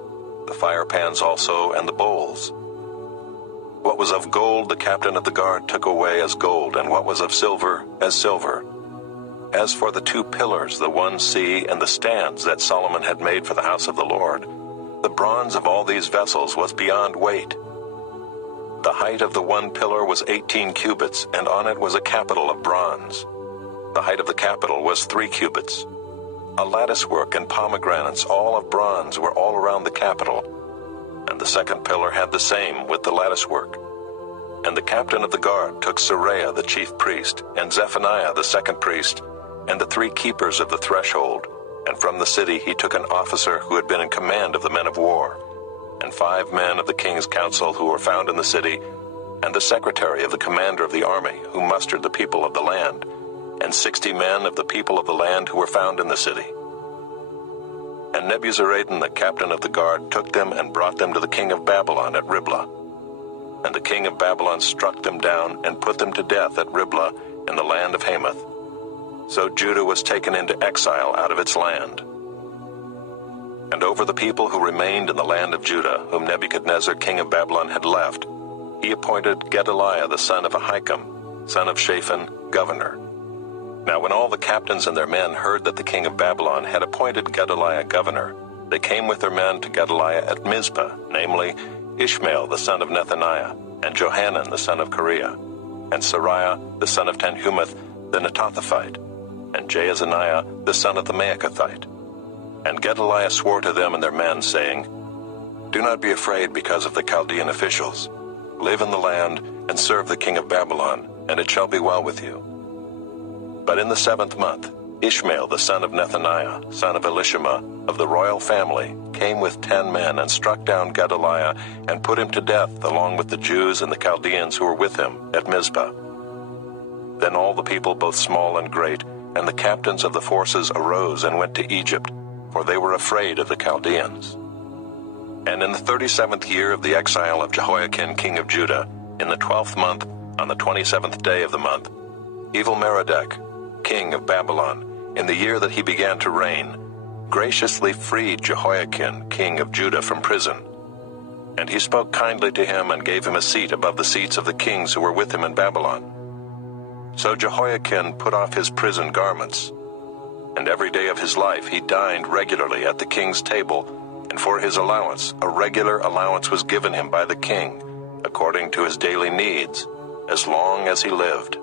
the fire pans also and the bowls. What was of gold the captain of the guard took away as gold, and what was of silver as silver. As for the 2 pillars, the one sea, and the stands that Solomon had made for the house of the Lord, the bronze of all these vessels was beyond weight. The height of the one pillar was 18 cubits, and on it was a capital of bronze. The height of the capital was 3 cubits. A latticework and pomegranates, all of bronze, were all around the capital. And the second pillar had the same with the latticework. And the captain of the guard took Seraiah the chief priest, and Zephaniah the second priest, and the 3 keepers of the threshold, and from the city he took an officer who had been in command of the men of war, and 5 men of the king's council who were found in the city, and the secretary of the commander of the army who mustered the people of the land, and 60 men of the people of the land who were found in the city. And Nebuzaradan, the captain of the guard, took them and brought them to the king of Babylon at Riblah. And the king of Babylon struck them down and put them to death at Riblah in the land of Hamath. So Judah was taken into exile out of its land. And over the people who remained in the land of Judah, whom Nebuchadnezzar king of Babylon had left, he appointed Gedaliah the son of Ahikam, son of Shaphan, governor. Now when all the captains and their men heard that the king of Babylon had appointed Gedaliah governor, they came with their men to Gedaliah at Mizpah, namely Ishmael the son of Nethaniah, and Johanan the son of Kareah, and Seraiah the son of Tanhumeth the Netophathite, and Jaazaniah the son of the Maachathite. And Gedaliah swore to them and their men, saying, Do not be afraid because of the Chaldean officials. Live in the land and serve the king of Babylon, and it shall be well with you. But in the 7th month, Ishmael the son of Nethaniah, son of Elishama, of the royal family, came with 10 men and struck down Gedaliah and put him to death along with the Jews and the Chaldeans who were with him at Mizpah. Then all the people, both small and great, and the captains of the forces arose and went to Egypt, for they were afraid of the Chaldeans. And in the 37th year of the exile of Jehoiakim king of Judah, in the 12th month, on the 27th day of the month, Evil-Merodach, king of Babylon, in the year that he began to reign, graciously freed Jehoiakim king of Judah from prison. And he spoke kindly to him and gave him a seat above the seats of the kings who were with him in Babylon. So Jehoiakim put off his prison garments, and every day of his life he dined regularly at the king's table, and for his allowance a regular allowance was given him by the king, according to his daily needs, as long as he lived.